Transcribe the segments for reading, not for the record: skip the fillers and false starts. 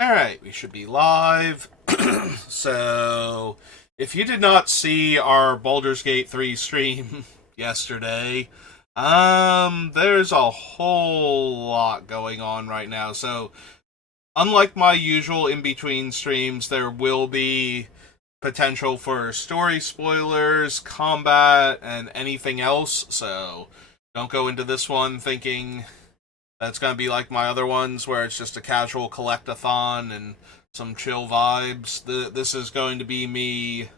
Alright, we should be live. So, if you did not see our Baldur's Gate 3 stream yesterday, there's a whole lot going on right now. So, unlike my usual in-between streams, there will be potential for story spoilers, combat, and anything else. So, don't go into this one thinking that's going to be like my other ones where it's just a casual collectathon and some chill vibes. This is going to be me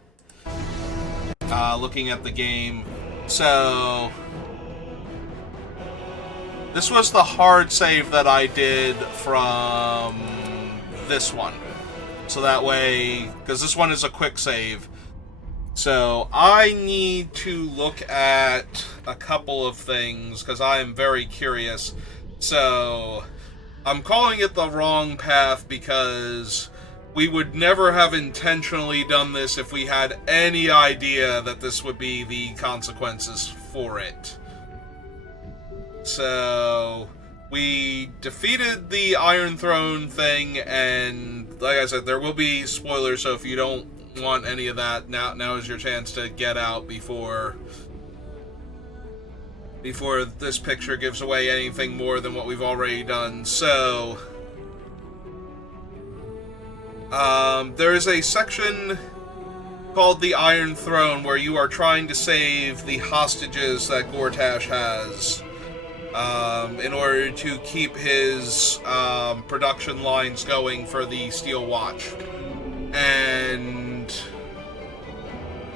looking at the game. So, this was the hard save that I did from this one. So that way, because this one is a quick save. So, I need to look at a couple of things because I am very curious. So, I'm calling it the wrong path because we would never have intentionally done this if we had any idea that this would be the consequences for it. So, we defeated the Iron Throne thing, and like I said, there will be spoilers, so if you don't want any of that, now is your chance to get out before this picture gives away anything more than what we've already done. So, there is a section called the Iron Throne where you are trying to save the hostages that Gortash has in order to keep his production lines going for the Steel Watch. And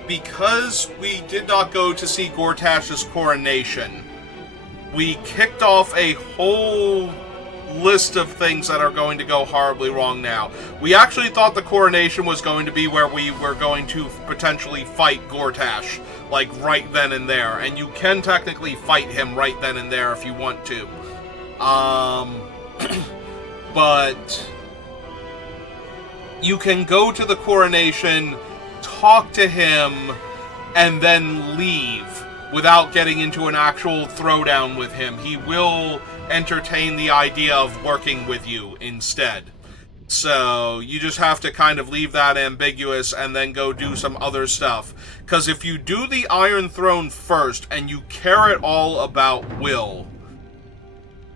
because we did not go to see Gortash's coronation, we kicked off a whole list of things that are going to go horribly wrong now. We actually thought the coronation was going to be where we were going to potentially fight Gortash, like right then and there. And you can technically fight him right then and there if you want to. But you can go to the coronation, talk to him, and then leave without getting into an actual throwdown with him. He will entertain the idea of working with you instead. So you just have to kind of leave that ambiguous and then go do some other stuff. Because if you do the Iron Throne first and you care at all about Will,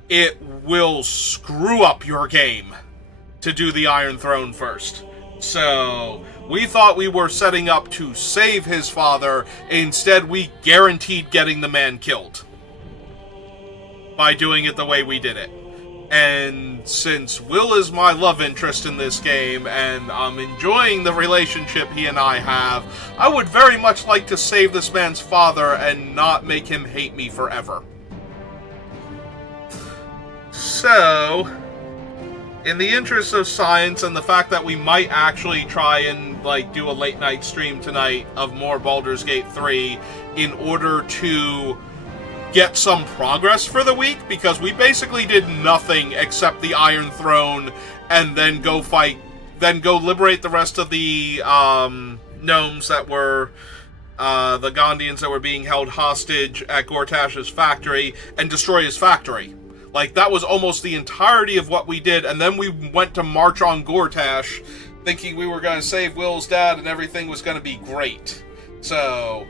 it will screw up your game to do the Iron Throne first. So, we thought we were setting up to save his father. Instead, we guaranteed getting the man killed by doing it the way we did it. And since Will is my love interest in this game, and I'm enjoying the relationship he and I have, I would very much like to save this man's father and not make him hate me forever. So, in the interest of science and the fact that we might actually try and do a late night stream tonight of more Baldur's Gate 3 in order to get some progress for the week, because we basically did nothing except the Iron Throne and then go liberate the rest of the gnomes that were the Gondians that were being held hostage at Gortash's factory and destroy his factory. That was almost the entirety of what we did, and then we went to march on Gortash, thinking we were going to save Will's dad and everything was going to be great. So,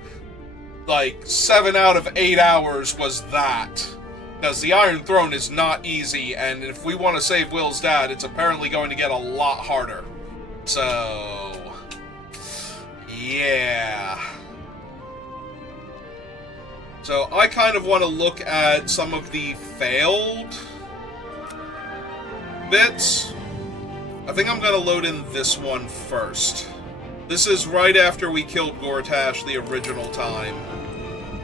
7 out of 8 hours was that. Because the Iron Throne is not easy, and if we want to save Will's dad, it's apparently going to get a lot harder. So, yeah. So, I kind of want to look at some of the failed bits. I think I'm going to load in this one first. This is right after we killed Gortash the original time,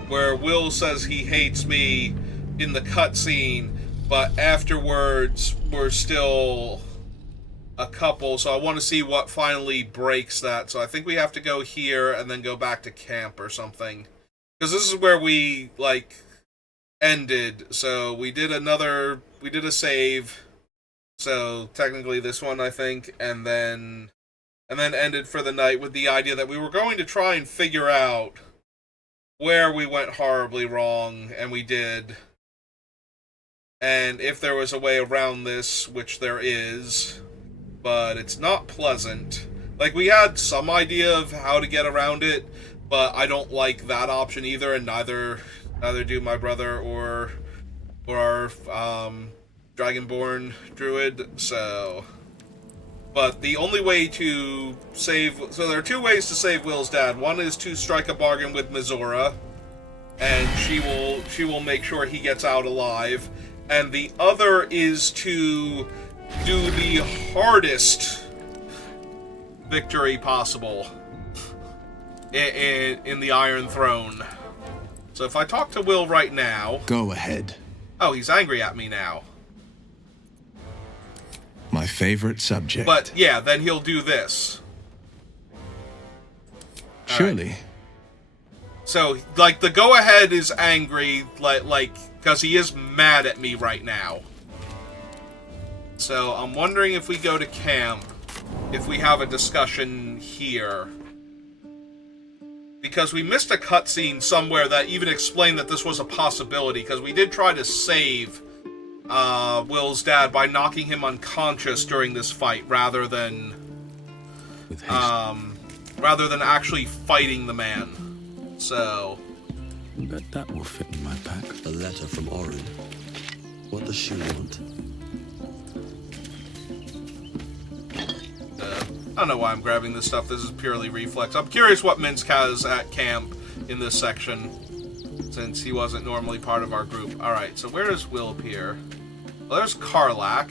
where Will says he hates me in the cutscene, but afterwards we're still a couple, so I want to see what finally breaks that. So I think we have to go here and then go back to camp or something. Because this is where we, ended. So we did a save. So technically this one, I think, and then ended for the night with the idea that we were going to try and figure out where we went horribly wrong, and we did. And if there was a way around this, which there is, but it's not pleasant. Like, we had some idea of how to get around it, but I don't like that option either, and neither do my brother or our Dragonborn druid, so... But the only way to save... So there are two ways to save Will's dad. One is to strike a bargain with Mizora, and she will make sure he gets out alive. And the other is to do the hardest victory possible in the Iron Throne. So if I talk to Will right now... Go ahead. Oh, he's angry at me now. My favorite subject. But, yeah, then he'll do this. Surely. Right. So, like, the go-ahead is angry, like, because he is mad at me right now. So, I'm wondering if we go to camp, if we have a discussion here. Because we missed a cutscene somewhere that even explained that this was a possibility, because we did try to save Will's dad by knocking him unconscious during this fight, rather than actually fighting the man. So... Bet that will fit in my pack. A letter from Orin. What does she want? I don't know why I'm grabbing this stuff. This is purely reflex. I'm curious what Minsk has at camp in this section, since he wasn't normally part of our group. Alright, so where does Will appear? Well, there's Karlak.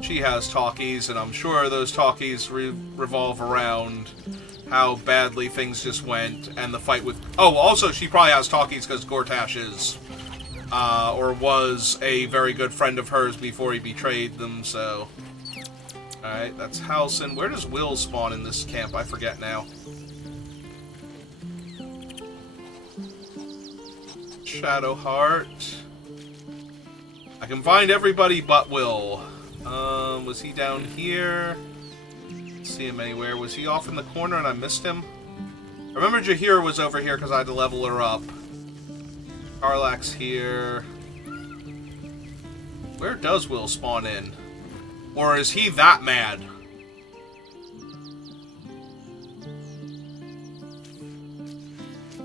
She has talkies, and I'm sure those talkies revolve around how badly things just went, and the fight with... Oh, also, she probably has talkies because Gortash is, or was a very good friend of hers before he betrayed them, so... Alright, that's Halsin. Where does Will spawn in this camp? I forget now. Shadowheart. I can find everybody but Will. Was he down here? See him anywhere. Was he off in the corner and I missed him? I remember Jahira was over here because I had to level her up. Karlak's here. Where does Will spawn in? Or is he that mad?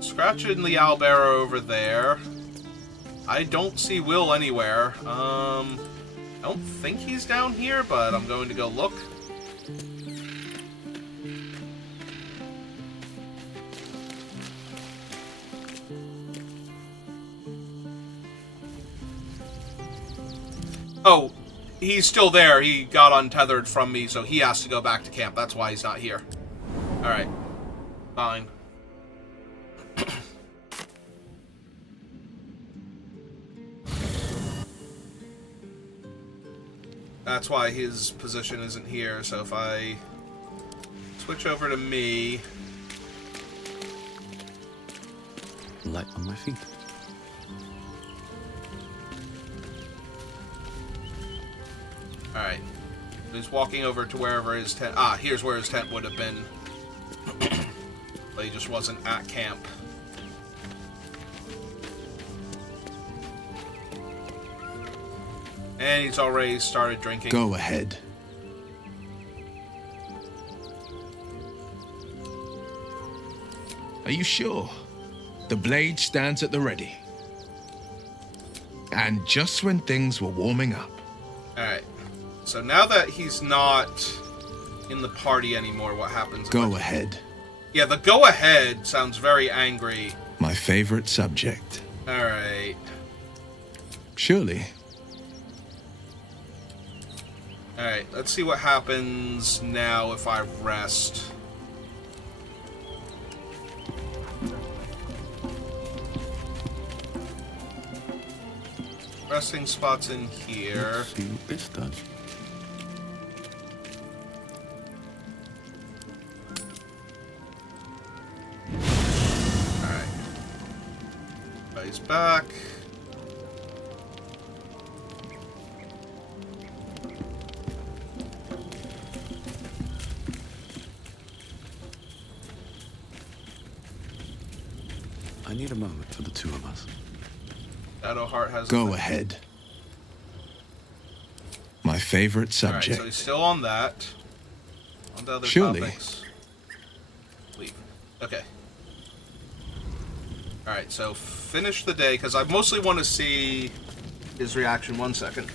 Scratching the Owlbearer over there. I don't see Will anywhere. I don't think he's down here, but I'm going to go look. Oh, he's still there. He got untethered from me, so he has to go back to camp. That's why he's not here. Alright. Fine. That's why his position isn't here, so if I switch over to me... Light on my feet. Alright. He's walking over to wherever his tent... Ah, here's where his tent would have been. But he just wasn't at camp. And he's already started drinking. Go ahead. Are you sure? The blade stands at the ready. And just when things were warming up. Alright. So now that he's not in the party anymore, what happens? Go ahead. Yeah, the go ahead sounds very angry. My favorite subject. Alright. Surely. Alright, let's see what happens now if I rest. Resting spots in here. Let's see what this does. Alright. Everybody's back. I need a moment for the two of us. Shadowheart has... Go ahead. My favorite All right, subject. so he's still on that. On to other Surely. topics. Leave. Okay. All right, so finish the day, because I mostly want to see his reaction. 1 second.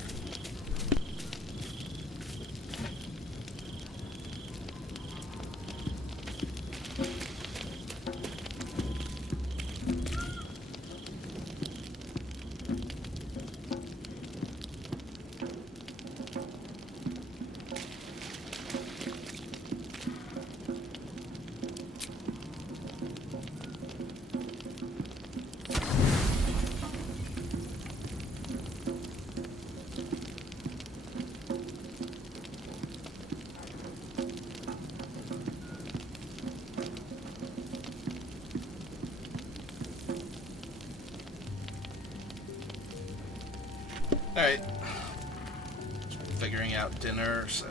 Alright. Figuring out dinner, so...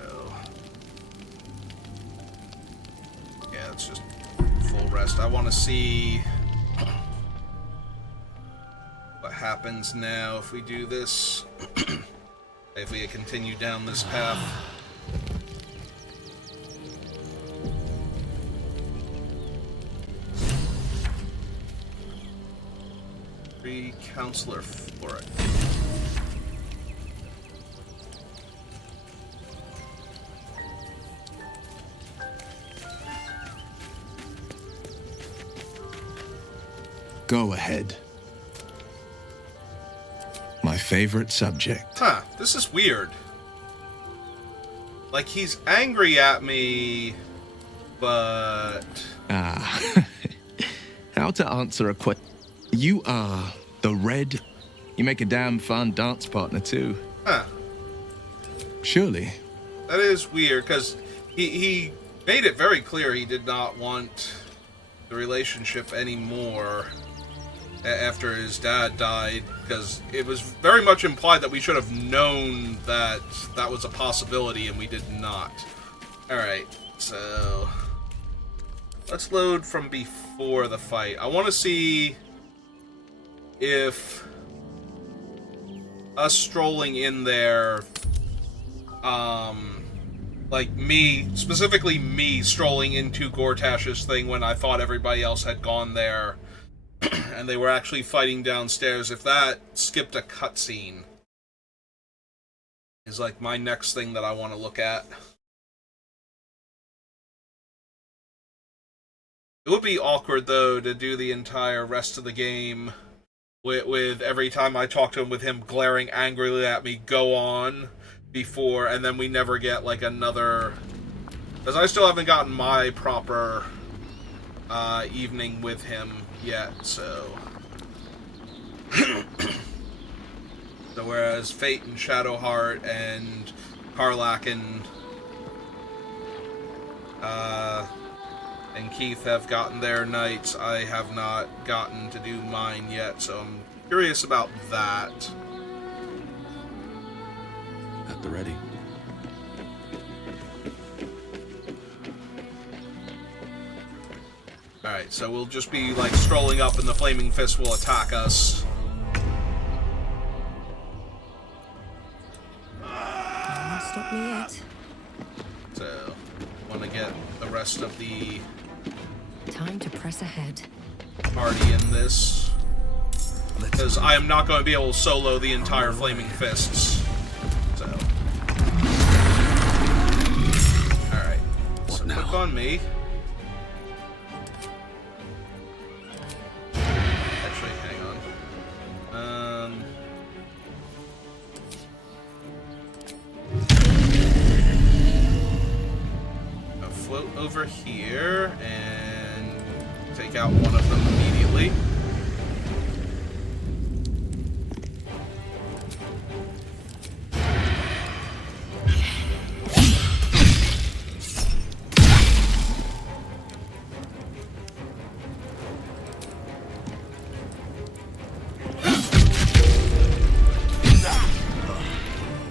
Yeah, it's just full rest. I want to see... what happens now if we do this. If we continue down this path. Counselor for it. Go ahead. My favorite subject. Huh, this is weird. Like, he's angry at me, but... Ah. How to answer a question. You are the Red. You make a damn fun dance partner, too. Huh. Surely. That is weird, because he made it very clear he did not want the relationship anymore after his dad died, because it was very much implied that we should have known that that was a possibility, and we did not. Alright, so... let's load from before the fight. I want to see if us strolling in there, like me, specifically me strolling into Gortash's thing when I thought everybody else had gone there, and they were actually fighting downstairs, if that skipped a cutscene, is like my next thing that I want to look at. It would be awkward, though, to do the entire rest of the game with every time I talk to him with him glaring angrily at me, go on, before, and then we never get, like, another... because I still haven't gotten my proper evening with him yet, so... So whereas Fate and Shadowheart and Karlach and Keith have gotten their nights, I have not gotten to do mine yet, so I'm curious about that. At the ready. Alright, so we'll just be, like, strolling up and the Flaming Fist will attack us. Won't stop me yet. So, want to get the rest of the Time to press ahead. party in this. Because I am not going to be able to solo the entire Flaming Fists. So. Alright. So now? click on me. Actually, hang on. I'll float over here and take out one of them immediately.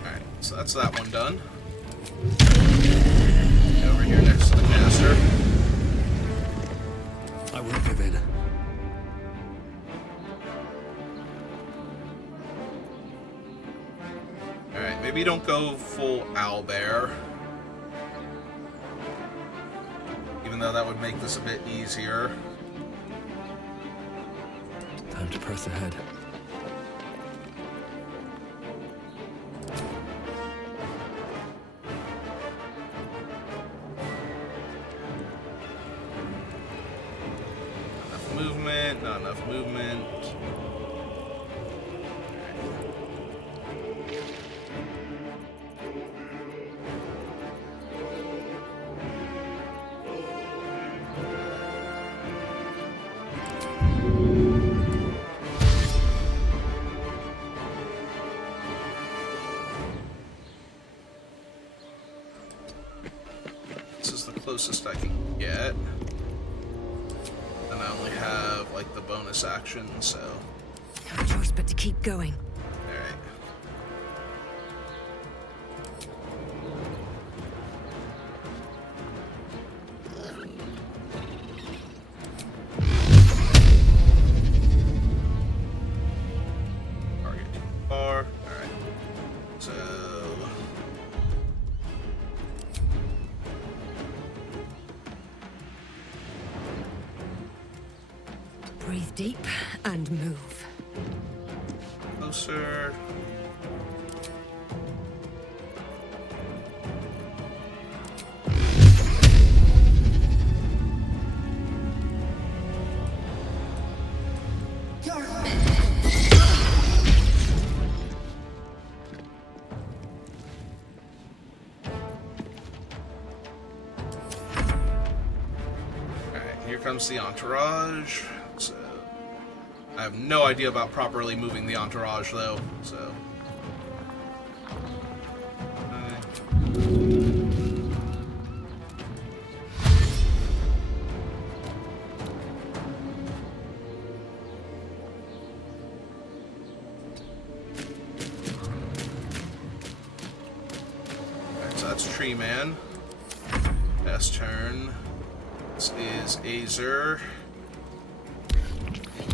Alright, so that's that one done. Over here next to the caster. I won't give in. Alright, maybe Maybe don't go full owlbear. Even though that would make this a bit easier. Time to press ahead. Enough movement, not enough movement. This is the closest I can get. And I only have, like, the bonus action, so... No choice but to keep going. Alright. Target too far. Alright. So... Breathe deep and move. Closer. Alright, here comes the entourage. So, I have no idea about properly moving the entourage, though, so... Alright, so that's Tree Man. Best turn. This is Azer.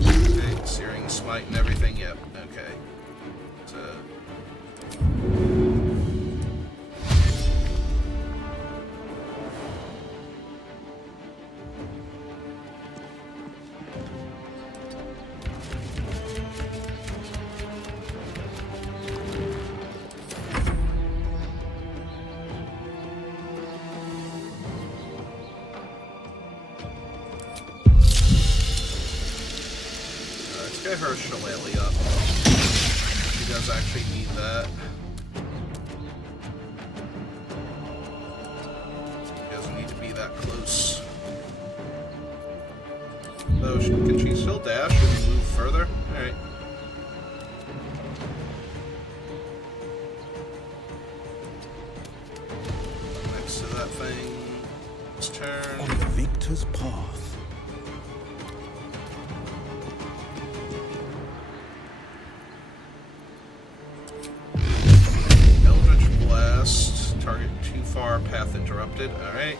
Okay, Searing Smite and everything, yep, okay. So... Let's get her shillelagh up. She does actually need that. She doesn't need to be that close. Though, can she still dash and move further? Alright. Next to that thing. Let's turn. On the victor's path. Eldritch Blast. Target too far. Path interrupted. Alright.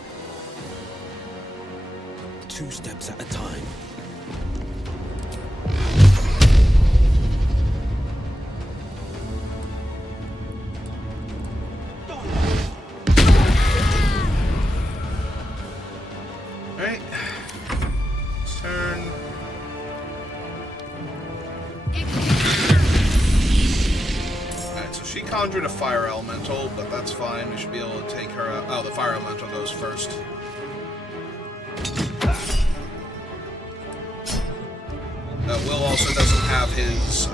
2 steps at a time. Alright. Turn. Alright, so she conjured a fire elemental, but that's fine. We should be able to take her out. Oh, the fire elemental goes first. Will also doesn't have his,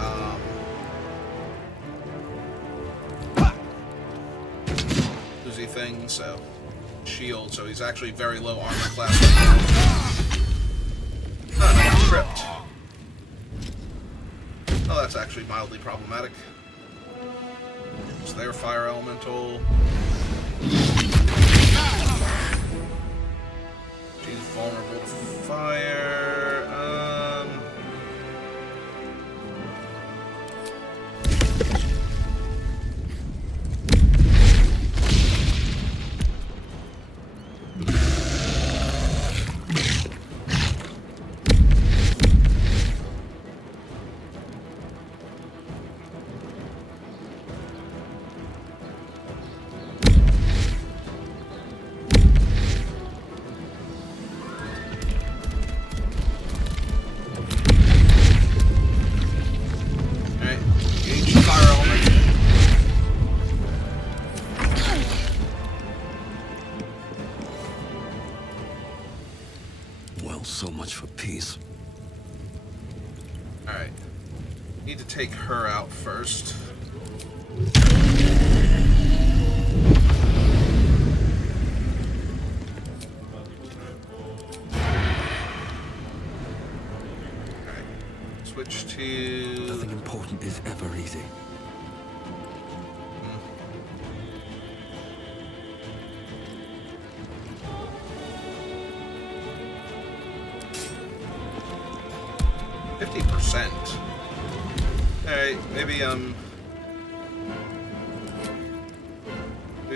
Uzi thing, so shield, so he's actually very low armor class right now. Oh, no, he's tripped. Oh, that's actually mildly problematic. It's their fire elemental. She's vulnerable to fire. take her out first. Switch to... Nothing important is ever easy. %. Alright, maybe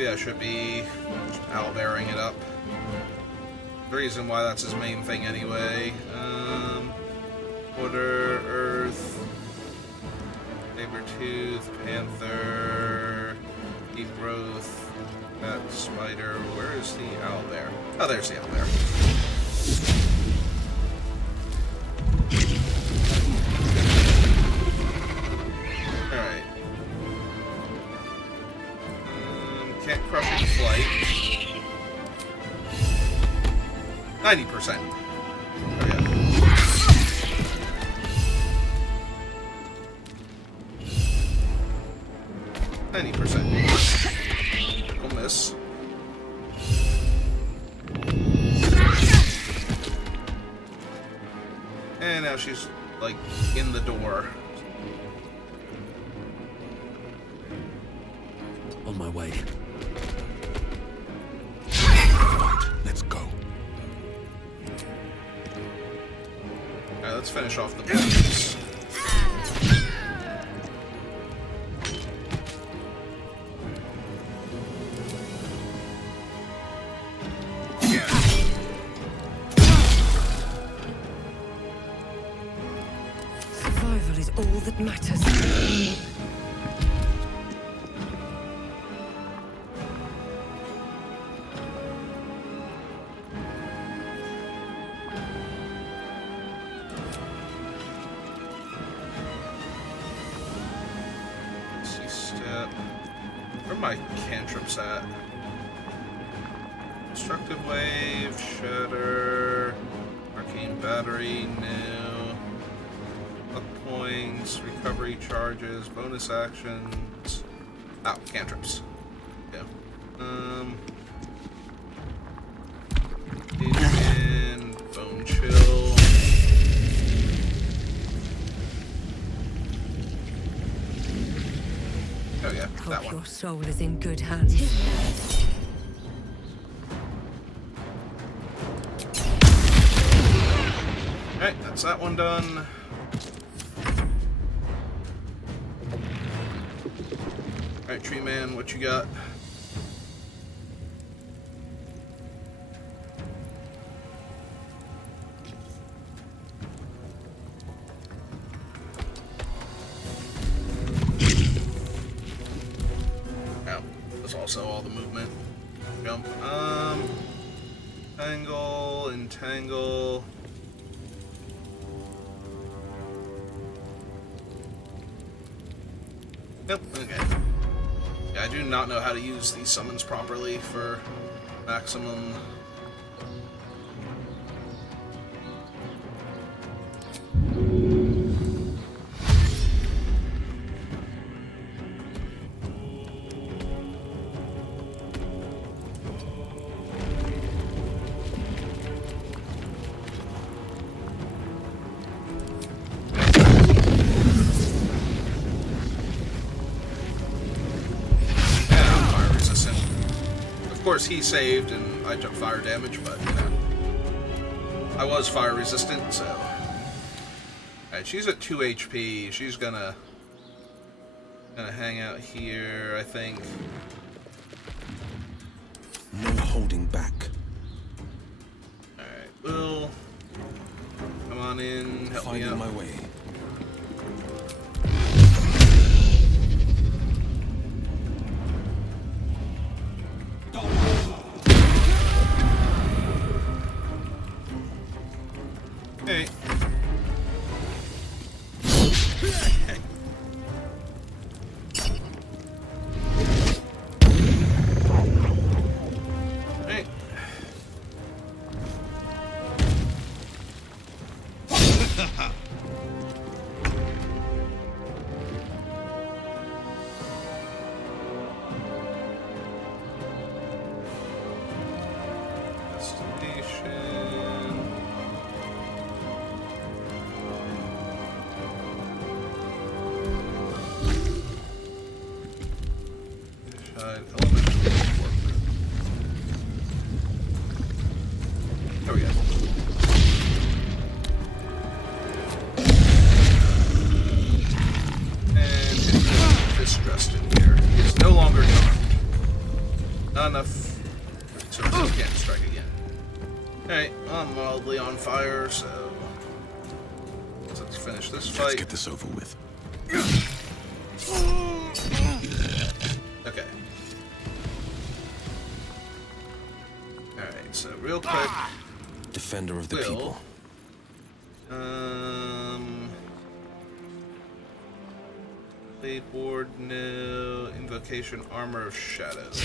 I should be owlbearing it up. The reason why that's his main thing anyway. Water, Earth, Sabertooth, Panther, Deep Growth, that Spider. Where is the owlbear? Oh, there's the owlbear. Alright. Can't crush in flight. 90%. Oh yeah. We'll miss. And now she's like in the door. On my way. Let's go. Alright, let's finish off the boss. Survival is all that matters. Where are my cantrips at? Destructive Wave, Shatter, Arcane Battery, new. Up points, recovery charges, bonus actions. Oh, cantrips. Yeah. And Bone Chill. Oh yeah, that Hope one. your soul is in good hands. Alright, that's that one done. Alright, Tree Man, what you got? Oh, that's also all the movement. Jump. Tangle, entangle. Yep, okay. Yeah, I do not know how to use these summons properly for maximum. Of course, he saved and I took fire damage, but you know, I was fire resistant, so. Alright, she's at 2 HP. She's gonna hang out here, I think. No holding back. Alright, Will, come on in, help me Finding out. my way. Hey. Hey. Elemental work. There we go. And hit this Dresden here. It's no longer charmed. Not enough. So he can't strike again. Alright, I'm mildly on fire, so let's finish this fight. Let's get this over with. Okay. Alright, so real quick. Defender of the Will. people. Playboard, no. Invocation, Armor of Shadows.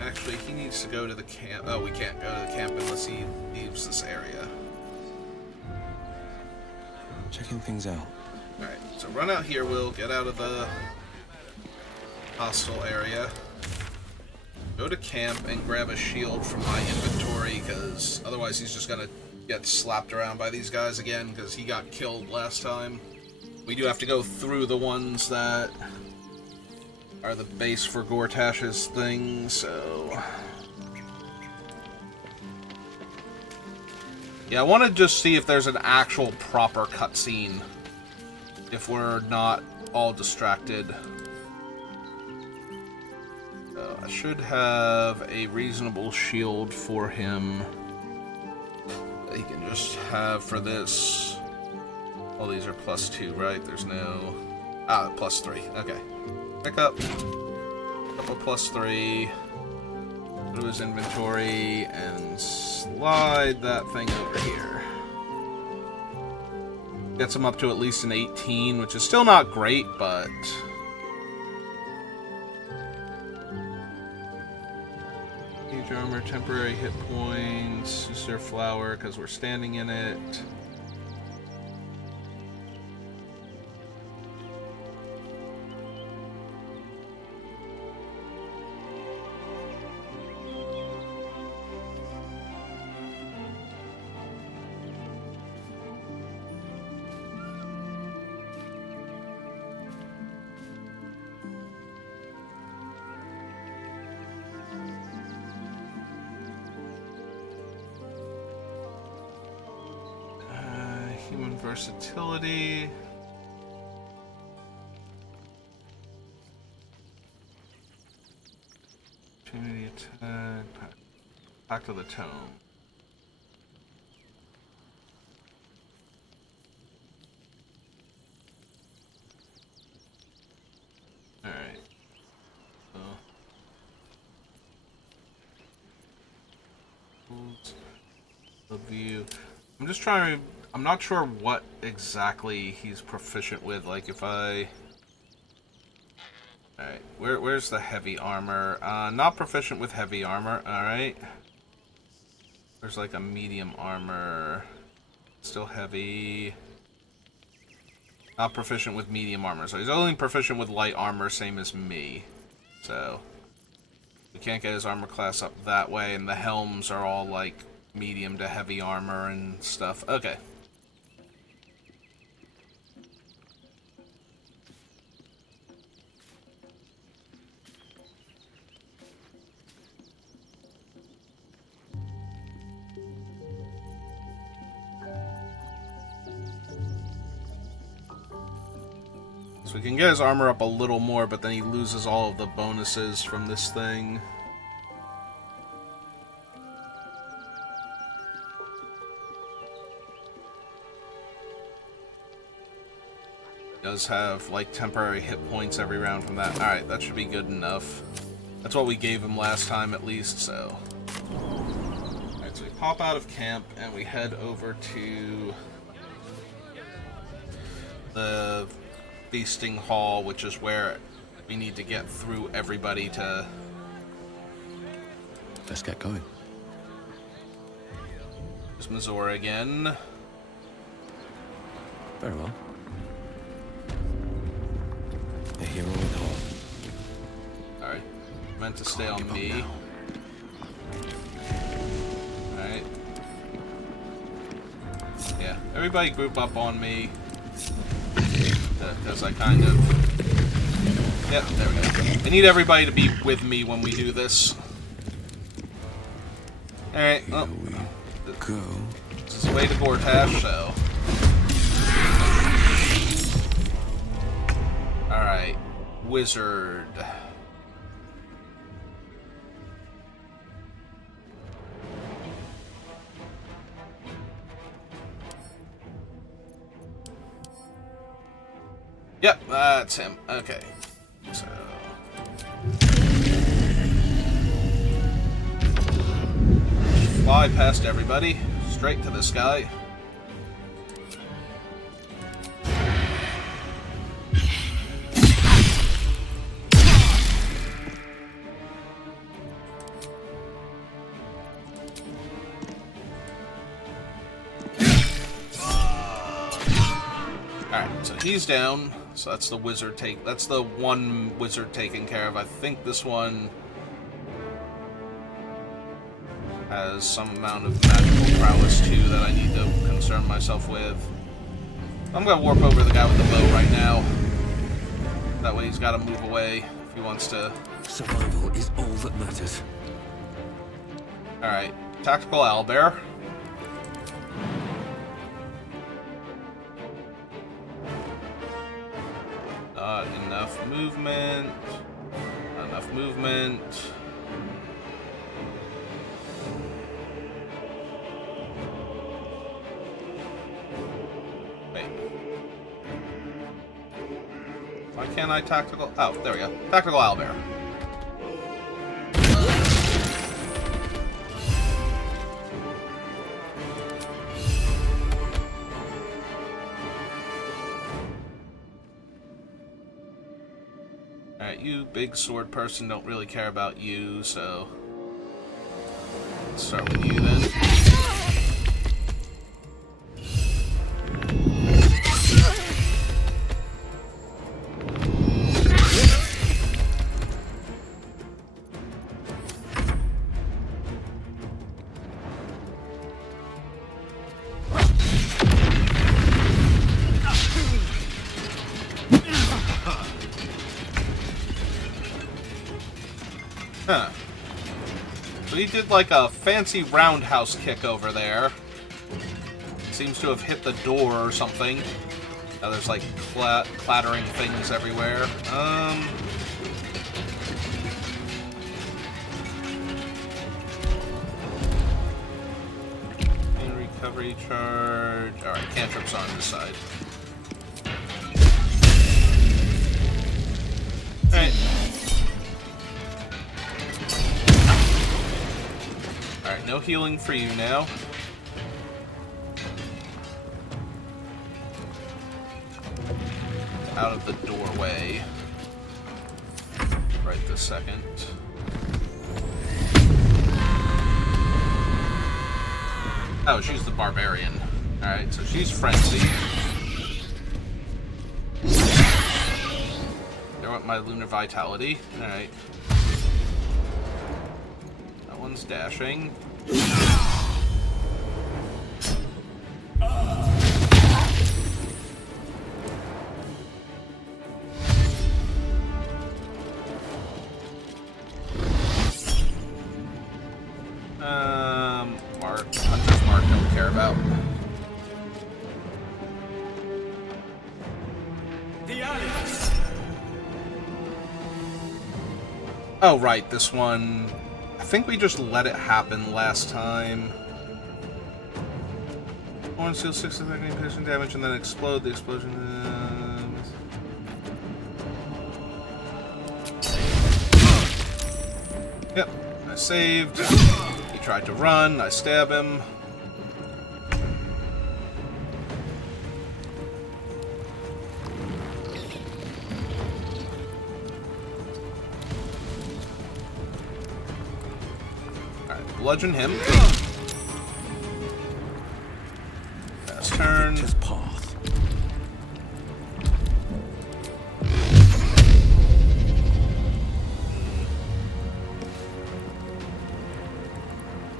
Actually, he needs to go to the camp. Oh, we can't go to the camp unless he leaves this area. Checking things out. Alright, so run out here, Will. Get out of the hostile area. Go to camp and grab a shield from my inventory, because otherwise he's just gonna get slapped around by these guys again, because he got killed last time. We do have to go through the ones that are the base for Gortash's thing, so... Yeah, I want to just see if there's an actual proper cutscene, if we're not all distracted. I should have a reasonable shield for him that he can just have for this. All these are +2, right? There's no... Ah, +3. Okay. Pick up a +3. Go to his inventory and slide that thing over here. Gets him up to at least an 18, which is still not great, but... Mage armor, temporary hit points, use their flower because we're standing in it. Human versatility. Opportunity attack. Back to the tome. Alright. So. View. I'm just trying to... I'm not sure what exactly he's proficient with, like if I... Alright, where's the heavy armor? Not proficient with heavy armor, alright. There's like a medium armor. Still heavy. Not proficient with medium armor, so he's only proficient with light armor, same as me. So, we can't get his armor class up that way, and the helms are all like medium to heavy armor and stuff. Okay. So we can get his armor up a little more, but then he loses all of the bonuses from this thing. He does have, like, temporary hit points every round from that. Alright, that should be good enough. That's what we gave him last time, at least, so... Alright, so we pop out of camp, and we head over to... the... feasting hall, which is where we need to get through everybody to... Let's get going. There's Mazora again. Very well. The hero at home. Alright. Meant to stay on me. Alright. Yeah, everybody group up on me. Because I kind of... Yep, there we go. I need everybody to be with me when we do this. Alright, well... Go. This is the way to Gortash, so... Alright. Wizard. Yep, that's him. Okay. So... Fly past everybody. Straight to this guy. Alright, so he's down. So that's the wizard that's the one wizard taken care of. I think this one has some amount of magical prowess too that I need to concern myself with. I'm gonna warp over the guy with the bow right now. That way he's gotta move away if he wants to. Survival is all that matters. Alright, tactical owlbear. Not enough movement. Not enough movement. Wait. Why can't I tactical? Oh, there we go. Tactical owlbear. Alright, you big sword person, don't really care about you, so... Let's start with you then. Huh. So he did like a fancy roundhouse kick over there. Seems to have hit the door or something. Now there's like clattering things everywhere. Main recovery charge. Alright, cantrips on this side. Alright. Alright, no healing for you now. Out of the doorway. Right this second. Oh, she's the barbarian. Alright, so she's frenzied. There went my lunar vitality. Alright. That one's dashing. Hunter's Mark, don't care about. Oh, right, this one. I think we just let it happen last time. One seal 6 of 13 piercing damage and then explode. The explosion. Yep, I saved. He tried to run. I stab him. Alright, bludgeon him. Fast turn. His path.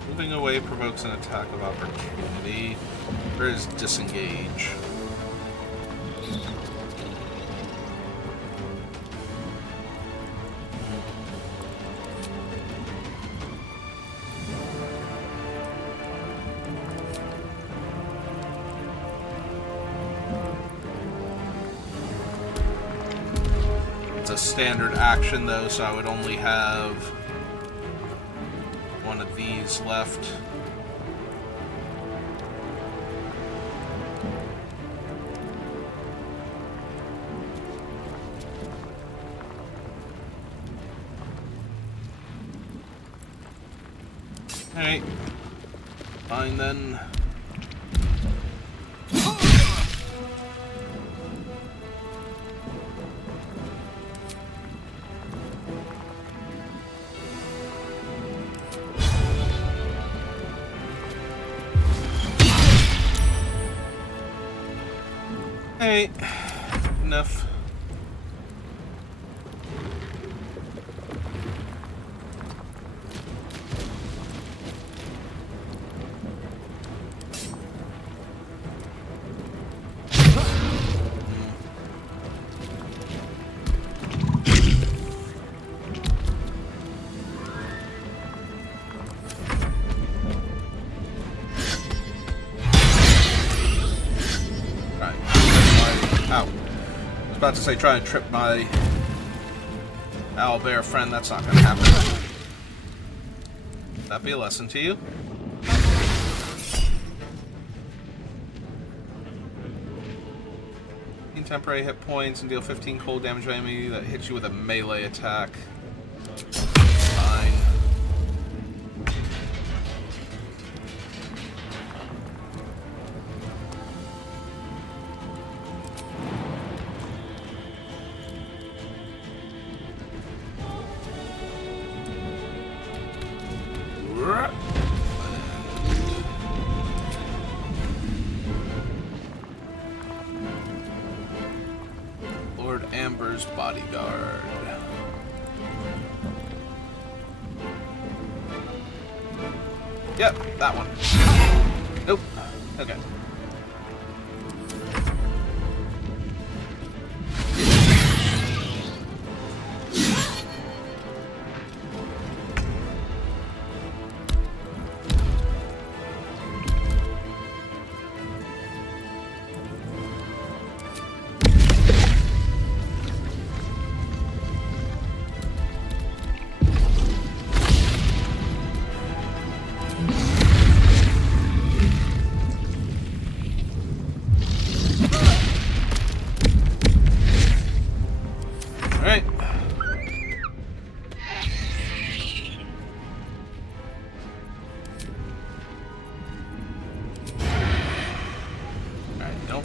Moving away provokes an attack of opportunity. Or is disengage? It's a standard action though, so I would only have one of these left. Alright. Fine then. Alright. Enough. About to say, try and trip my owlbear friend. That's not going to happen. That be a lesson to you. Temporary hit points and deal 15 cold damage to enemy that hits you with a melee attack. Fine. Lord Amber's bodyguard. Yep, that one. Nope. Okay.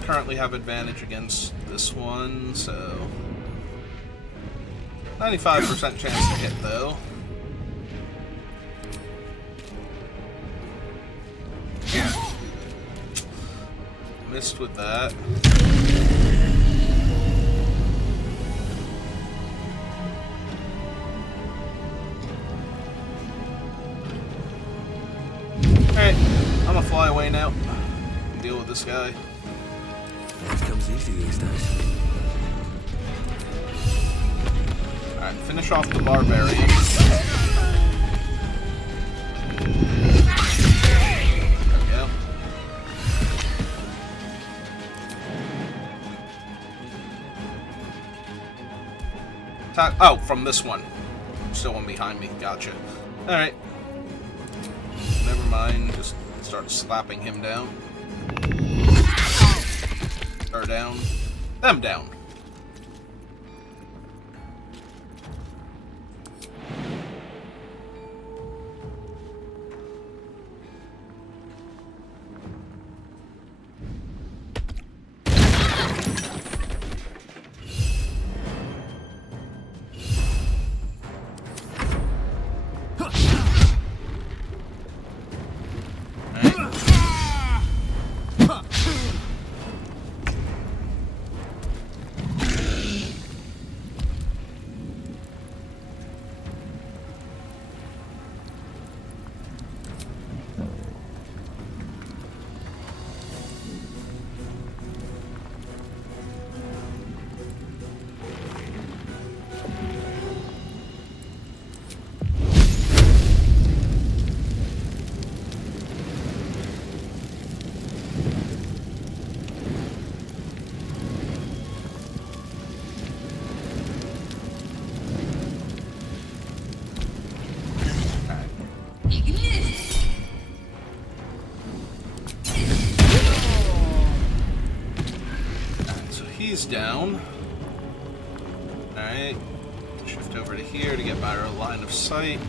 Currently have advantage against this one, so 95% chance to hit though. Missed with that. Alright, I'm gonna fly away now. Deal with this guy. It comes easy these days. Alright, finish off the barbarian. There we go. Oh, from this one. Still one behind me. Gotcha. Alright. Never mind. Just start slapping him down. Her down. Them down. He's down. Alright. Shift over to here to get my line of sight.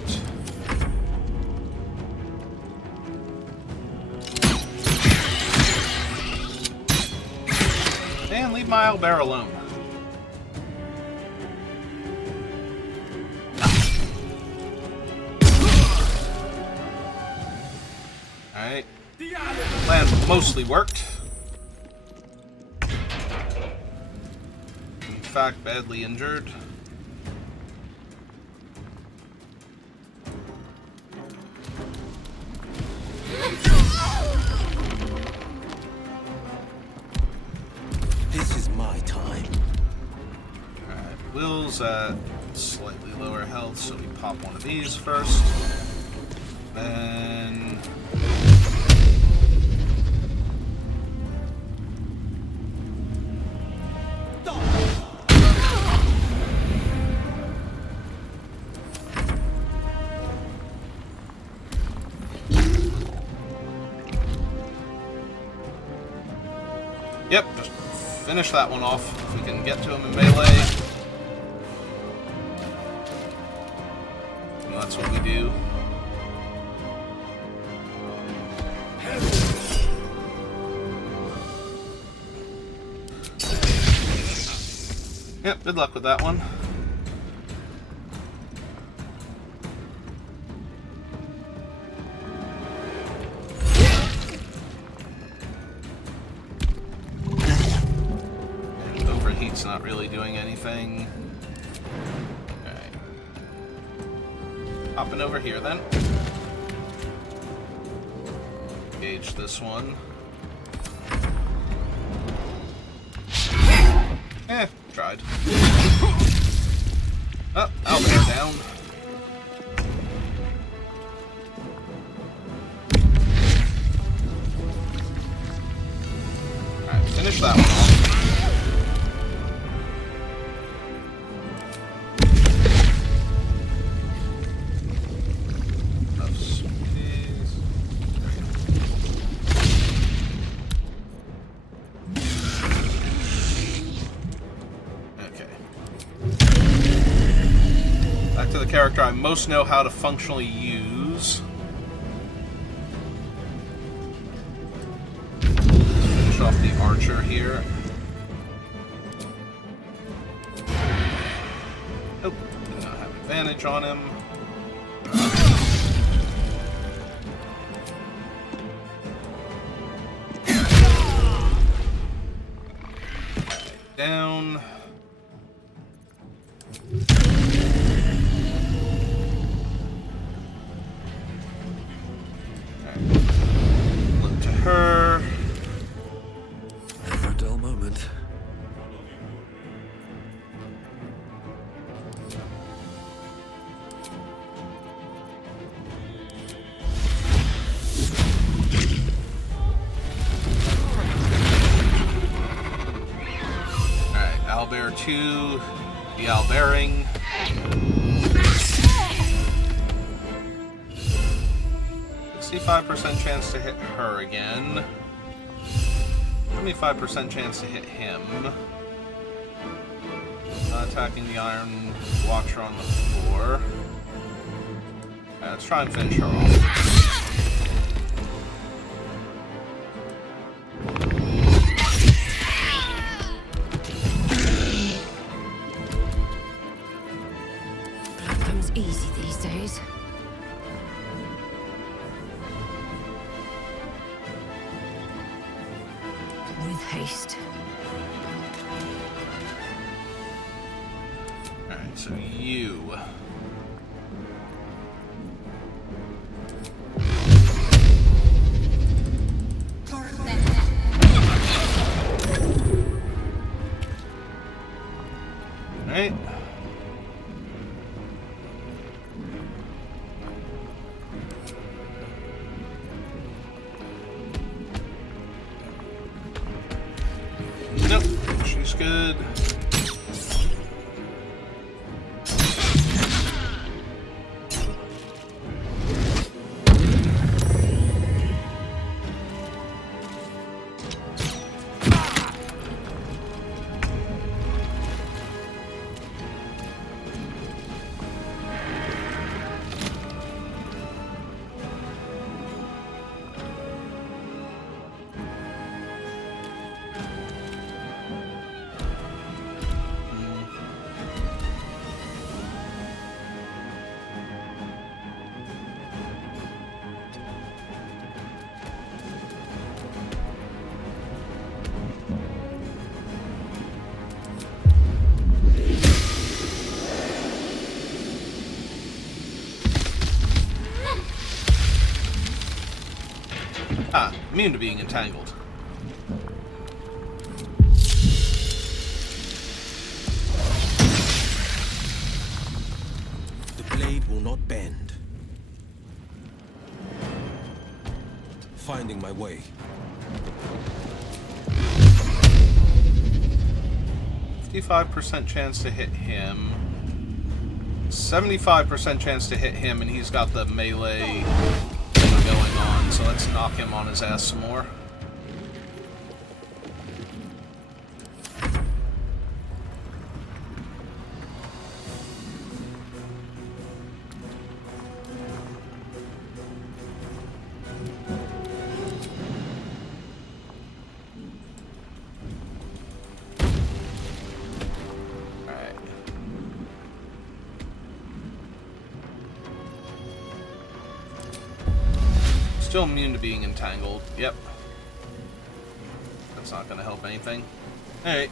And leave my owlbear alone. Alright. Plan mostly worked. In fact, badly injured. This is my time. Alright, Will's at slightly lower health, so we pop one of these first. Then... Yep, just finish that one off if we can get to him in melee. And that's what we do. Yep, good luck with that one. Overheat's not really doing anything. Alright. Hopping over here then. Engage this one. Tried. Oh, owlbear down. Alright, finish that one off. The character I most know how to functionally use. Finish off the archer here. Nope, did not have advantage on him. Down. Look to her. Never a dull moment. Alright, owlbear 2, the owlbearing. 65% chance to hit her again. 75% chance to hit him. Attacking the Iron Watcher on the floor. Let's try and finish her off. Blood comes easy these days. With haste. Alright, so you. Alright. Nope, she's good. Immune to being entangled. The blade will not bend. Finding my way. 55% chance to hit him. 75% chance to hit him, and he's got the melee thing going on, so let's knock him on his ass some more. Still immune to being entangled. Yep. That's not going to help anything. Alright.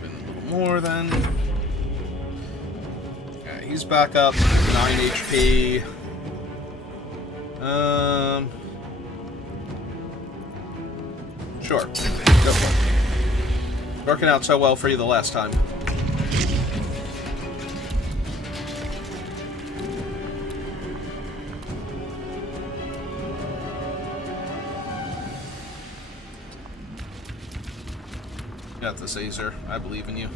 A little more then. Alright, he's back up. 9 HP. Sure. Go for it. Working out so well for you the last time. You got this, Azer. I believe in you.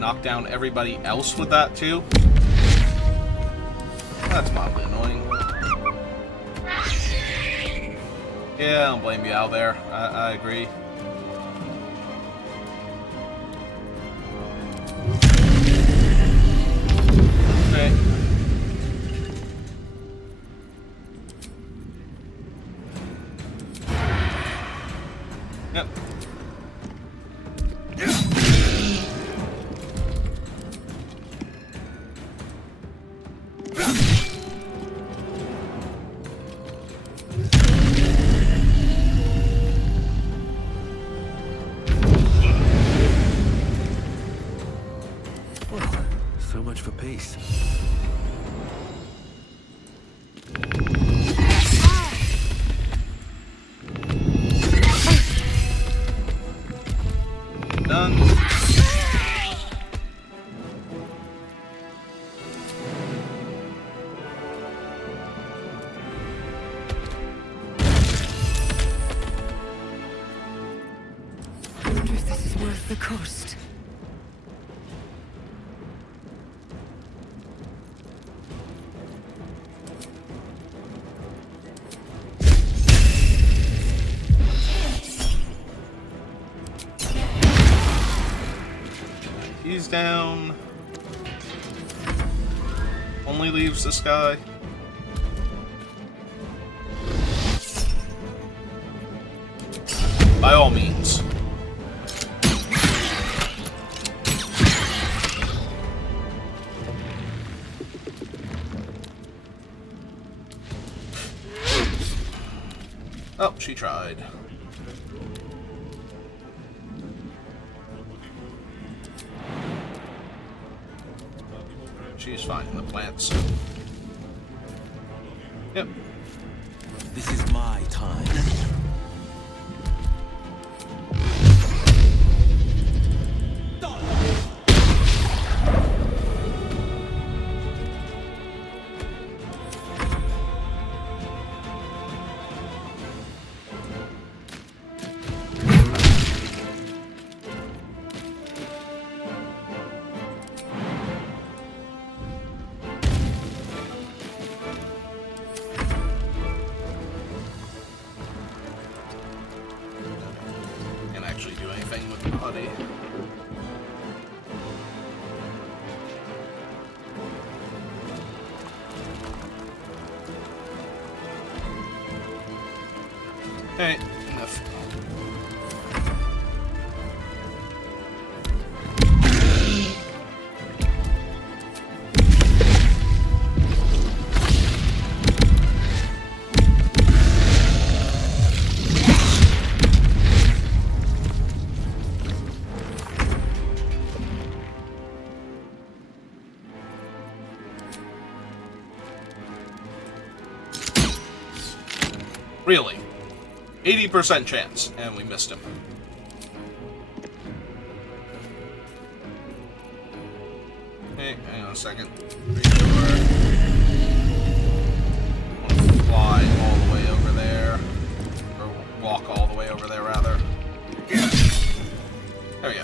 Knock down everybody else with that too? That's mildly annoying. Yeah, I don't blame you out there. I agree. Okay. Yep. So much for peace. Done. I wonder if this is worth the cost. He's down. Only leaves this guy. By all means. Oh, she tried. She's finding the plants. Yep. This is my time. do anything with the buddy. Hey, enough. Really? 80% chance, and we missed him. Hey, hang on a second. Fly all the way over there. Or walk all the way over there, rather. Yeah. There we go.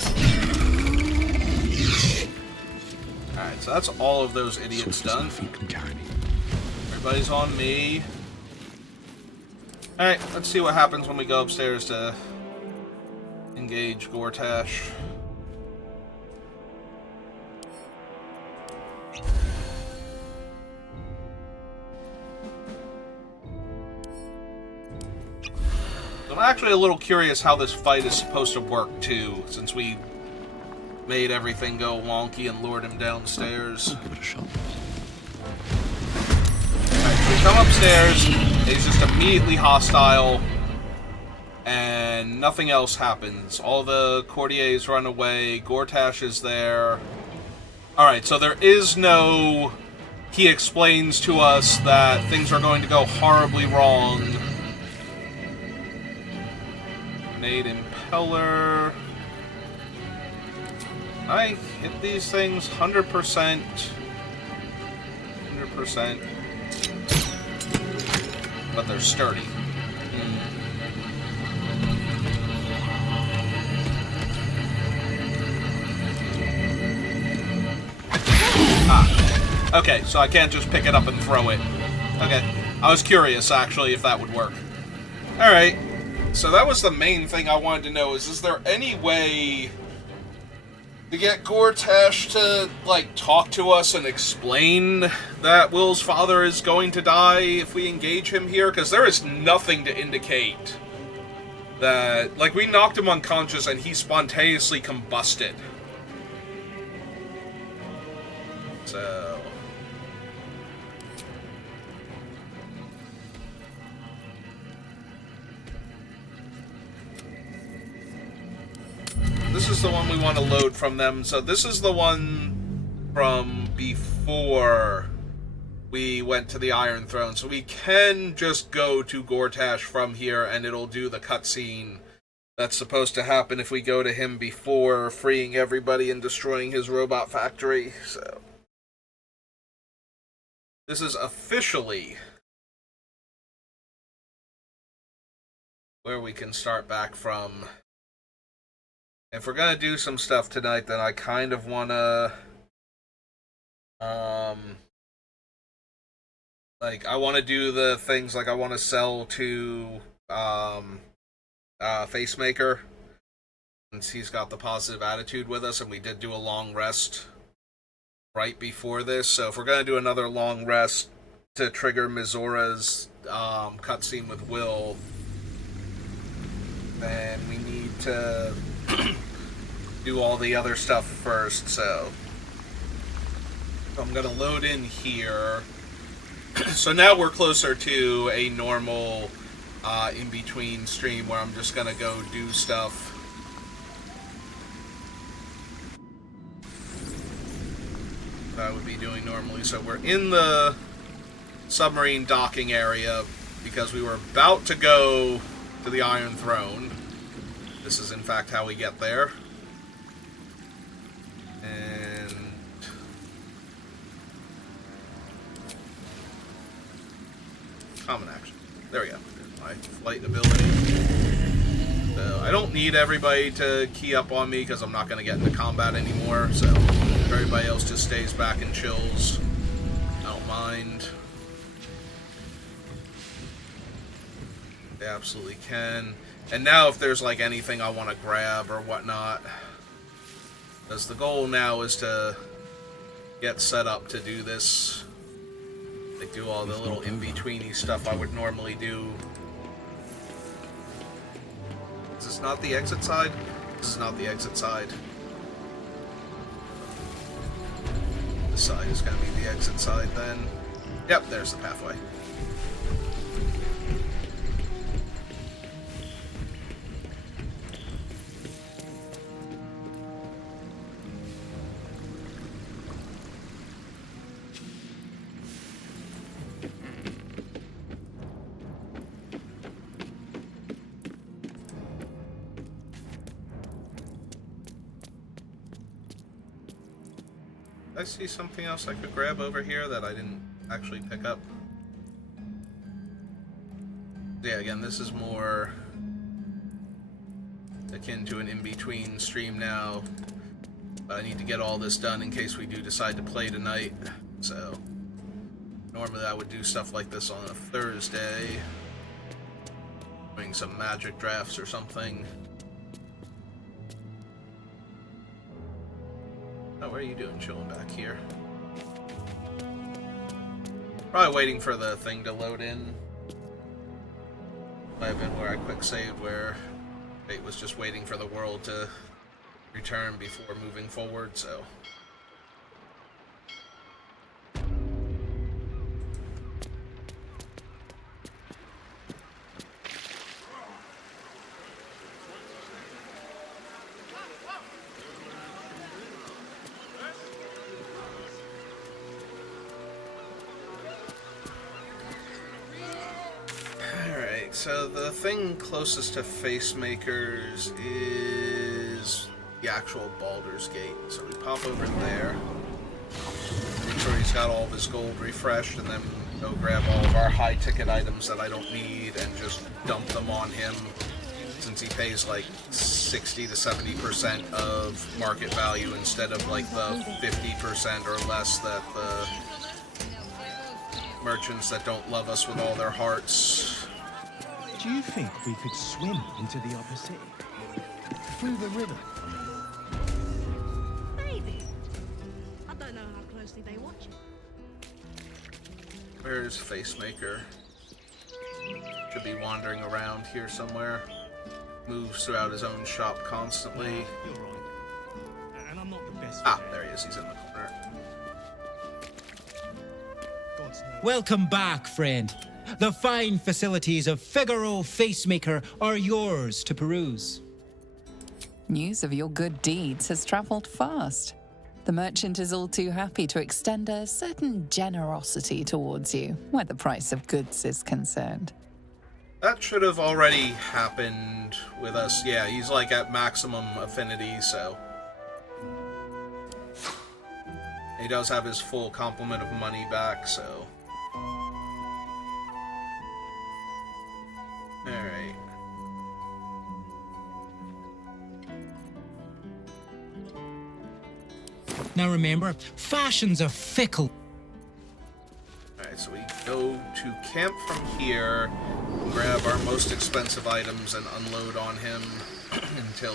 Alright, so that's all of those idiots done. Everybody's on me. Alright, let's see what happens when we go upstairs to engage Gortash. I'm actually a little curious how this fight is supposed to work, too, since we made everything go wonky and lured him downstairs. Give it a shot. Alright, so we come upstairs, he's just immediately hostile, and nothing else happens. All the courtiers run away, Gortash is there. Alright, so there is no... He explains to us that things are going to go horribly wrong. Grenade impeller. I hit these things 100%. 100%. But they're sturdy. Ah. Okay, so I can't just pick it up and throw it. Okay. I was curious, actually, if that would work. Alright. So that was the main thing I wanted to know, is there any way to get Gortash to, like, talk to us and explain that Will's father is going to die if we engage him here? Because there is nothing to indicate that... Like, we knocked him unconscious and he spontaneously combusted. So... This is the one we want to load from them. So this is the one from before we went to the Iron Throne. So we can just go to Gortash from here and it'll do the cutscene that's supposed to happen if we go to him before freeing everybody and destroying his robot factory. So this is officially where we can start back from. If we're gonna do some stuff tonight, then I kind of wanna, like, I wanna do the things, like, I wanna sell to, Facemaker, since he's got the positive attitude with us, and we did do a long rest right before this, so if we're gonna do another long rest to trigger Mizura's, cutscene with Will, then we need to do all the other stuff first, so I'm gonna load in here. So now we're closer to a normal in-between stream where I'm just gonna go do stuff. That I would be doing normally. So we're in the submarine docking area because we were about to go to the Iron Throne. This is, in fact, how we get there. And... common action. There we go. There's my flight ability. So, I don't need everybody to key up on me because I'm not going to get into combat anymore. So, if everybody else just stays back and chills, I don't mind. They absolutely can. And now if there's like anything I want to grab or whatnot, because the goal now is to get set up to do this, like do all the little in-betweeny stuff I would normally do. Is this not the exit side? This is not the exit side. This side is going to be the exit side then. Yep, there's the pathway. I see something else I could grab over here that I didn't actually pick up. Yeah, again, this is more akin to an in-between stream now. But I need to get all this done in case we do decide to play tonight. So, normally I would do stuff like this on a Thursday. Doing some magic drafts or something. Oh, what are you doing chilling back here? Probably waiting for the thing to load in. Might have been where I quick saved, where it was just waiting for the world to return before moving forward, so. So the thing closest to Facemakers is the actual Baldur's Gate. So we pop over there, make sure he's got all of his gold refreshed, and then go grab all of our high-ticket items that I don't need and just dump them on him, since he pays like 60 to 70% of market value instead of like the 50% or less that the merchants that don't love us with all their hearts. Do you think we could swim into the upper sea? Through the river? Maybe. I don't know how closely they watch it. Where's Facemaker? Should be wandering around here somewhere. Moves throughout his own shop constantly. You're right. And I'm not the best. Ah, there he is. He's in the corner. God's knows. Welcome back, friend. The fine facilities of Figaro Facemaker are yours to peruse. News of your good deeds has travelled fast. The merchant is all too happy to extend a certain generosity towards you, where the price of goods is concerned. That should have already happened with us. Yeah, he's like at maximum affinity, so. He does have his full complement of money back, so. Alright. Now remember, fashions are fickle. Alright, so we go to camp from here, grab our most expensive items and unload on him until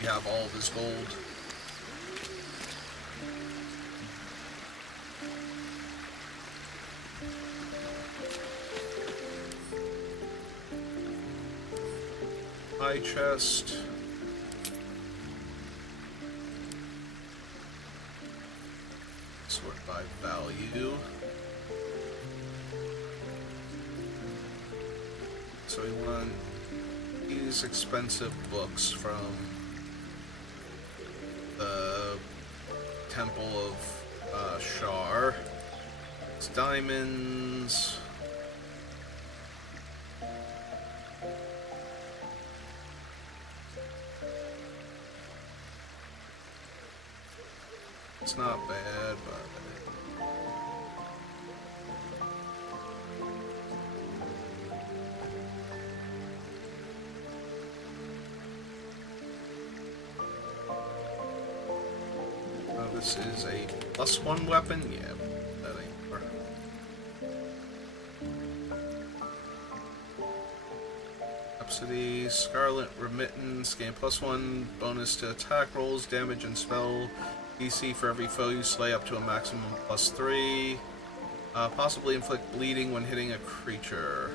we have all of his gold. High chest. Sort by value. So we want these expensive books from the Temple of Shar. It's diamonds. It's not bad, but this is a +1 weapon. Yeah, that ain't worth it. Generosity, Scarlet Remittance, gain +1 bonus to attack rolls, damage and spell DC for every foe you slay up to a maximum +3. Possibly inflict bleeding when hitting a creature.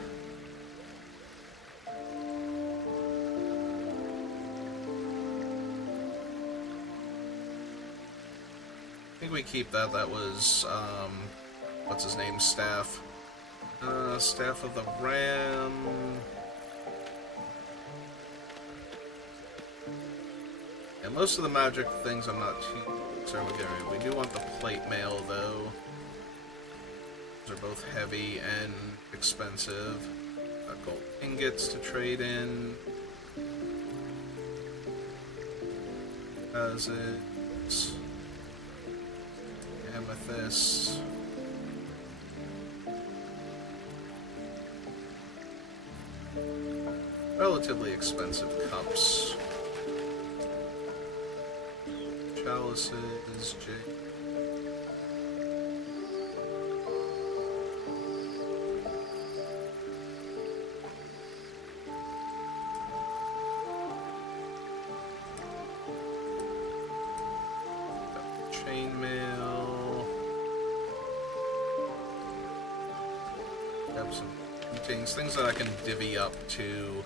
I think we keep that. That was, what's his name? Staff. Staff of the Ram. Yeah, most of the magic things I'm not too concerned with getting. We do want the plate mail, though. Those are both heavy and expensive. Gold ingots to trade in. Deposits. Amethyst. Relatively expensive cups. Chalices, jade. Chainmail. Have some things that I can divvy up to,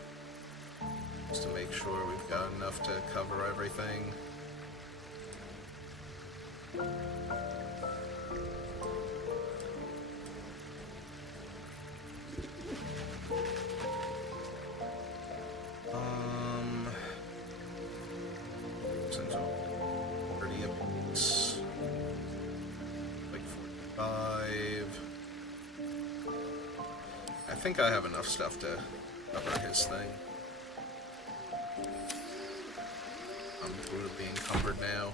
just to make sure we've got enough to cover everything. Since I'm 30 a piece, like 45. I think I have enough stuff to cover his thing. I'm brutally encumbered now.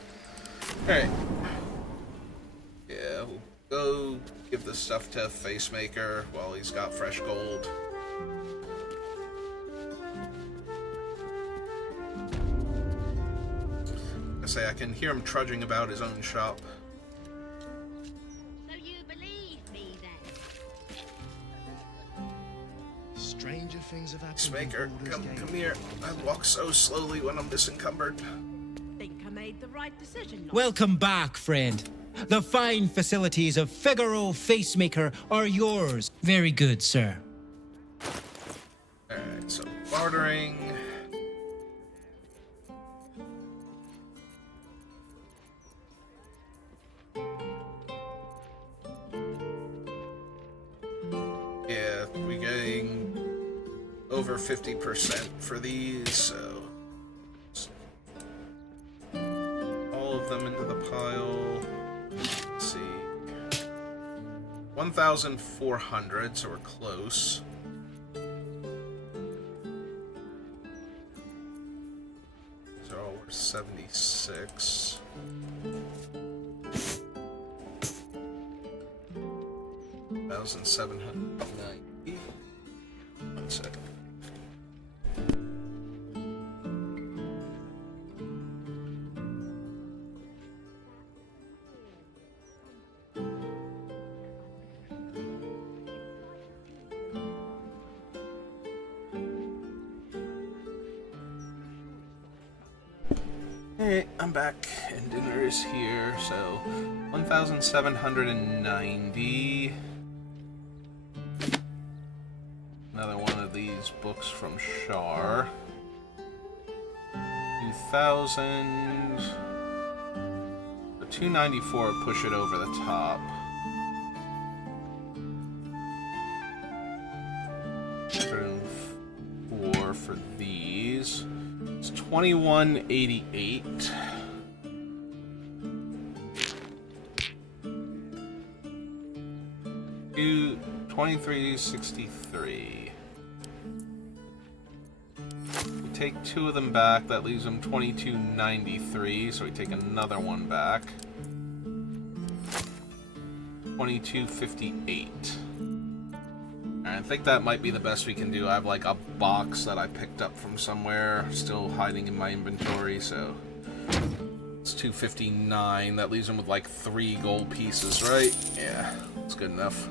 Alright. Yeah, we'll go give the stuff to Facemaker while he's got fresh gold. I can hear him trudging about his own shop. So you believe me then? Stranger things have happened. Facemaker, in Baldur's Gate. come here. I walk so slowly when I'm disencumbered. Think I made the right decision. Not Welcome back, friend. The fine facilities of Figaro Facemaker are yours. Very good, sir. Alright, so bartering. Yeah, we're getting over 50% for these, so all of them into the pile. Let's see. 1,400, so we're close. So we're 76. 1,790. 1 second. Alright, I'm back, and dinner is here, so 1,790. Another one of these books from Shar. 2,000. The 294 push it over the top. 104 for these. It's 2188. Do 2363. We take 2 of them back, that leaves them 2293, so we take another one back. 2258. I think that might be the best we can do. I have like a box that I picked up from somewhere still hiding in my inventory, so it's 259. That leaves him with like 3 gold pieces, right? Yeah, that's good enough.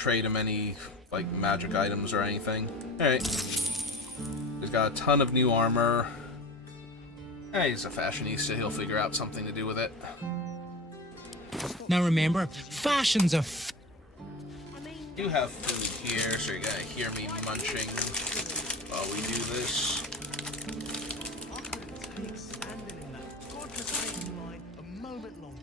trade him any, like, magic items or anything. Alright. He's got a ton of new armor. He's a fashionista. He'll figure out something to do with it. Now remember, fashion's a You have food here, so you're gonna hear me munching while we do this. I couldn't take standing in that godforsaken line a moment longer.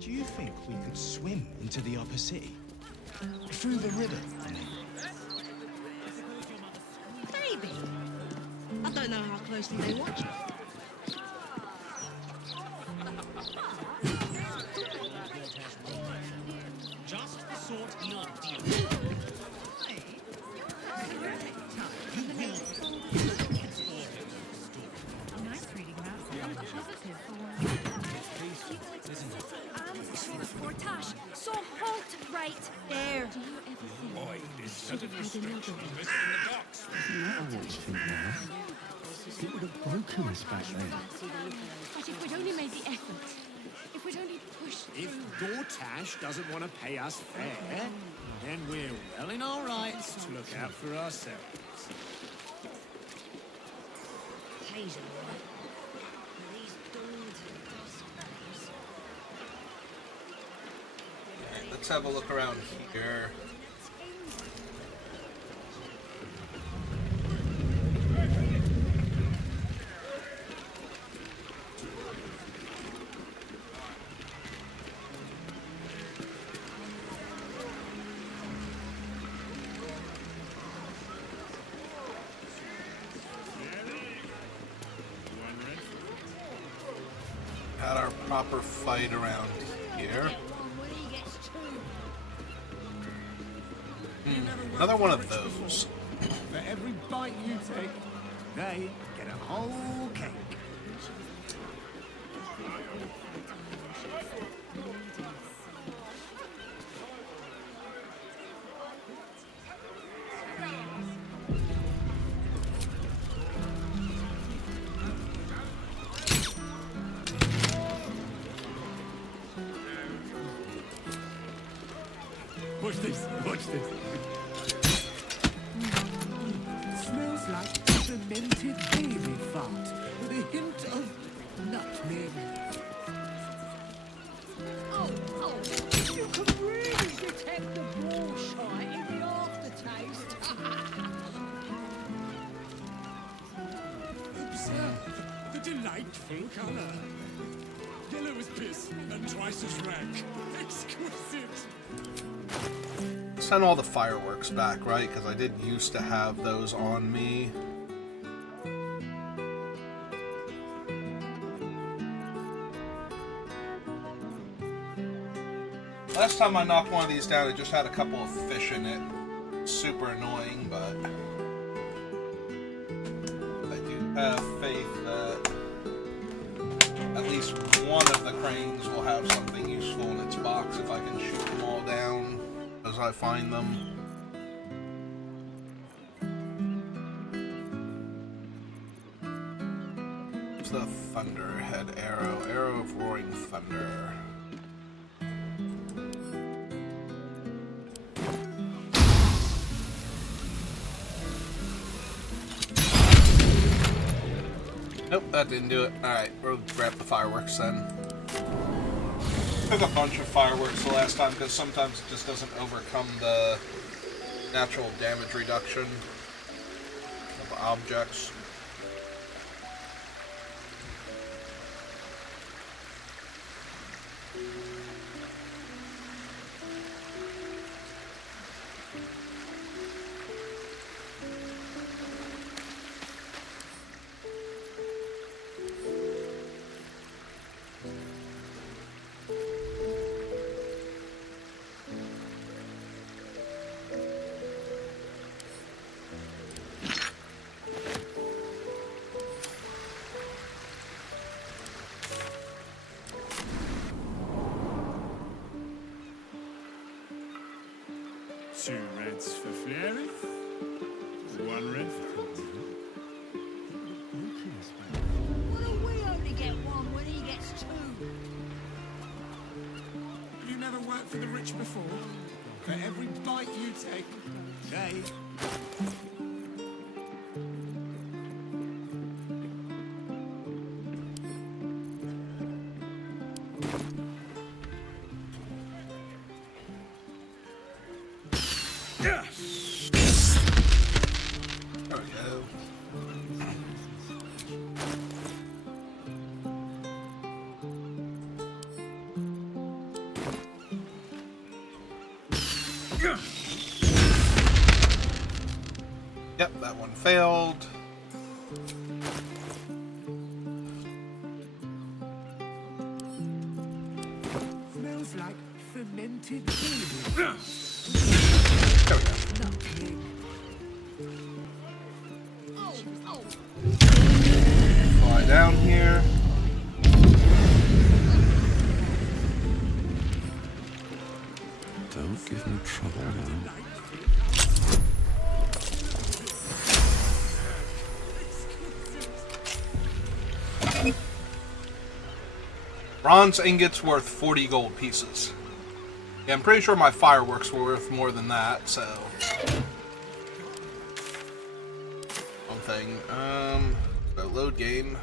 Do you think we could swim into the upper city? Through the river, I mean. Maybe. I don't know how closely they watch it. Just the sort he liked you. Nice reading about something positive for once. For Tash, so halt right there. Do you ever think should have had another one? It would have broken us back then. But if we'd only made the effort, if we'd only pushed If through. Gortash doesn't want to pay us fair, then we're well in our rights to look out for ourselves. Let's have a look around here. Had our proper fight around here. Another one of those. For every bite you take, they get a whole cake. Watch this, watch this. Smells like fermented baby fart with a hint of nutmeg. Oh, you can really detect the bullshit in the aftertaste. Observe the delightful colour. Yellow as piss and twice as rank. Exquisite. Send all the fireworks back, right? Because I did used to have those on me. Last time I knocked one of these down, it just had a couple of fish in it. Super annoying, but I do have faith that at least one of the cranes will have something useful in its box if I can shoot them all down as I find them. It's the Thunderhead arrow. Arrow of Roaring Thunder. Nope, that didn't do it. Alright, we'll grab the fireworks then. Took a bunch of fireworks the last time because sometimes it just doesn't overcome the natural damage reduction of objects. 2 reds for Flery. 1 red for Why don't we only get 1 when he gets 2? You never worked for the rich before? For every bite you take, they... There we go. Yep, that one failed. Smells like fermented baby. There we go. Nutmeg. Fly down here. Don't give me trouble now. Bronze ingots worth 40 gold pieces. Yeah, I'm pretty sure my fireworks were worth more than that, so... One thing. Load game.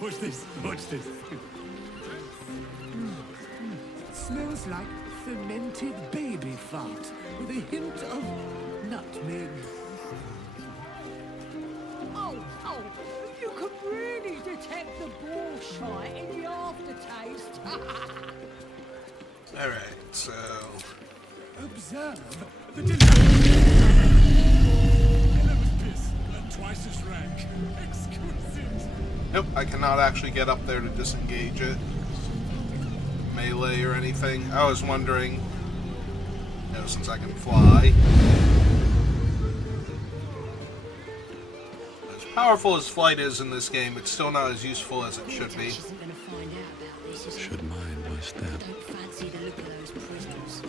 Watch this, watch this. Smells like fermented baby fart with a hint of nutmeg. Oh, you can really detect the bullshit in the aftertaste. Alright, so... Observe the delight. Yellow as piss and twice as rank. Exquisite. Nope, I cannot actually get up there to disengage it. Melee or anything. I was wondering, you know, since I can fly. As powerful as flight is in this game, it's still not as useful as it should be. Should mind my step. Fancy the look of those prisoners.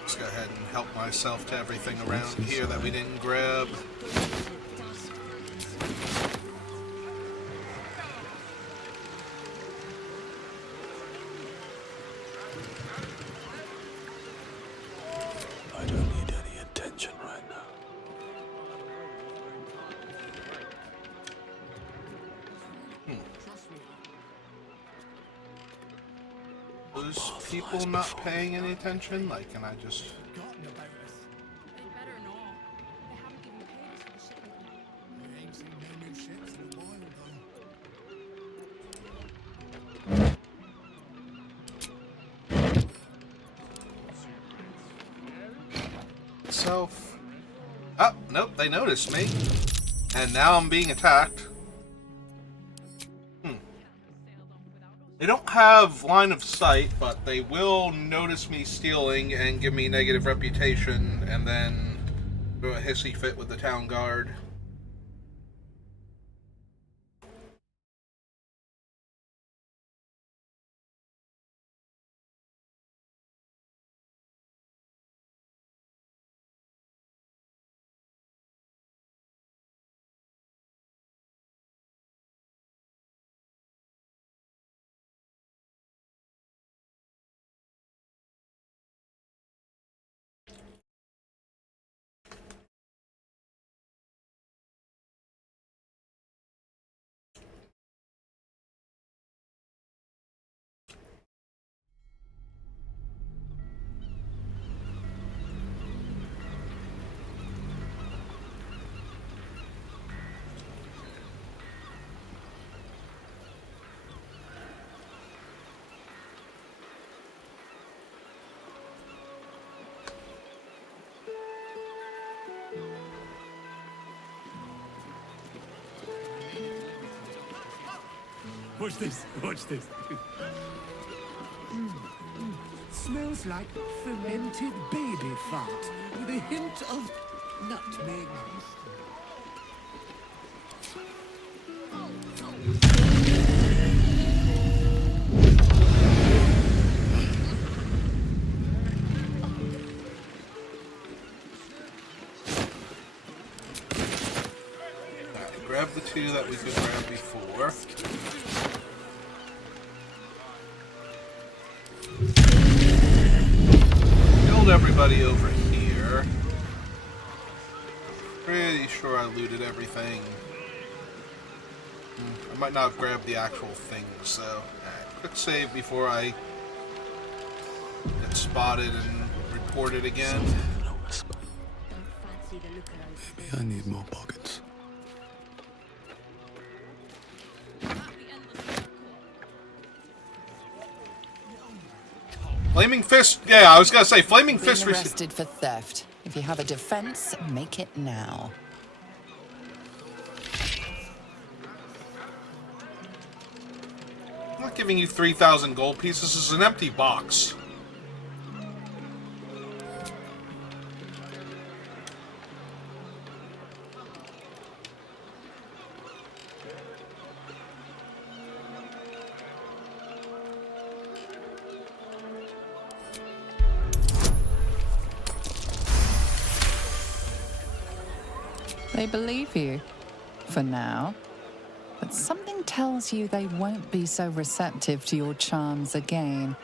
Let's go ahead and help myself to everything around here that we didn't grab. I don't need any attention right now. Those people not paying any attention? Like, can I just... Self. Oh, nope, they noticed me. And now I'm being attacked. They don't have line of sight, but they will notice me stealing and give me negative reputation, and then do a hissy fit with the town guard. Watch this, watch this. Smells like fermented baby fat with a hint of nutmeg. Grab the two that we could grab before. Killed everybody over here. Pretty sure I looted everything. I might not have grabbed the actual things, so quick save before I get spotted and reported again. Maybe I need more pockets. Flaming Fist, yeah, I was gonna say, Flaming Fist... Being arrested for theft. If you have a defense, make it now. I'm not giving you 3,000 gold pieces, this is an empty box. They believe you, for now. But something tells you they won't be so receptive to your charms again.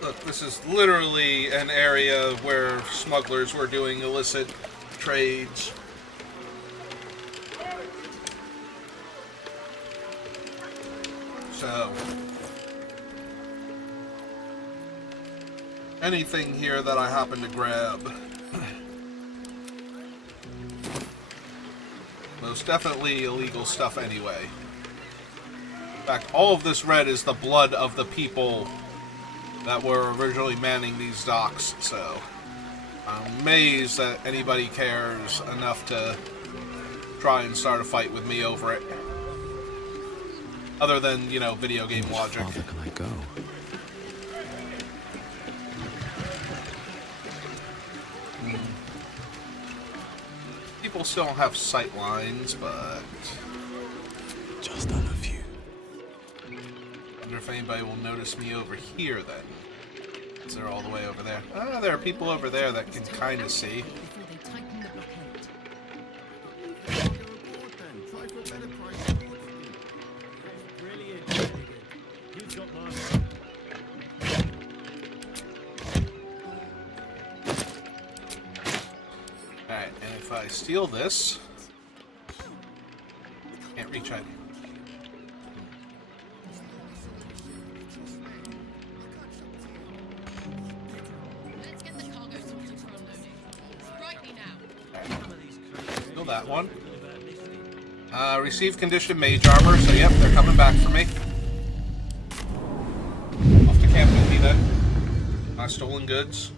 Look, this is literally an area where smugglers were doing illicit trades. So, anything here that I happen to grab, most definitely illegal stuff anyway. In fact, all of this red is the blood of the people that were originally manning these docks, so I'm amazed that anybody cares enough to try and start a fight with me over it. Other than, you know, video game logic. How far can I go? People still don't have sight lines, but Just on a few. wonder if anybody will notice me over here then. Because they're all the way over there. Ah, there are people over there that can kind of see. Alright, and if I steal this... Can't reach it. Steal that one. Receive condition mage armor, so yep, they're coming back for me. Off to camp with me then. My stolen goods.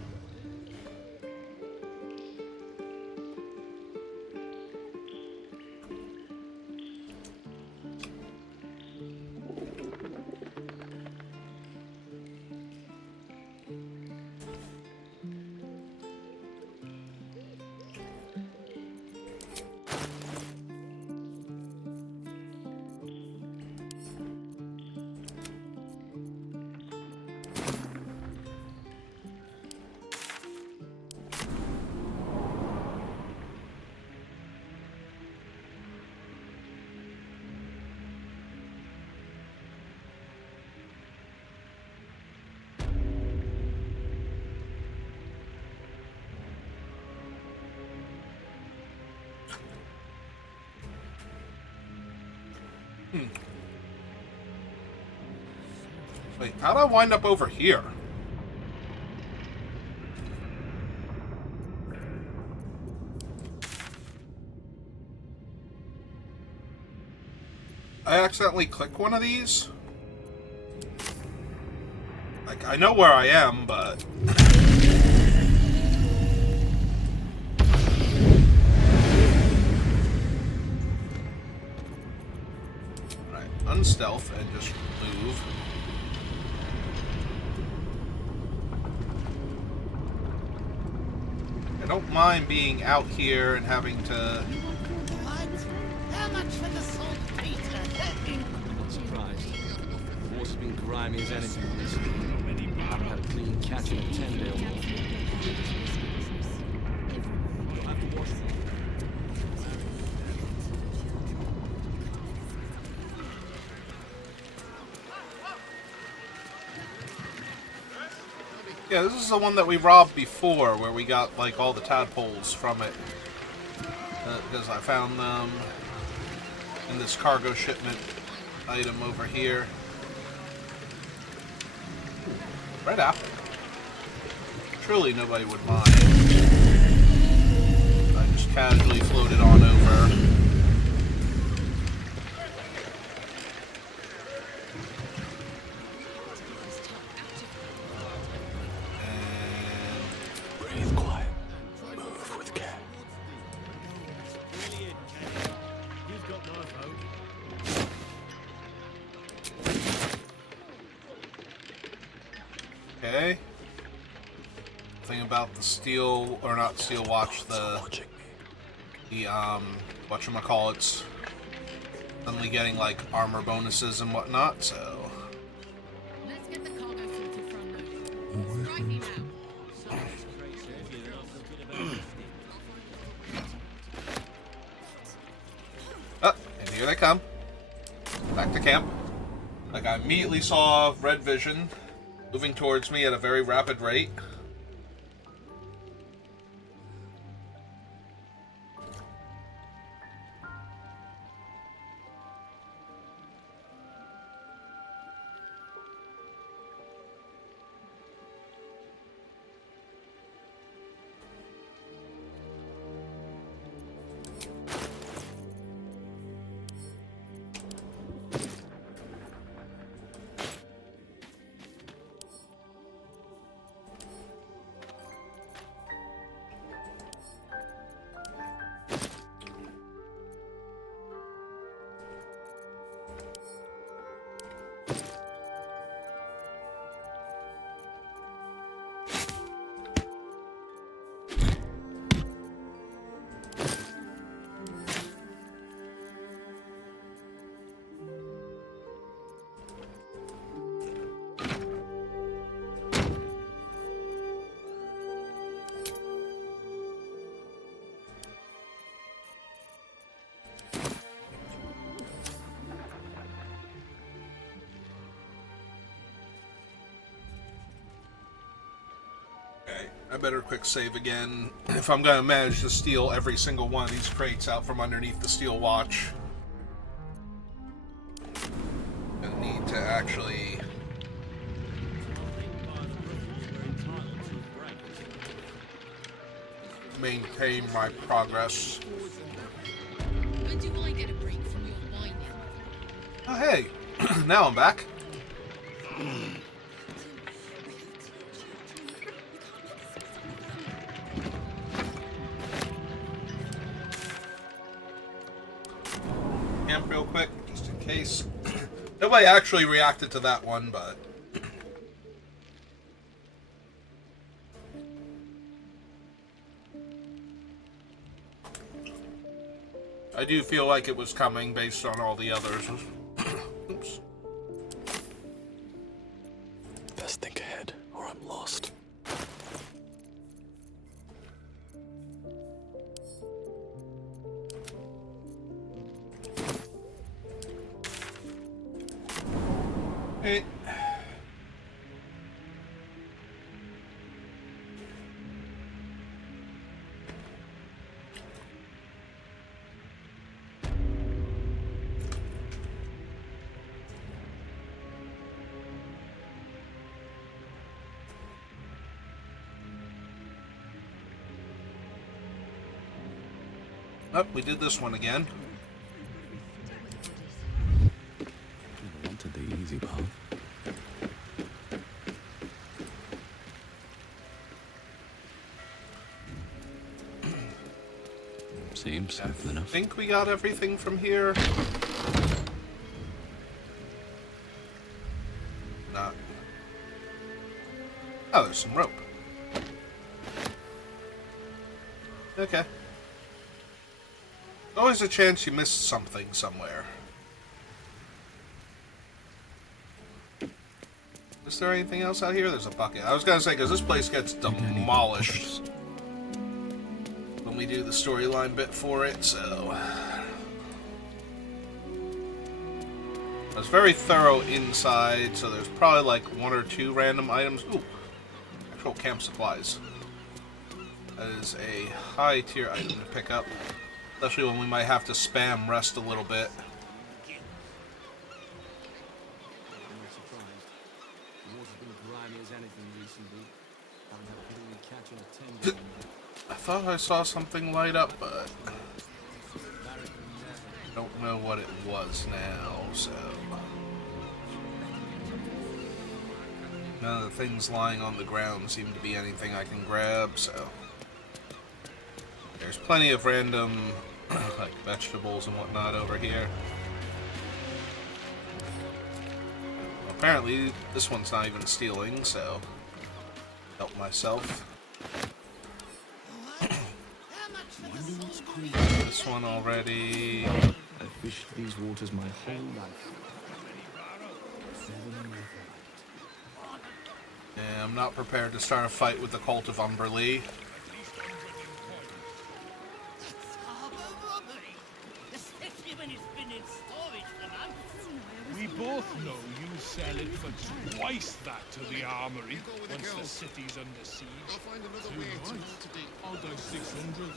Wait, how'd I wind up over here? I accidentally click one of these? Like, I know where I am, but... Alright, unstealth and just move. I don't mind being out here and having to... How much for the saltpeter? Not surprised. The water's been grimy as anything on this. I haven't had a clean catch in a 10-day or more. You'll have to wash them. Yeah, this is the one that we robbed before, where we got, like, all the tadpoles from it. Because I found them in this cargo shipment item over here. Red apple. Truly nobody would mind. I just casually floated on over. Breathe quiet. Move with care. Okay. Thing about the steel, or not steel watch, the whatchamacallits, suddenly getting like armor bonuses and whatnot, so. Let's get the cargo sorted from them. Right me now. Oh, and here they come. Back to camp. Like, I immediately saw red vision moving towards me at a very rapid rate. I better quick save again if I'm gonna manage to steal every single one of these crates out from underneath the steel watch. Gonna need to actually maintain my progress. When do I get a break from your whining? Oh hey, now I'm back. Camp real quick, just in case. Nobody actually reacted to that one, but... I do feel like it was coming based on all the others. Oops. Best think ahead, or I'm lost. Hey. Oh, we did this one again. I wanted the easy path. Seems simple I enough. think we got everything from here. Not. Oh, there's some rope. Okay. Always a chance you missed something somewhere. Is there anything else out here? There's a bucket. I was gonna say, because this place gets demolished when we do the storyline bit for it, so... I was very thorough inside, so there's probably like 1 or 2 random items. Ooh, actual camp supplies. That is a high tier item to pick up, especially when we might have to spam rest a little bit. I'm not surprised. The water's been grimy as anything recently. Haven't had a clean catch in a 10-day. I thought I saw something light up, but I don't know what it was now, so... None of the things lying on the ground seem to be anything I can grab, so... There's plenty of random, like, vegetables and whatnot over here. Apparently, this one's not even stealing, so... Help myself. This one already. I've fished these waters my whole life. Yeah, I'm not prepared to start a fight with the Cult of Umberlee. We both know you sell it for twice that to the armory once the city's under siege. I'll find another way to I'll go 600.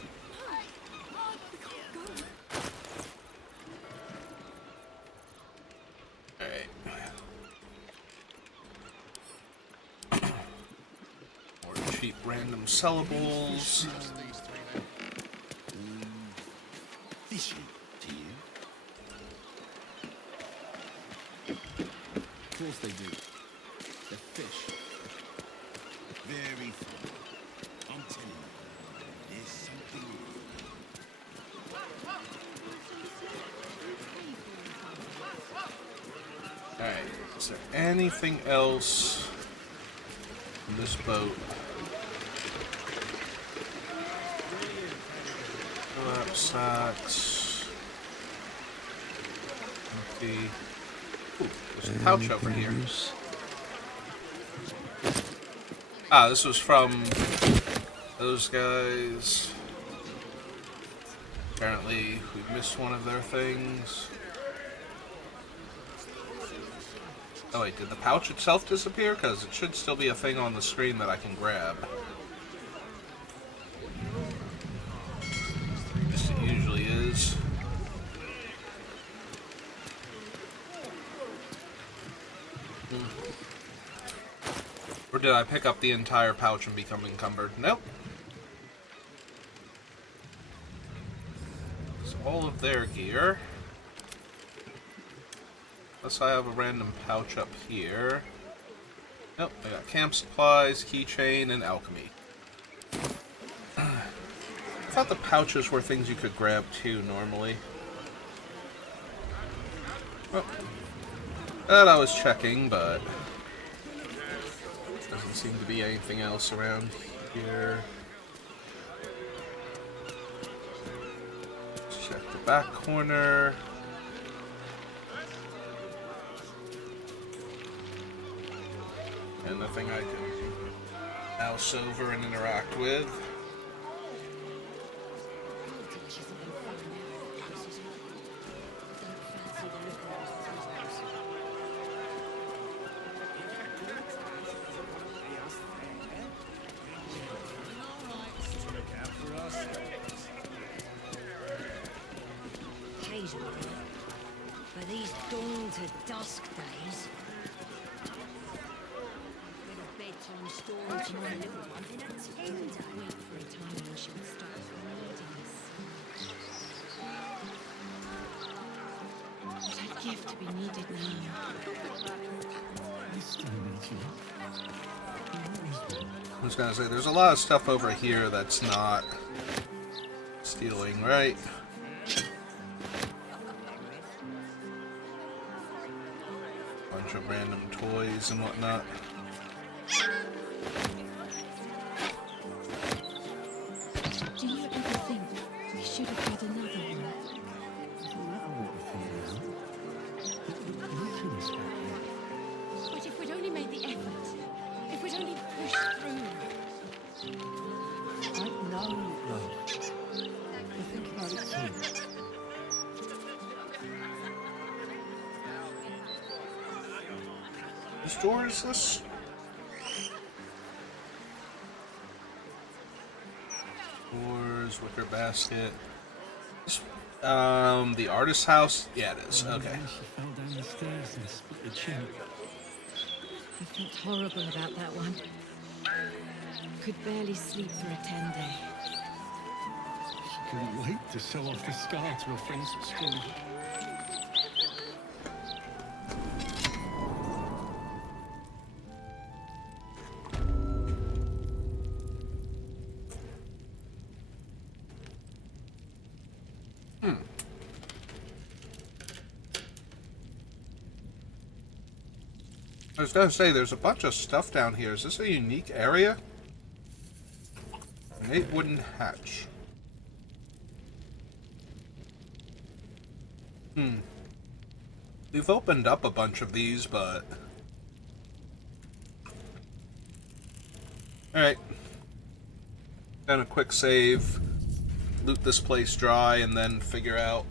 Alright. More cheap random sellables. Fishy to you? Of course they do. They're fish. Very funny. I'm telling you, there's something. Alright, is there anything else in this boat? Collapse sacks. Empty. Ooh, there's a pouch over here. Ah, this was from those guys. Apparently, we missed one of their things. Oh wait, did the pouch itself disappear? Because it should still be a thing on the screen that I can grab. Yes, it usually is. Or did I pick up the entire pouch and become encumbered? Nope. It's all of their gear. Unless I have a random pouch up here. Nope, I got camp supplies, keychain, and alchemy. I thought the pouches were things you could grab too, normally. Well, that I was checking, but... doesn't seem to be anything else around here. Let's check the back corner. And nothing I can mouse over and interact with. Occasionally, for these dawn to dusk days. Bedtime story to my little one in a 10-day. Wait for a time when she would start needing us. to be needed now. I still need you. You always will. I was gonna say, there's a lot of stuff over here that's not stealing, right? Bunch of random toys and whatnot. Do you ever think we should have had another one? Doesn't matter what we think now. Look at us back then. But if we'd only made the effort, if we'd only pushed through. I know, love. I think about it too. Whose door is this? Doors, wicker basket. The artist's house? Yeah, it is. Okay. She fell down the stairs and split the chin. I felt horrible about that one. Could barely sleep through a 10-day. She couldn't wait to show off the scar to her friends at school. I was gonna say, there's a bunch of stuff down here. Is this a unique area? An 8 wooden hatch. We've opened up a bunch of these, but... Alright. Done a quick save. Loot this place dry, and then figure out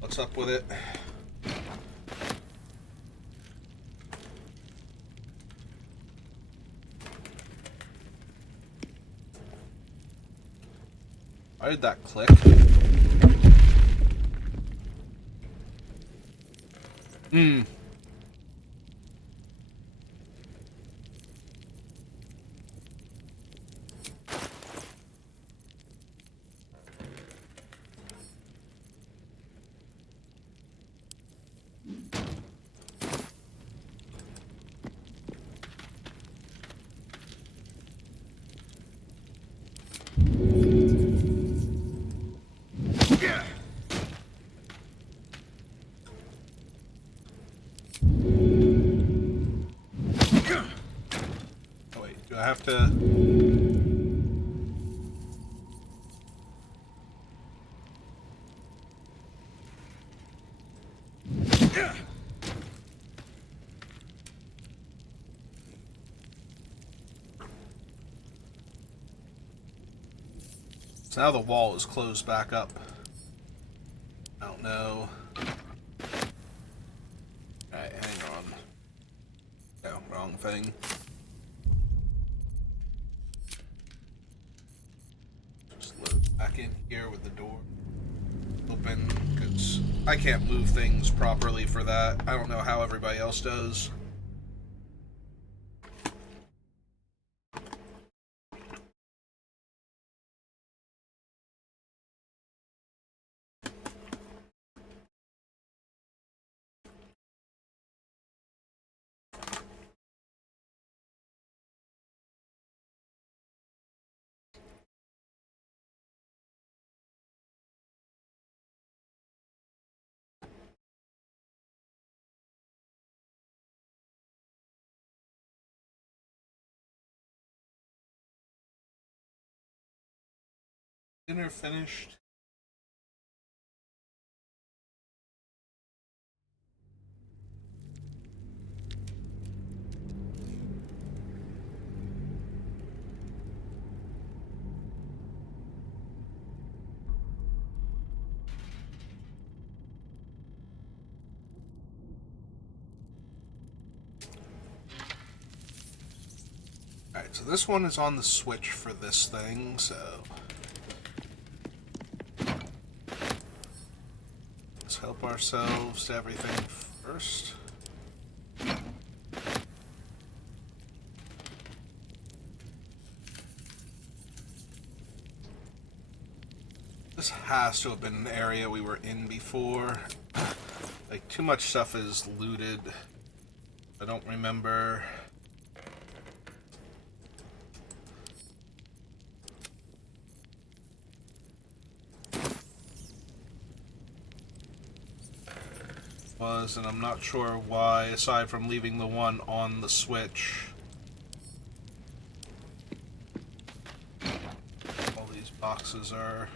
what's up with it. Why did that click? I have to... So now the wall is closed back up. I don't know. Alright, hang on. No, wrong thing. Back in here with the door open, because I can't move things properly for that. I don't know how everybody else does. Dinner finished. Alright, so this one is on the Switch for this thing, so... Let's help ourselves to everything first. This has to have been an area we were in before. Like, too much stuff is looted. I don't remember. And I'm not sure why, aside from leaving the one on the switch. All these boxes are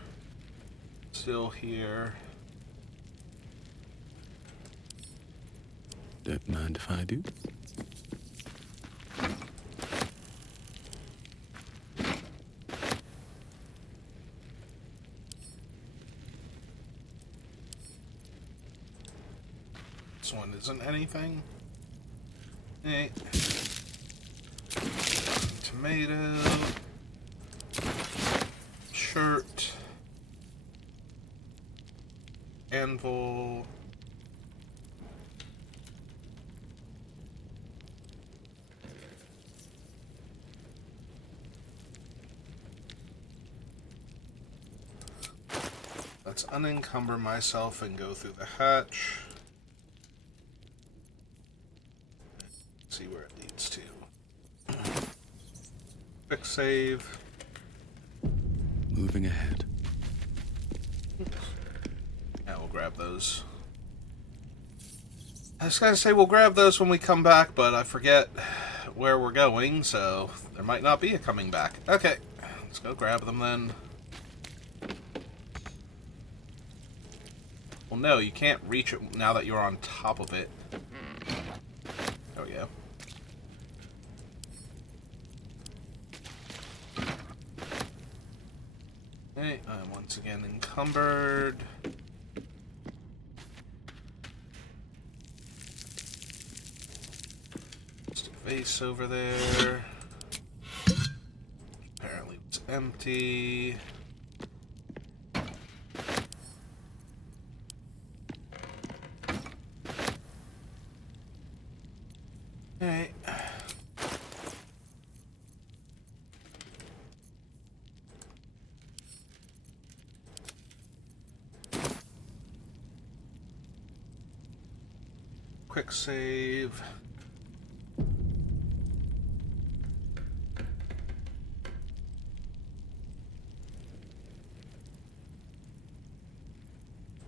still here. Don't mind if I do. This one isn't anything. Hey. Tomato. Shirt. Anvil. Let's unencumber myself and go through the hatch. See where it leads to. Quick save. Moving ahead. Yeah, we'll grab those. I was gonna say we'll grab those when we come back, but I forget where we're going, so there might not be a coming back. Okay, let's go grab them then. Well, no, you can't reach it now that you're on top of it. There we go. Okay, I'm once again encumbered. Just a vase over there. Apparently it's empty. Okay. Quick save.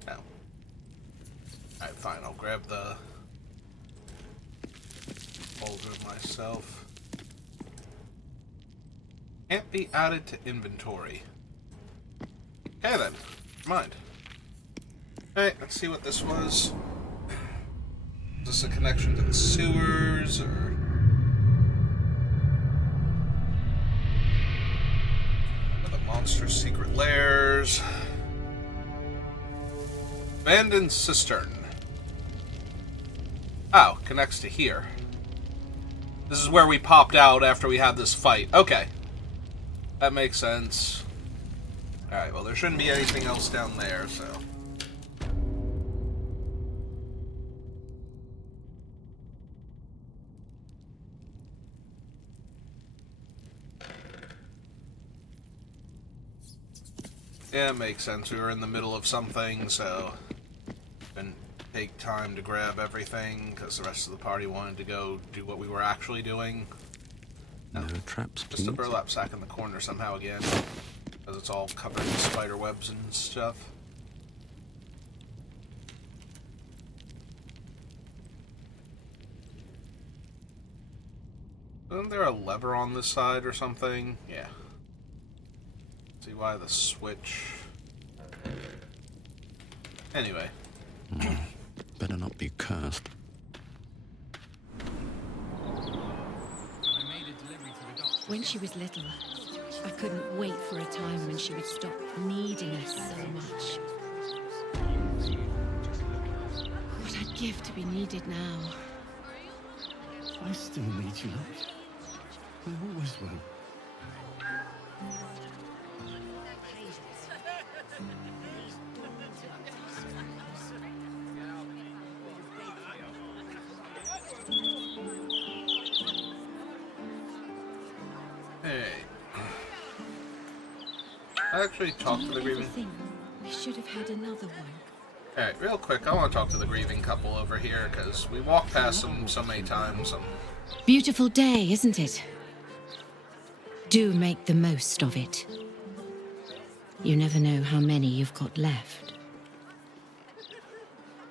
No. Alright, fine. I'll grab the Baldur myself. Can't be added to inventory. Okay then. Mind. Alright, let's see what this was. Is this a connection to the sewers, or... the monster's secret lairs? Abandoned cistern. Oh, connects to here. This is where we popped out after we had this fight. Okay. That makes sense. Alright, well there shouldn't be anything else down there, so... yeah, it makes sense. We were in the middle of something, so... didn't take time to grab everything, because the rest of the party wanted to go do what we were actually doing. No traps, please. Just a burlap sack in the corner somehow again, because it's all covered in spider webs and stuff. Isn't there a lever on this side or something? Yeah. See why the switch... anyway. Better not be cursed. When she was little, I couldn't wait for a time when she would stop needing us so much. What I'd give to be needed now. I still need you, love. I always will. Hey. I actually talked to the Do you ever Grieving. think we should have had another one? Alright, real quick, I want to talk to the grieving couple over here, because we walked past them so many times. Beautiful day, isn't it? Do make the most of it. You never know how many you've got left.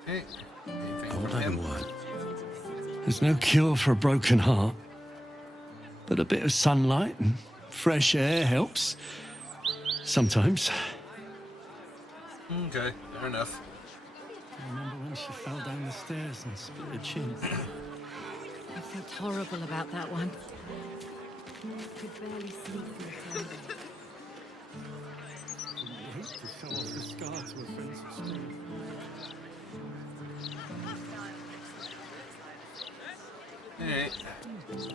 Hey, anything Old from him? Everwood. There's no cure for a broken heart. But a bit of sunlight and fresh air helps. Sometimes. Okay, fair enough. I remember when she fell down the stairs and split her chin. I felt horrible about that one. Could barely sleep for a time. I hate to show off the scar to a friend's street. Alright.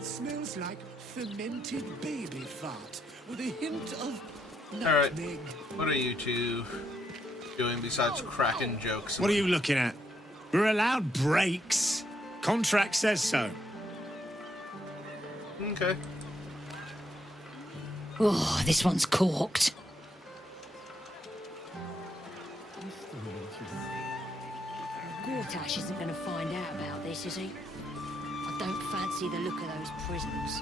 Smells like fermented baby fart with a hint of Alright. nutmeg. What are you two doing besides cracking jokes? What are you looking at? We're allowed breaks. Contract says so. Okay. Oh, this one's corked. Gortash isn't going to find out about this, is he? I don't fancy the look of those prisoners.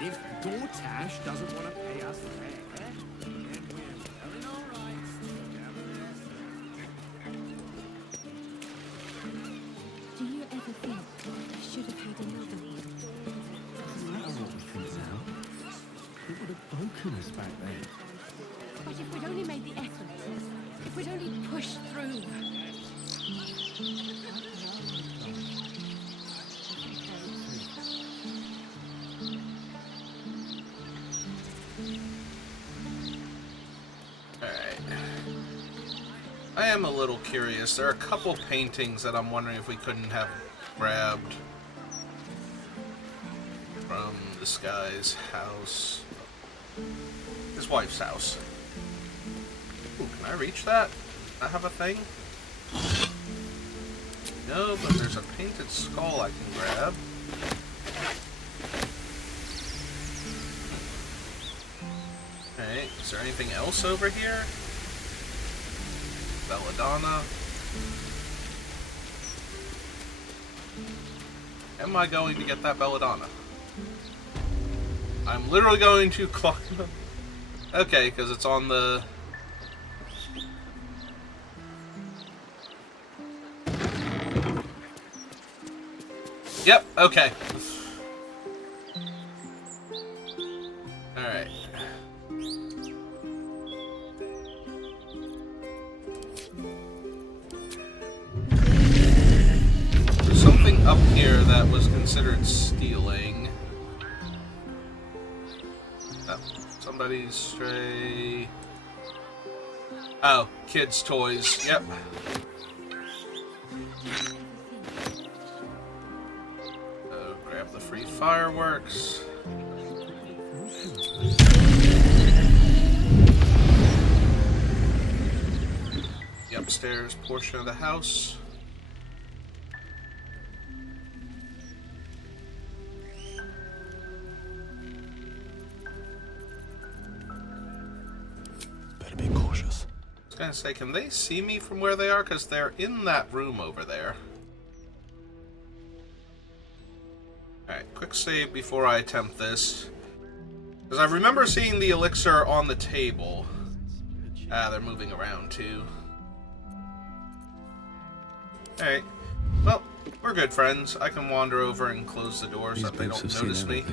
If Gortash doesn't want to pay us fair, then we're very all right. Do you ever think I should have had another one? Doesn't matter what we think now. It would have broken us back then. But if we'd only made the effort, if we'd only pushed through. I am a little curious. There are a couple paintings that I'm wondering if we couldn't have grabbed from this guy's house. His wife's house. Ooh, can I reach that? Can I have a thing? No, but there's a painted skull I can grab. Alright, is there anything else over here? Belladonna. Am I going to get that Belladonna? I'm literally going to climb. Okay, because it's on the... Yep, okay. Alright. There's something up here that was considered stealing. Oh, somebody's stray... Oh, kids' toys, yep. Grab the free fireworks. The upstairs portion of the house. Better be cautious. I was gonna say, can they see me from where they are? Because they're in that room over there. Alright, quick save before I attempt this. Because I remember seeing the elixir on the table. Ah, they're moving around too. Alright. Well, we're good friends. I can wander over and close the door so that they don't notice me.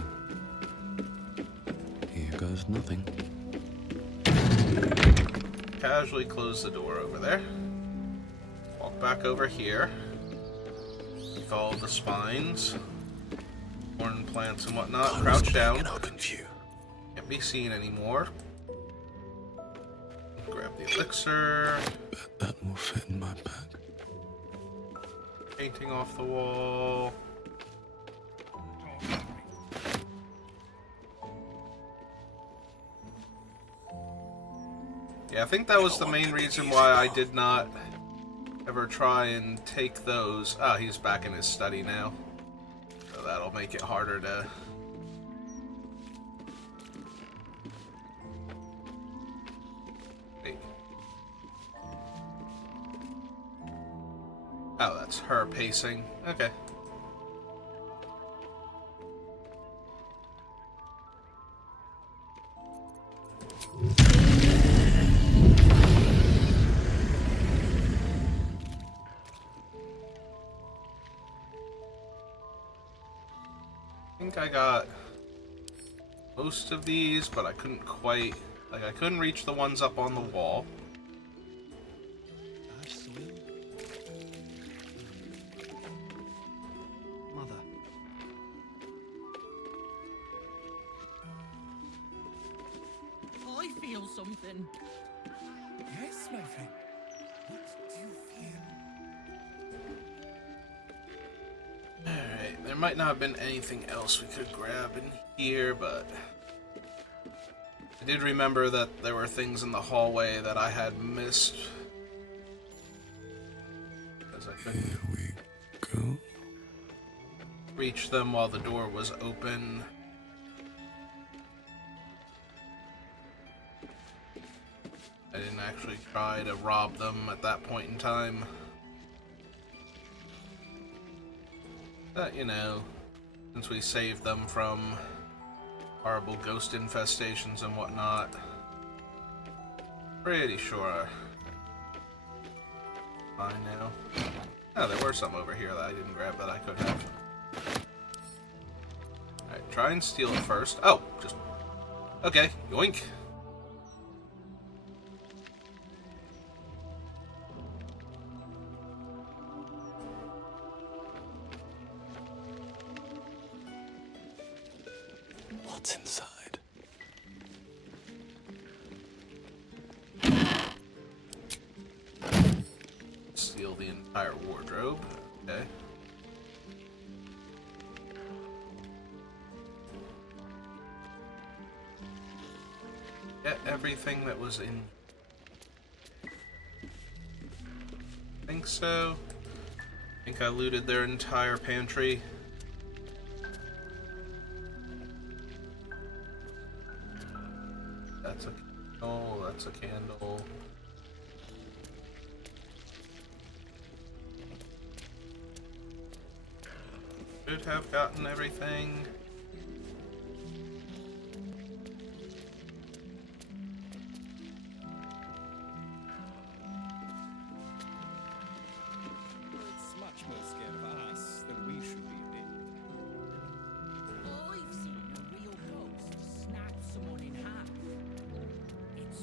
Here goes nothing. Casually close the door over there. Walk back over here. Follow the spines. Horn plants and whatnot. Crouch down. An open view. Can't be seen anymore. Grab the elixir. Bet that will fit in my bag. Painting off the wall. Yeah, I think that was the main reason why I did not ever try and take those. Ah, he's back in his study now. So that'll make it harder to... Wait. Oh, that's her pacing. Okay. I think I got most of these, but I couldn't quite... Like, I couldn't reach the ones up on the wall. Mother. I feel something. Yes, my friend. What do you feel? Alright, there might not have been anything else we could grab in here, but... I did remember that there were things in the hallway that I had missed. Because I couldn't Go. reach them while the door was open. I didn't actually try to rob them at that point in time. But, you know, since we saved them from horrible ghost infestations and whatnot, pretty sure fine now. Oh, there were some over here that I didn't grab that I could have. Alright, try and steal it first. Oh, just... Okay, yoink. What's inside? Steal the entire wardrobe. Okay. Get everything that was in. I think so. I think I looted their entire pantry. That's a candle, that's a candle. Should have gotten everything. It's much more scared of us than we should be of it. I've seen a real ghost snap someone in half. It's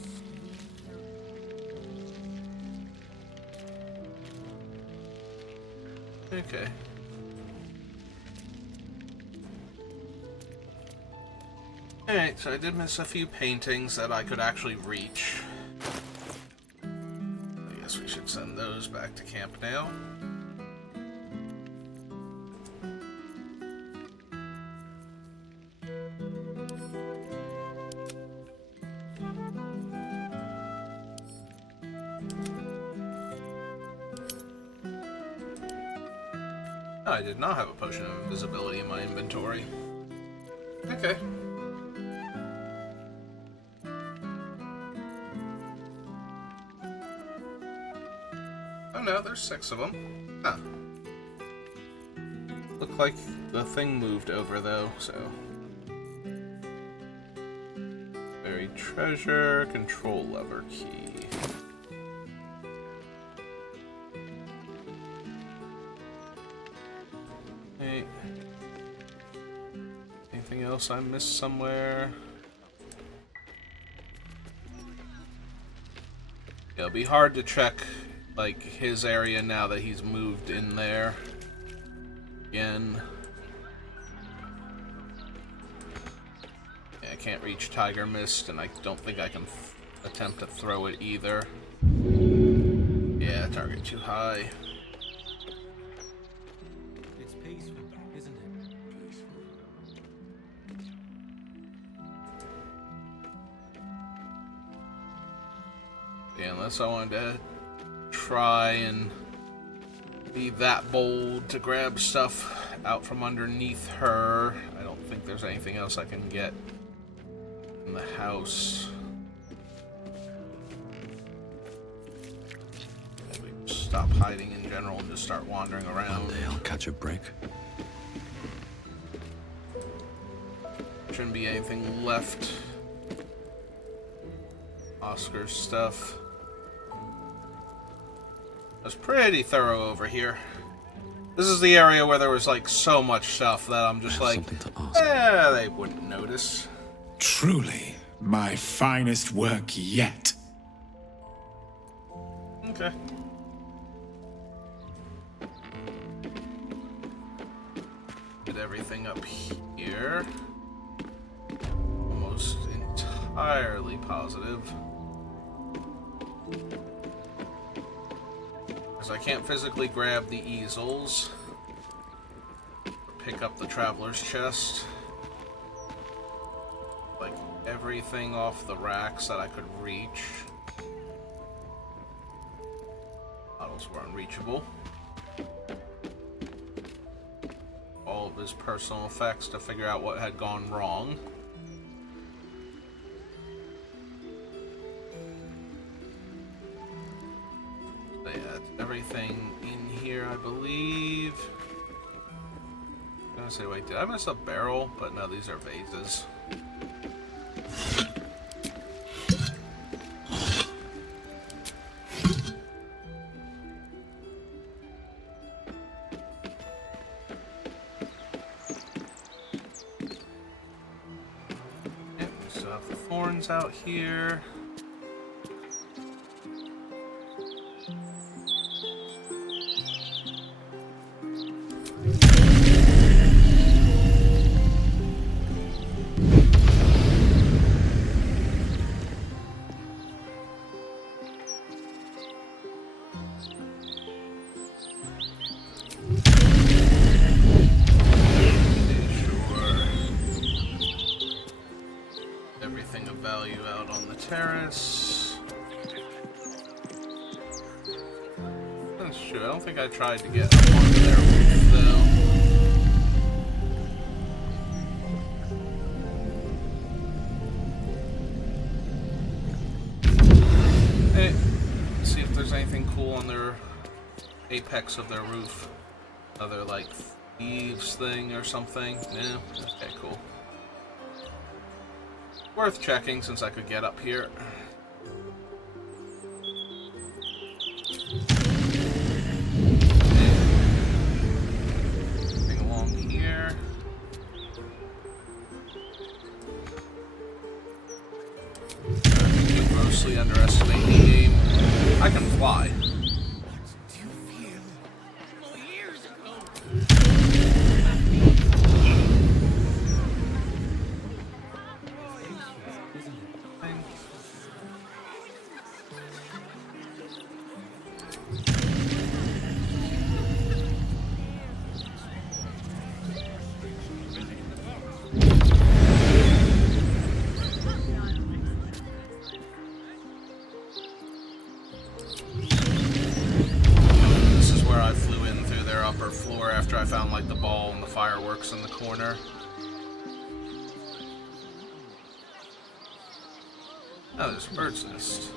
Okay. Alright, so I did miss a few paintings that I could actually reach. I guess we should send those back to camp now. Oh, I did not have a potion of invisibility in my inventory. Okay. Oh no, there's 6 of them. Huh. Looked like the thing moved over though, so... Buried treasure, control lever key. Hey. Anything else I missed somewhere? Yeah, it'll be hard to check like his area now that he's moved in there again. Yeah, I can't reach Tiger Mist, and I don't think I can attempt to throw it either. Yeah, target too high. It's peaceful, isn't it? Yeah, unless I wanted to try and be that bold to grab stuff out from underneath her. I don't think there's anything else I can get in the house. Maybe stop hiding in general and just start wandering around. One day I'll catch a break. Shouldn't be anything left. Oscar's stuff. I was pretty thorough over here. This is the area where there was like so much stuff that I'm just like, they wouldn't notice. Truly, my finest work yet. Okay. Get everything up here. Almost entirely positive. Because I can't physically grab the easels. Or pick up the traveler's chest. Like everything off the racks that I could reach. Models were unreachable. All of his personal effects to figure out what had gone wrong. They had everything in here, I believe. I'm gonna say, wait, did I miss a barrel? But no, these are vases. Out here. Terrace. That's true. I don't think I tried to get up onto their roof, though. Hey, let's see if there's anything cool on their apex of their roof. Other, like, thieves thing or something. No? Okay, cool. Worth checking since I could get up here. Anything along here. I think you grossly underestimate the game. I can fly. I found like the ball and the fireworks in the corner. Oh, there's a bird's nest.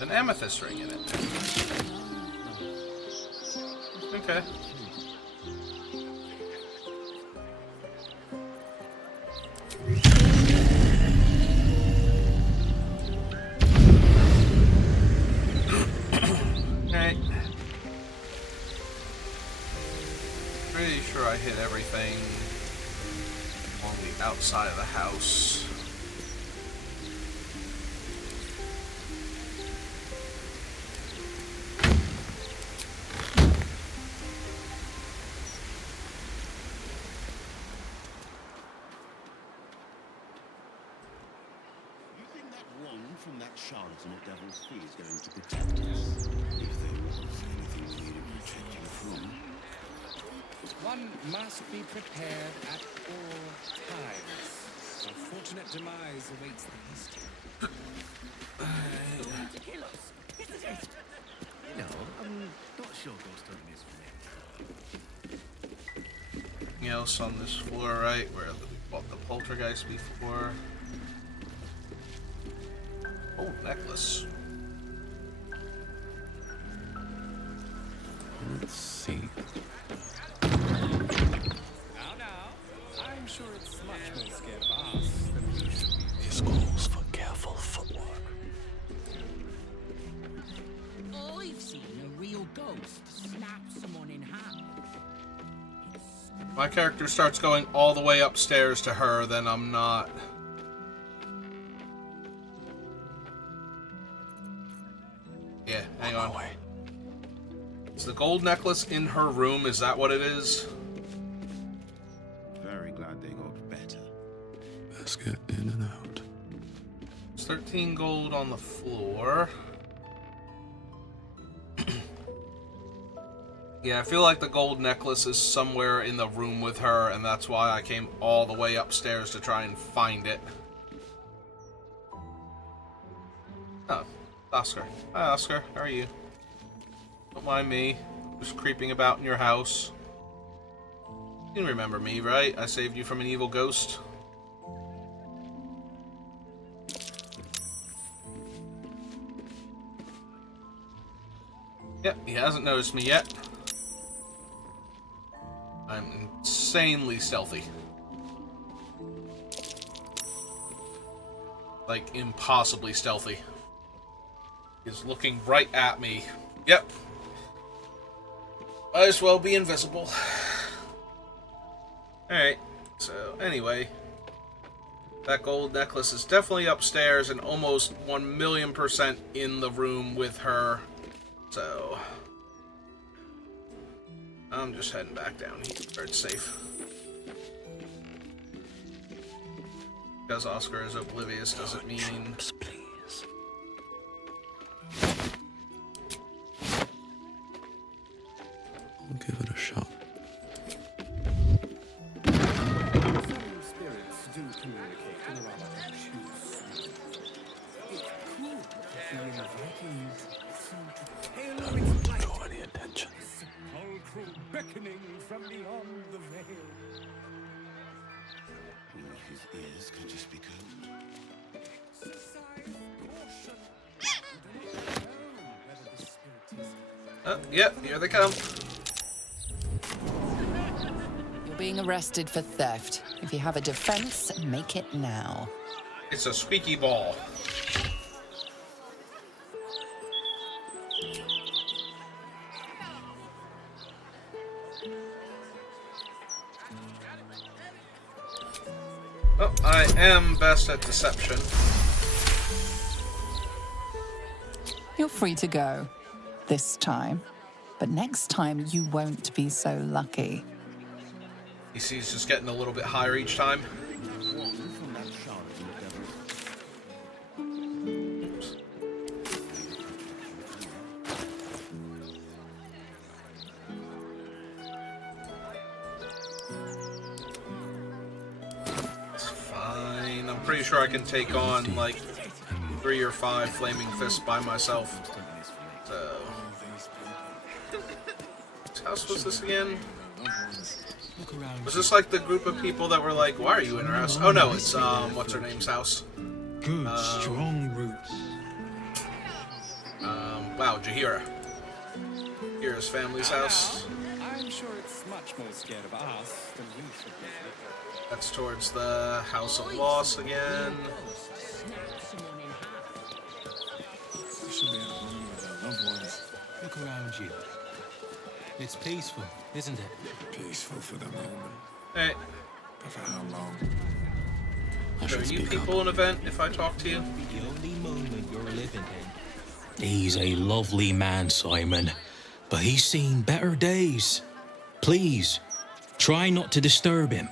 An amethyst ring in it. Okay. Pretty sure I hit everything on the outside of the house. You think that wand from that charlatan at Devil's Fee is going to protect us? If there was anything we needed protecting from. One must be prepared at all times. A fortunate demise awaits the hasty. To kill us, isn't it? No, I'm not sure Ghost Hunting is for me. Anything else on this floor, right? Where we bought the poltergeist before. Oh, necklace. Let's see. I'm sure it's much more scared of us than we should be. This calls for careful footwork. I've seen a real ghost snap someone in half. My character starts going all the way upstairs to her, then I'm not. Yeah, hang on. Is the gold necklace in her room? Is that what it is? Very glad they got better. Let's get in and out. There's 13 gold on the floor. Yeah, I feel like the gold necklace is somewhere in the room with her, and that's why I came all the way upstairs to try and find it. Oh, Oscar. Hi, Oscar. How are you? Don't mind me. Just creeping about in your house. You remember me, right? I saved you from an evil ghost. Yep, he hasn't noticed me yet. I'm insanely stealthy. Like, impossibly stealthy. He's looking right at me. Yep. Might as well be invisible. Alright, so anyway. That gold necklace is definitely upstairs and almost 1,000,000% in the room with her. So I'm just heading back down here where it's safe. Because Oscar is oblivious doesn't mean... Please. I'll give it a shot. Some spirits do communicate in a rather obtuse way. It's cool if you're inviting to tailor its light. Draw any attention. Sepulchral beckoning from beyond the veil. His ears can just be cold. Exercise caution. You do not know whether the spirit is. Oh, yep, here they come. You're being arrested for theft. If you have a defense, make it now. It's a squeaky ball. Oh, I am best at deception. You're free to go. This time. But next time, you won't be so lucky. You see, he's just getting a little bit higher each time. One from that charlatan It's fine. I'm pretty sure I can take on, like, 3 or 5 flaming fists by myself. So... Whose house was this again? Was this like the group of people that were like, why are you in our house? Oh no, it's, what's her name's house? Good, strong roots. Wow, Jahira. Jahira's family's house. I'm sure it's much more scared of us than we should be. That's towards the House of Loss again. You should be at home with their loved ones. Look around you. It's peaceful, isn't it? Peaceful for the moment. Hey. But for how long? Are you people an event if I talk to you? The only moment you're living in. He's a lovely man, Simon, but he's seen better days. Please, try not to disturb him.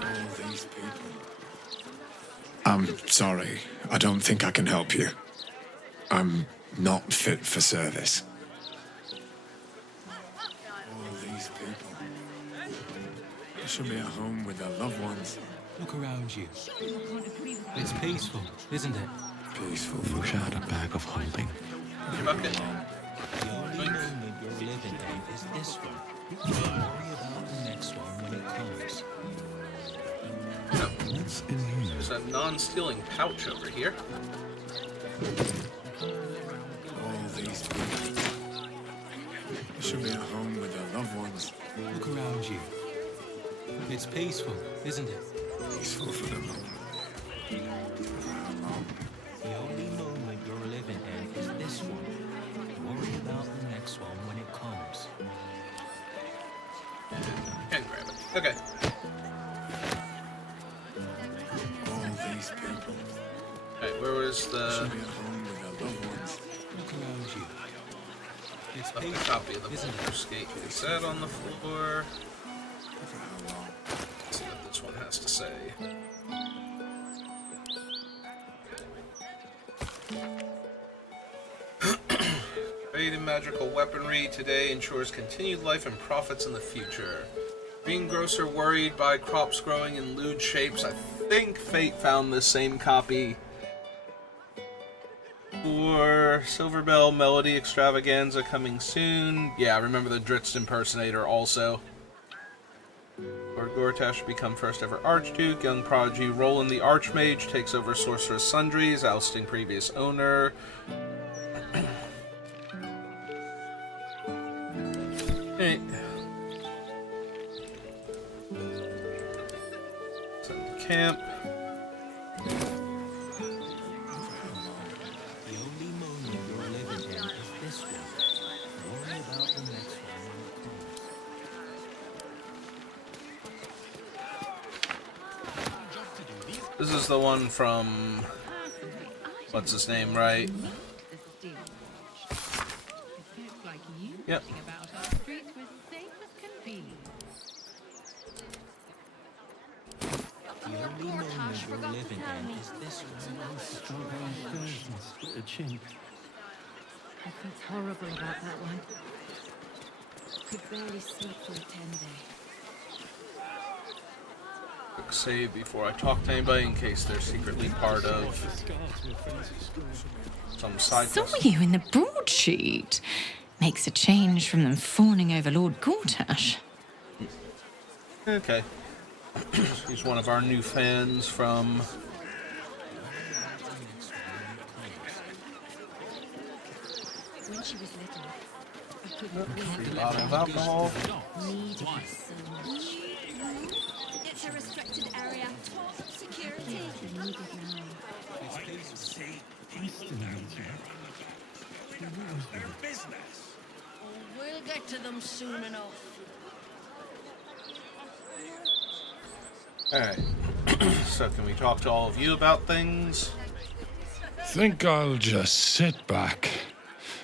All these people. I'm sorry. I don't think I can help you. I'm not fit for service. All these people. They should be at home with their loved ones. Look around you. It's peaceful, isn't it? Peaceful for Wish I had a bag of holding. The only moment you're living in is this one. Worry about the next one when it comes. What's in here? There's a non-stealing pouch over here. all peaceful, isn't it? Peaceful for the moment. The only moment you're living in is this one. Worry about the next one when it comes. And grab it. Okay. All these people. Alright, where was the... Should be at home with their loved ones. Look around you. It's A peaceful, copy of the isn't Baldur it? Skate cassette on the floor. For how long? Let's see what this one has to say. Trade in magical weaponry today ensures continued life and profits in the future. Being grocer worried by crops growing in lewd shapes. I think Fate found this same copy for Silverbell Melody Extravaganza coming soon. Yeah, remember the Dritz impersonator also. Lord Gortash become first ever Archduke. Young prodigy Roland the Archmage takes over Sorceress Sundries, ousting previous owner. Hey. Send to camp. The only moment you're living in is this one. Worry about the next one when it comes. This is the one from... What's his name, right? Yep. The only moment you're living in is this one. Split a chink. I felt horrible about that one. Could barely sleep for a 10-day. Quick save before I talk to anybody in case they're secretly part of some side Saw quest. you in the broadsheet. Makes a change from them fawning over Lord Gortash. Okay. He's one of our new fans from... When she was little, I couldn't Free bottle of alcohol. needed her so much. It's a restricted area. Security. I needed now. Their business. We'll get to them soon enough. Alright. So can we talk to all of you about things? Think I'll just sit back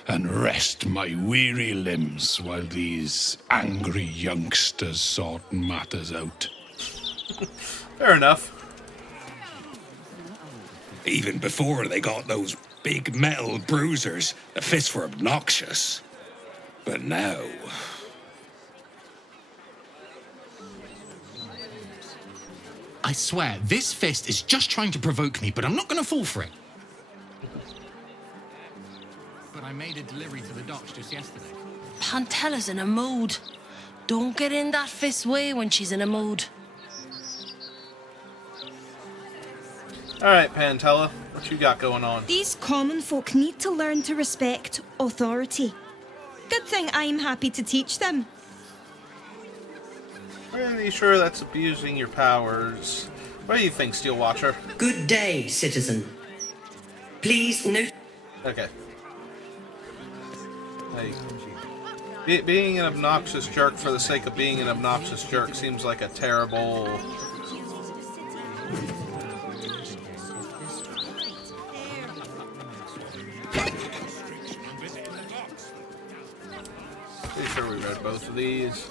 and rest my weary limbs while these angry youngsters sort matters out. Fair enough. Even before they got those big metal bruisers, the fists were obnoxious. But now... I swear, this fist is just trying to provoke me, but I'm not going to fall for it. But I made a delivery to the docks just yesterday. Pantella's in a mood. Don't get in that fist way when she's in a mood. Alright, Pantella, what you got going on? These common folk need to learn to respect authority. Good thing I'm happy to teach them. Pretty sure that's abusing your powers. What do you think, Steel Watcher? Good day, citizen. Please note. Okay. Like, being an obnoxious jerk for the sake of being an obnoxious jerk seems like a terrible... Pretty sure we read both of these.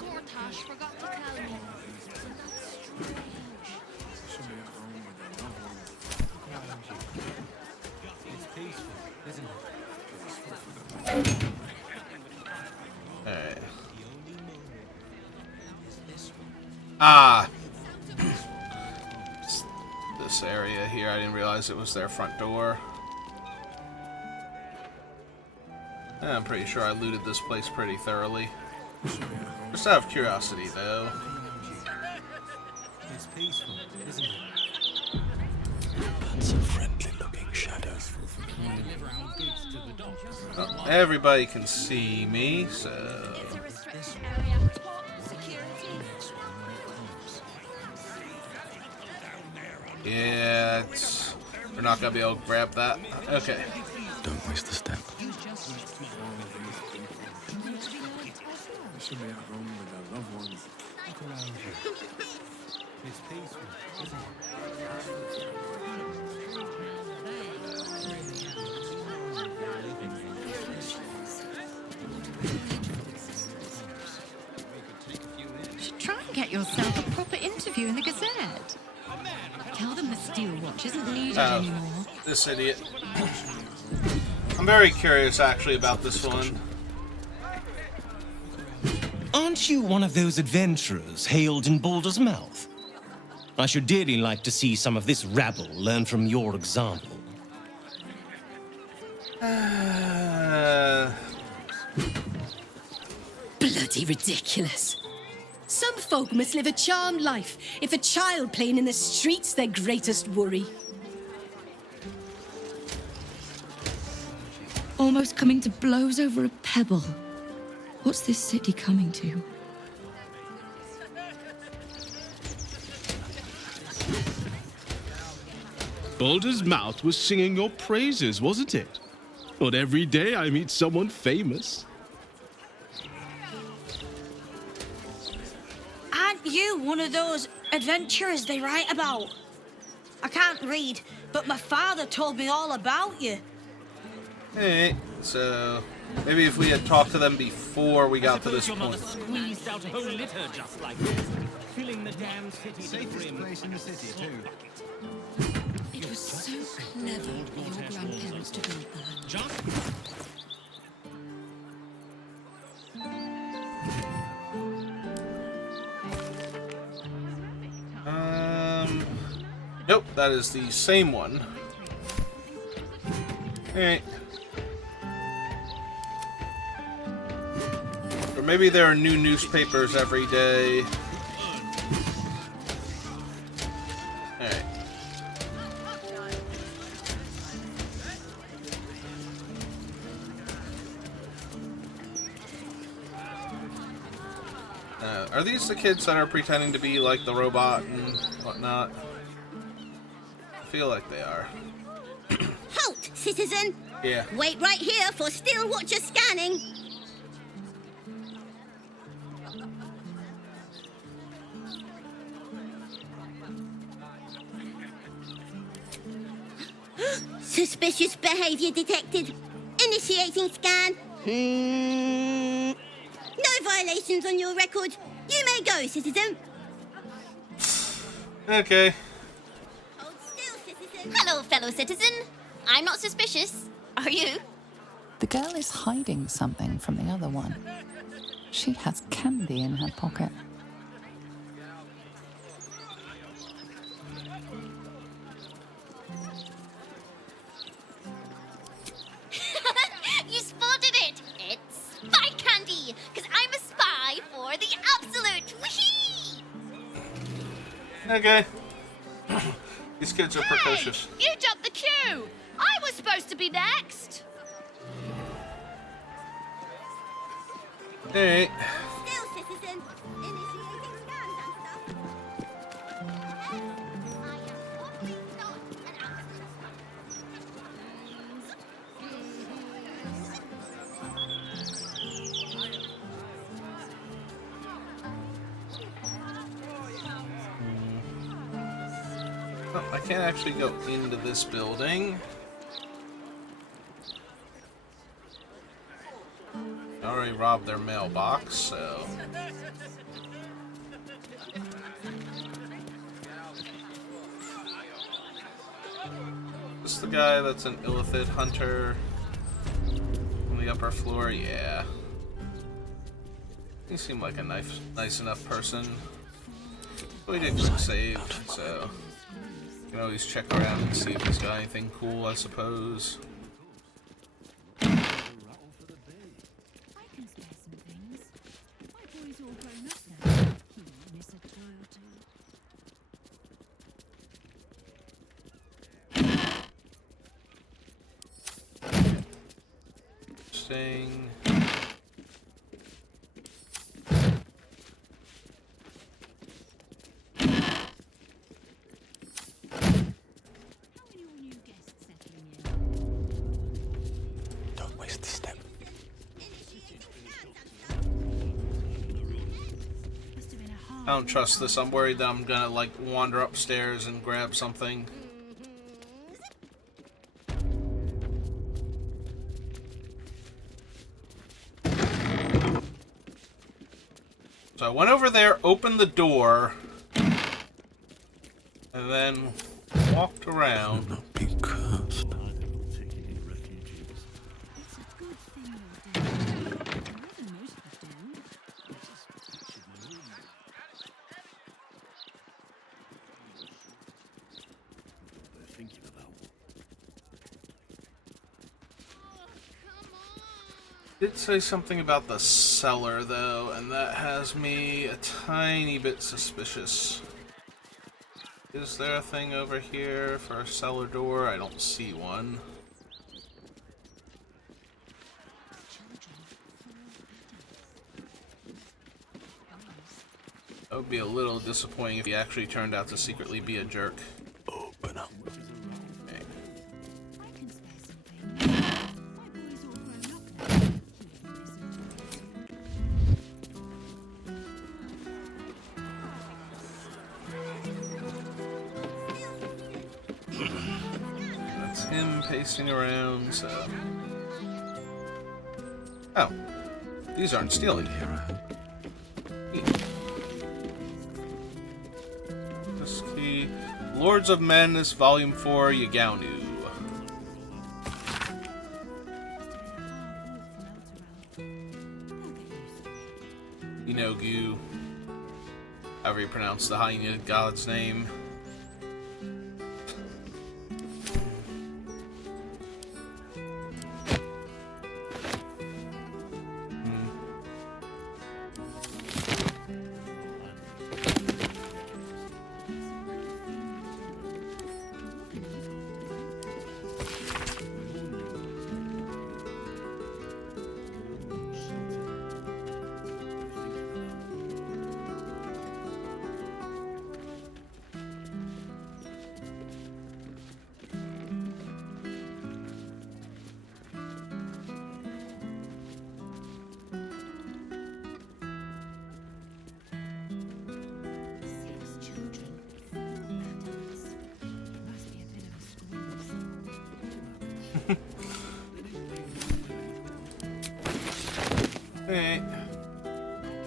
Alright. Ah! This area here, I didn't realize it was their front door. I'm pretty sure I looted this place pretty thoroughly. Just out of curiosity, though. It's peaceful, isn't it? That's a friendly-looking shadow. Well, everybody can see me, so... Yeah, we're not gonna be able to grab that. Okay. Don't waste the step. They should be at home with their loved ones. Look around you. It's peaceful, isn't Try and get yourself a proper interview in the Gazette. Tell them the Steel Watch isn't needed anymore. This idiot. I'm very curious, actually, about this one. Aren't you one of those adventurers hailed in Baldur's Mouth? I should dearly like to see some of this rabble learn from your example. Bloody ridiculous. Some folk must live a charmed life if a child playing in the streets their greatest worry. Almost coming to blows over a pebble. What's this city coming to? Baldur's Mouth was singing your praises, wasn't it? Not every day I meet someone famous. Aren't you one of those adventurers they write about? I can't read, but my father told me all about you. Hey, so maybe if we had talked to them before we got to this point. squeezed out a whole litter just like this, filling the damn city. Safest place in the city, too. It was so clever of your grandparents to build that. Nope, that is the same one. Alright. Or maybe there are new newspapers every day. Alright. Are these the kids that are pretending to be like the robot and whatnot? I feel like they are. Halt, citizen! Yeah. Wait right here for Steel Watcher scanning. Suspicious behavior detected. Initiating scan. No violations on your record. You may go, citizen. Okay. Hello, fellow citizen. I'm not suspicious. Are you? The girl is hiding something from the other one. She has candy in her pocket. You spotted it. It's spy candy, because I'm a spy for the Absolute. Whee! Okay. These kids are precocious. You jumped the queue! I was supposed to be next! Hey. Still, citizen. Initiating scan, Oh, I can't actually go into this building. I already robbed their mailbox, so... Is this the guy that's an illithid hunter on the upper floor? Yeah. He seemed like a nice enough person. We did quick save, so... You can always check around and see if he's got anything cool, I suppose. Interesting. I don't trust this. I'm worried that I'm gonna, like, wander upstairs and grab something. So I went over there, opened the door, and then walked around. Not be cursed. Did say something about the cellar, though, and that has me a tiny bit suspicious. Is there a thing over here for a cellar door? I don't see one. That would be a little disappointing if he actually turned out to secretly be a jerk. Open up. Okay. That's him pacing around, so... Oh. These aren't stealing. This key. Lords of Madness, Volume 4, Yagaunu. Inogu. However you pronounce the hyena god's name. Okay.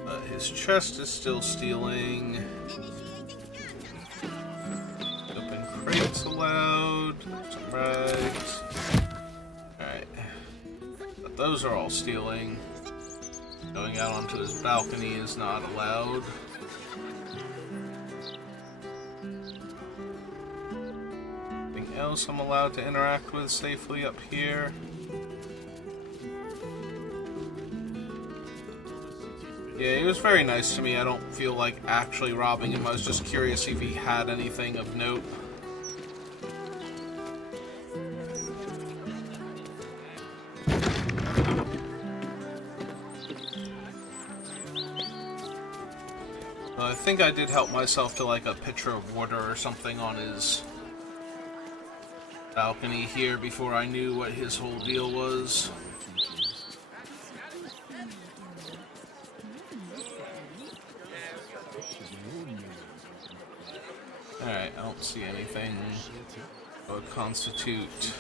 But his chest is still stealing. Open crates allowed. Some rags. Alright. But those are all stealing. Going out onto his balcony is not allowed. Anything else I'm allowed to interact with safely up here? Yeah, he was very nice to me. I don't feel like actually robbing him. I was just curious if he had anything of note. I think I did help myself to like a pitcher of water or something on his balcony here before I knew what his whole deal was. Alright, I don't see anything that would constitute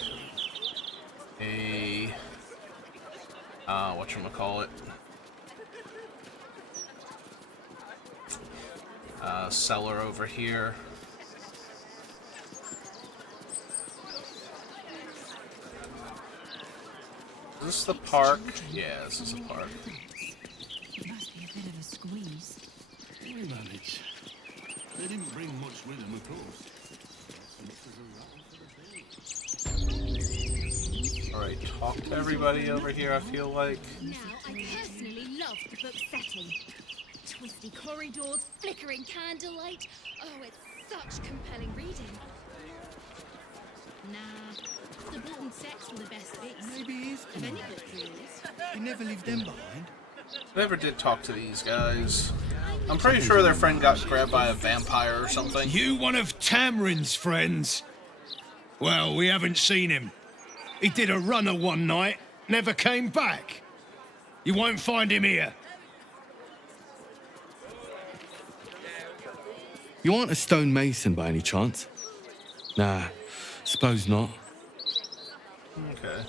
a whatchamacallit, cellar over here. Is this the park? Yeah, this is the park. Must be a bit of a squeeze. We manage. They didn't bring much with them, of course. Alright, talk to everybody over here, I feel like. Now, I personally love the book's setting. Twisty corridors, flickering candlelight. Oh, it's such compelling reading. Nah, the button sets were the best bits. Maybe he is Of any book, really. You never leave them behind. Never did talk to these guys. I'm pretty sure their friend got grabbed by a vampire or something. You one of Tamrin's friends? Well, we haven't seen him. He did a runner one night, never came back. You won't find him here. You aren't a stonemason by any chance? Nah, suppose not. Okay.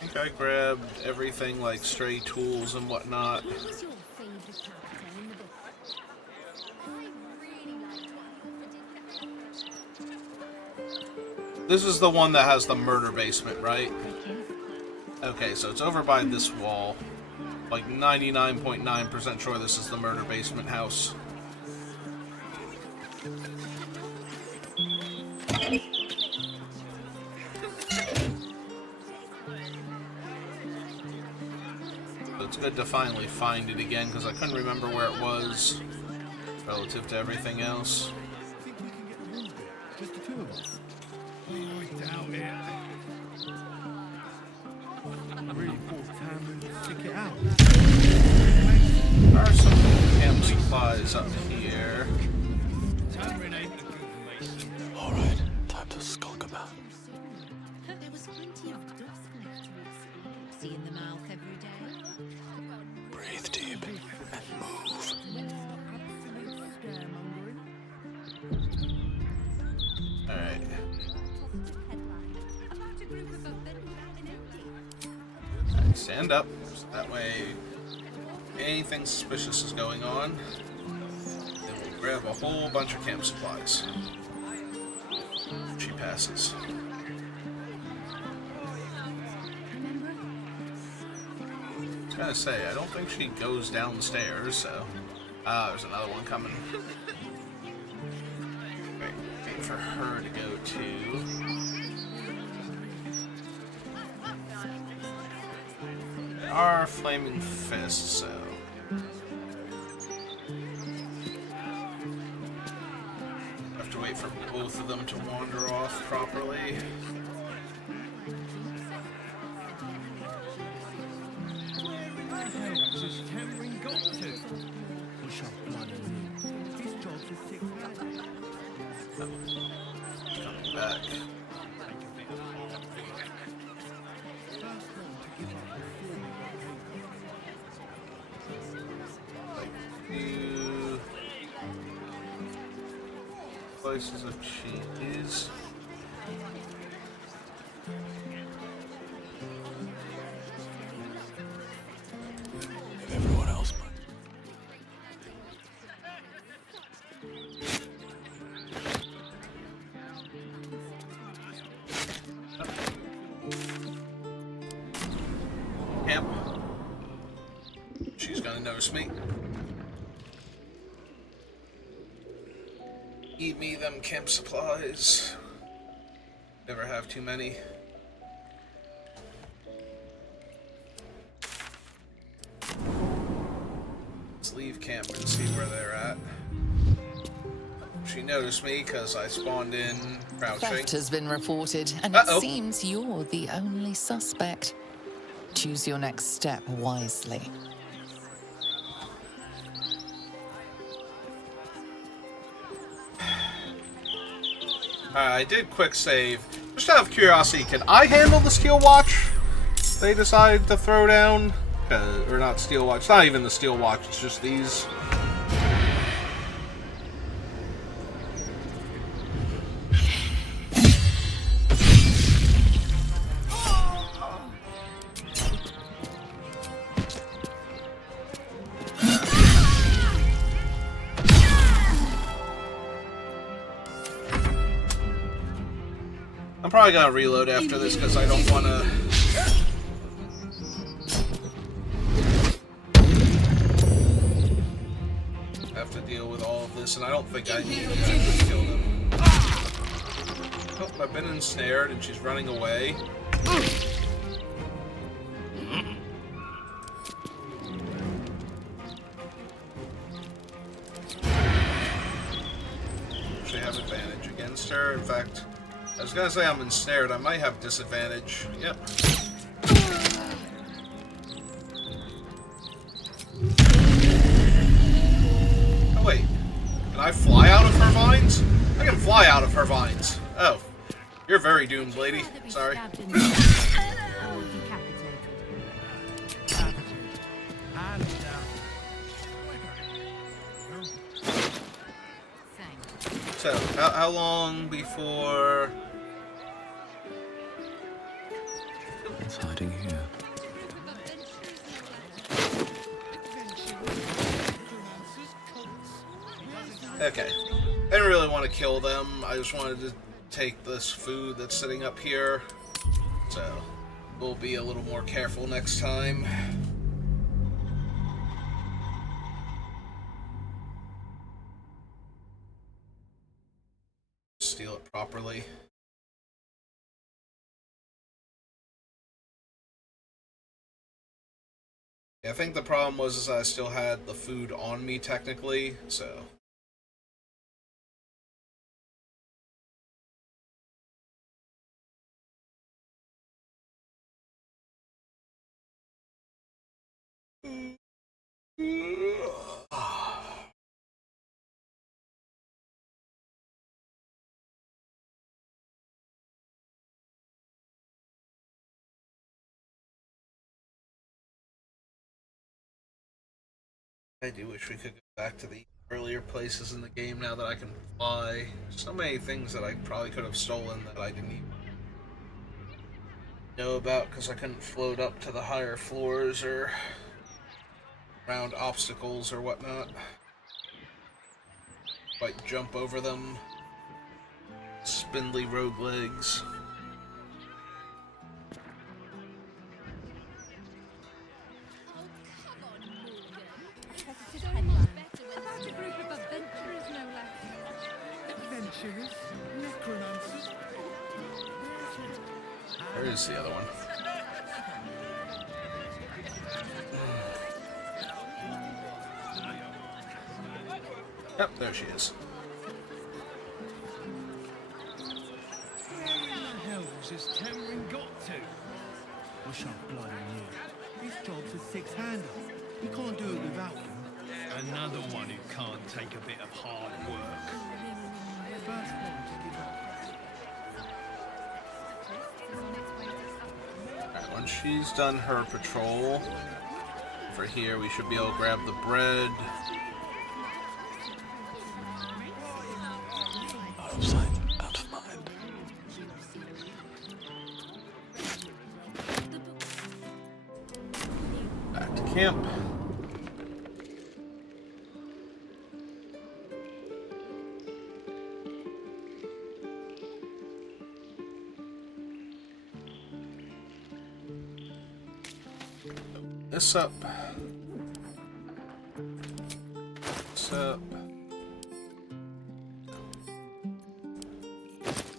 I think I grabbed everything like stray tools and whatnot. This is the one that has the murder basement, right? Okay, so it's over by this wall. Like 99.9% sure this is the murder basement house. So it's good to finally find it again, because I couldn't remember where it was relative to everything else. Just the two of us. Oh, I doubt it. I really thought Tam would stick it out. There are some camp supplies up here. Alright, time to skulk about. There was plenty of dust left to explore. See in the mouth every day. Breathe deep and move. Alright. Alright, stand up, so that way anything suspicious is going on. Then we'll grab a whole bunch of camp supplies. She passes. I was gonna say, I don't think she goes down the stairs, so... Ah, there's another one coming. Wait for her to go to... There are flaming fists, so... Have to wait for both of them to wander off properly. Coming back. Few slices of cheese. If everyone else Camp. She's gonna notice me. Eat me them camp supplies. Never have too many. Let's leave camp and see where they're at. She noticed me because I spawned in crouching. Theft has been reported, and Uh-oh. it seems you're the only suspect. Choose your next step wisely. I did quick save. Just out of curiosity, can I handle the steel watch they decide to throw down? Or not steel watch. It's not even the steel watch, it's just these. I'm probably gonna reload after this because I don't want to. Have to deal with all of this, and I don't think I need to actually kill them. Oh, I've been ensnared, and she's running away. Actually have advantage against her. In fact, I was gonna say I'm ensnared. I might have disadvantage. Yep. Oh wait, can I fly out of her vines? I can fly out of her vines. Oh, you're very doomed, lady. Sorry. How long before... What's hiding here? Okay. I didn't really want to kill them. I just wanted to take this food that's sitting up here. So, we'll be a little more careful next time. Steal it properly. I think the problem was is I still had the food on me technically, so... I do wish we could go back to the earlier places in the game now that I can fly. So many things that I probably could have stolen that I didn't even know about because I couldn't float up to the higher floors or around obstacles or whatnot. Like jump over them. Spindly rogue legs. Where is the other one? Yep, there she is. Where the hell's this Cameron got to? Wish I bloody knew. His job's a six-hander. You can't do it without him. Another one who can't take a bit of hard work. First one to give up. Alright, once she's done her patrol, for here we should be able to grab the bread. Out of sight, out of mind. Back to camp. This up. This up.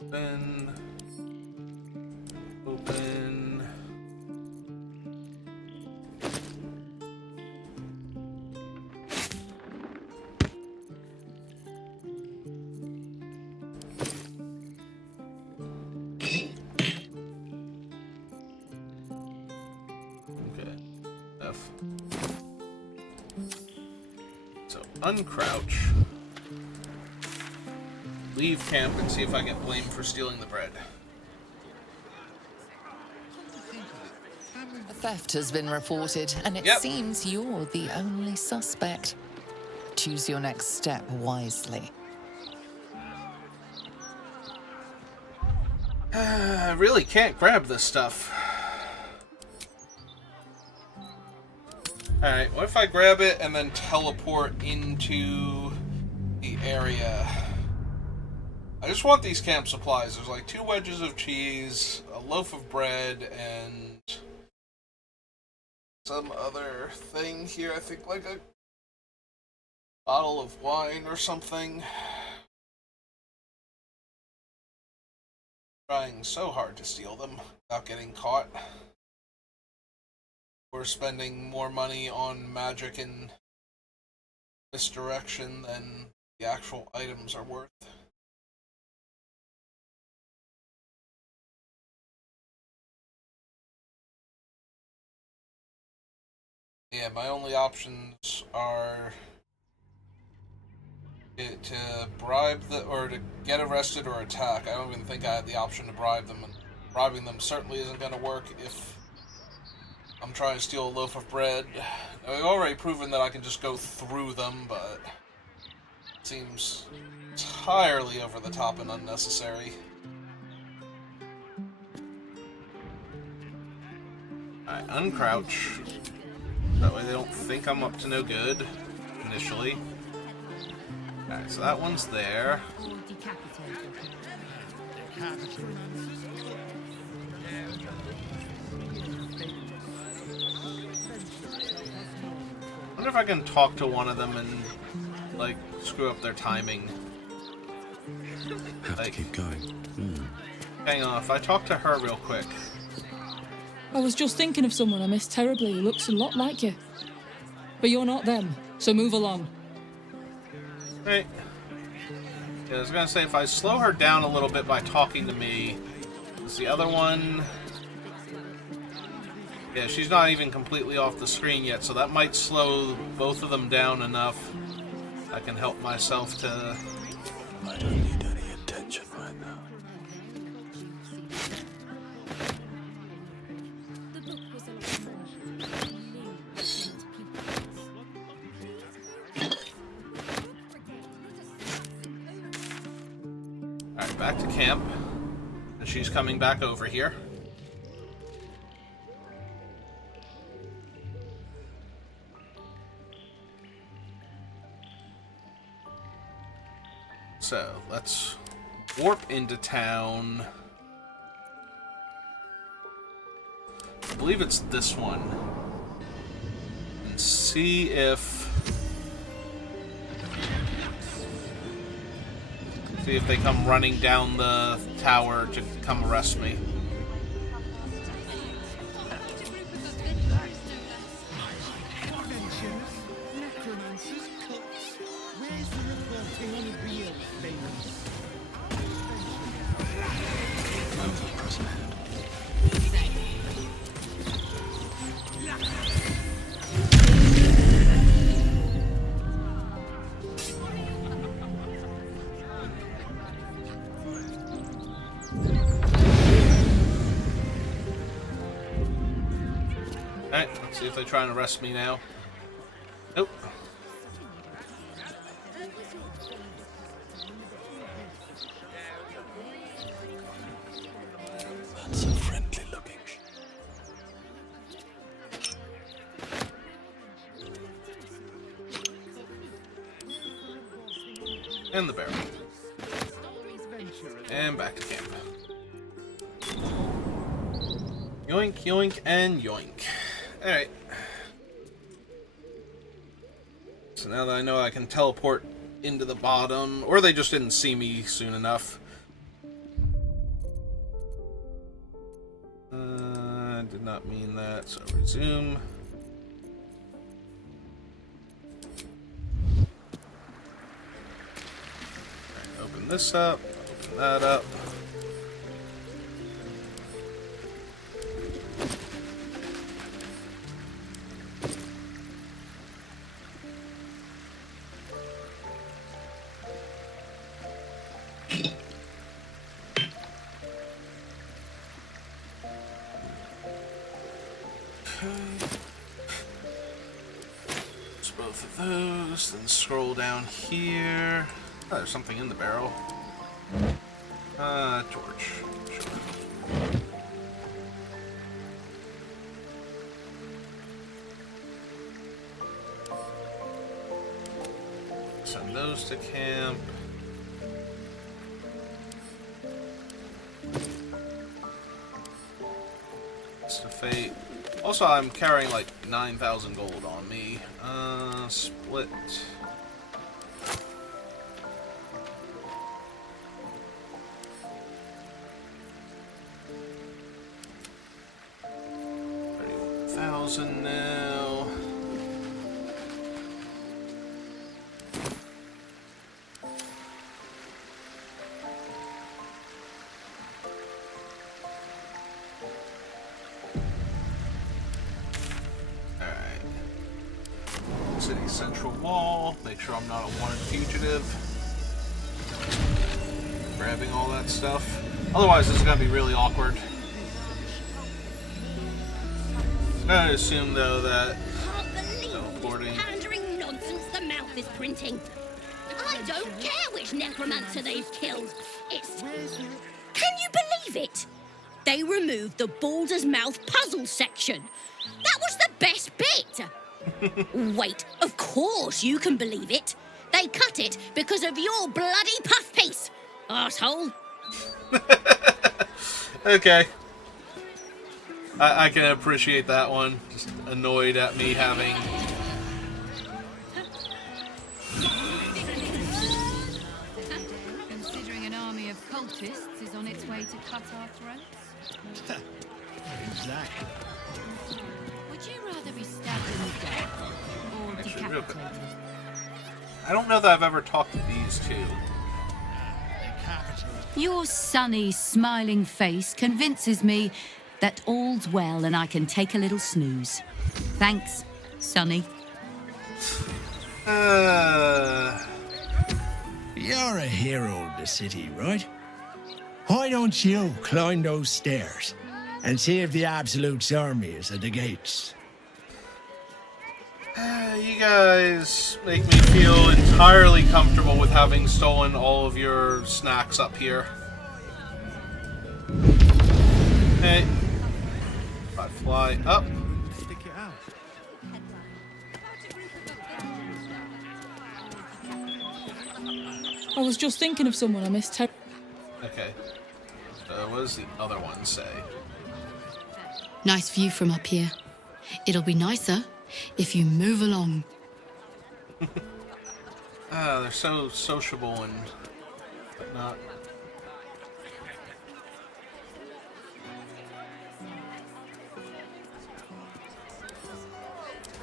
Open. Open. So, uncrouch. Leave camp and see if I get blamed for stealing the bread. A theft has been reported, and it seems you're the only suspect. Choose your next step wisely. I really can't grab this stuff. Alright, what if I grab it and then teleport into the area? I just want these camp supplies. There's like 2 wedges of cheese, a loaf of bread, and some other thing here. I think like a bottle of wine or something. Trying so hard to steal them without getting caught. We're spending more money on magic and misdirection than the actual items are worth. Yeah, my only options are to bribe or to get arrested or attack. I don't even think I had the option to bribe them, and bribing them certainly isn't going to work if I'm trying to steal a loaf of bread. Now, we've already proven that I can just go through them, but it seems entirely over the top and unnecessary. Alright, uncrouch. That way they don't think I'm up to no good, initially. Alright, so that one's there. I wonder if I can talk to one of them and, like, screw up their timing. Have to keep going. Hang on, if I talk to her real quick. I was just thinking of someone I miss terribly who looks a lot like you. But you're not them, so move along. Right. Yeah, I was gonna say, if I slow her down a little bit by talking to me, is the other one... Yeah, she's not even completely off the screen yet, so that might slow both of them down enough. I can help myself to... I don't need any attention right now. Alright, back to camp. And she's coming back over here. So, let's warp into town. I believe it's this one. And see if they come running down the tower to come arrest me. Alright, let's see if they try and arrest me now. Nope. That's so friendly looking. And the barrel. And back to camp. Yoink, yoink, and yoink. Alright. So now that I know I can teleport into the bottom, or they just didn't see me soon enough. Did not mean that, so resume. Right, open this up, open that up. Both of those, then scroll down here. Oh, there's something in the barrel. Torch. Sure. Send those to camp. It's the fate. Also, I'm carrying like 9,000 gold on me. Split. $31,000 now. City central wall, make sure I'm not a wanted fugitive. Grabbing all that stuff. Otherwise, this is going to be really awkward. I'm going to assume, though, that teleporting... Pandering nonsense the mouth is printing. I I don't care which necromancer they've killed. It's... Can you believe it? They removed the Baldur's Mouth puzzle section. That was the best bit. Wait, of course you can believe it. They cut it because of your bloody puff piece, arsehole. Okay. I can appreciate that one. Just annoyed at me having... Considering an army of cultists is on its way to cut our throats? Exactly. Would you rather be stabbed in the gut or decapitated? I don't know that I've ever talked to these two. Your sunny, smiling face convinces me that all's well and I can take a little snooze. Thanks, Sonny. You're a hero of the city, right? Why don't you climb those stairs and see if the Absolute's army is at the gates? You guys make me feel entirely comfortable with having stolen all of your snacks up here. Hey. If I fly up. I was just thinking of someone I missed terribly. Okay. So what does the other one say? Nice view from up here. It'll be nicer if you move along. They're so sociable and whatnot.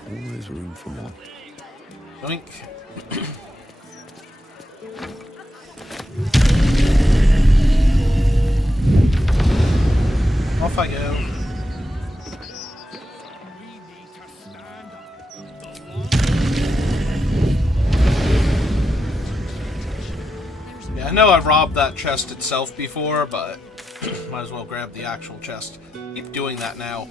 Always room for more. Doink. Off I go. Yeah, I know I've robbed that chest itself before, but might as well grab the actual chest. Keep doing that now.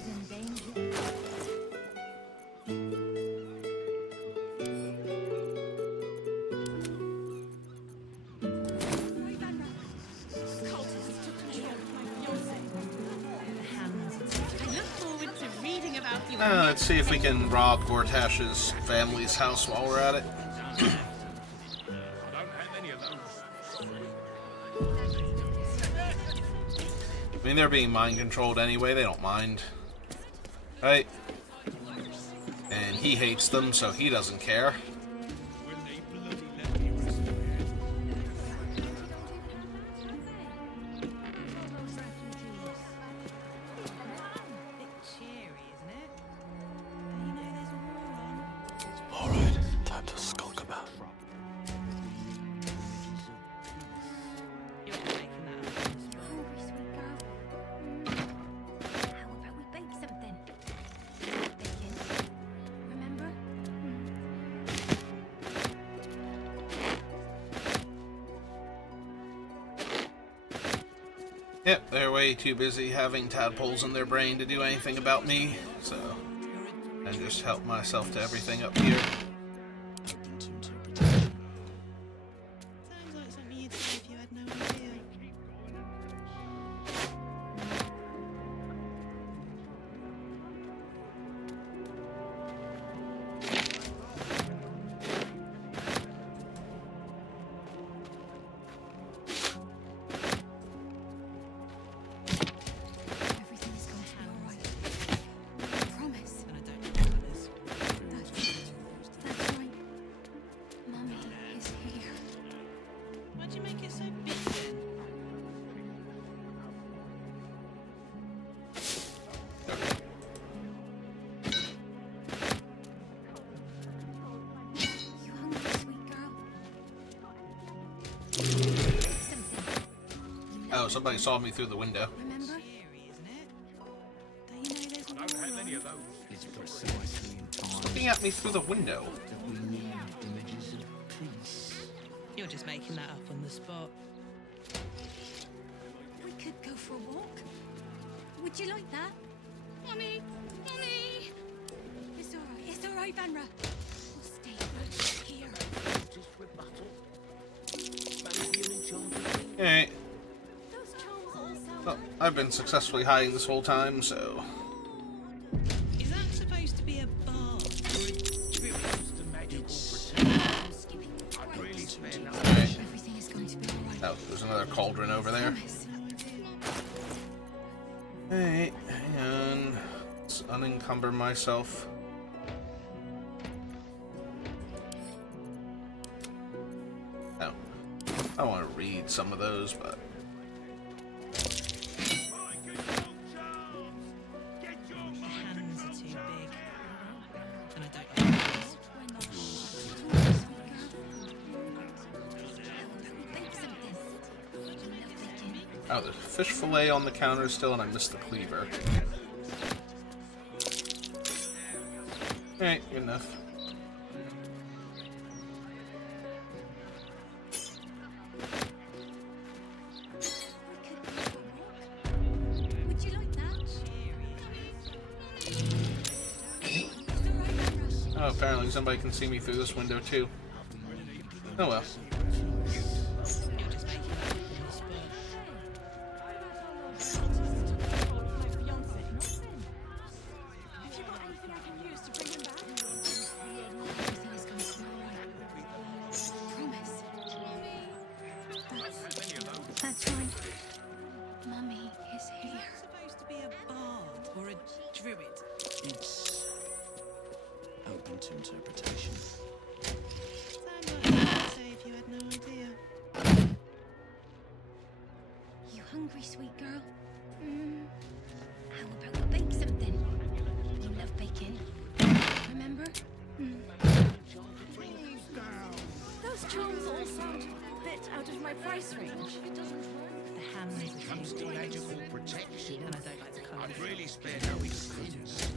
Let's see if we can rob Gortash's family's house while we're at it. I mean, they're being mind-controlled anyway, they don't mind. Right? And he hates them, so he doesn't care. Alright, time to skulk about. Yep, they're way too busy having tadpoles in their brain to do anything about me, so I just help myself to everything up here. Oh, somebody saw me through the window. Looking at me through the window. You're just making that up on the spot. We could go for a walk. Would you like that? Mummy! Mummy! It's alright, Vanra. We'll stay right here. Okay. Well, I've been successfully hiding this whole time, so... Is that supposed to be a bar? Oh, there's another cauldron over there. Hey, hang on. Let's unencumber myself. Oh, I want to read some of those, but... Oh, there's fish fillet on the counter still, and I missed the cleaver. Alright, good enough. Would you like that? Oh, apparently somebody can see me through this window too. Oh well. That's right. Mummy is here. Supposed to be a bard or a druid? It's open to interpretation. Say if you had no idea. You hungry, sweet girl? How about we bake something? You love baking. Remember? Those charms all sound a bit out of my price range. The hands comes to magical protection, and I don't like the colours. I'd really spare no expense.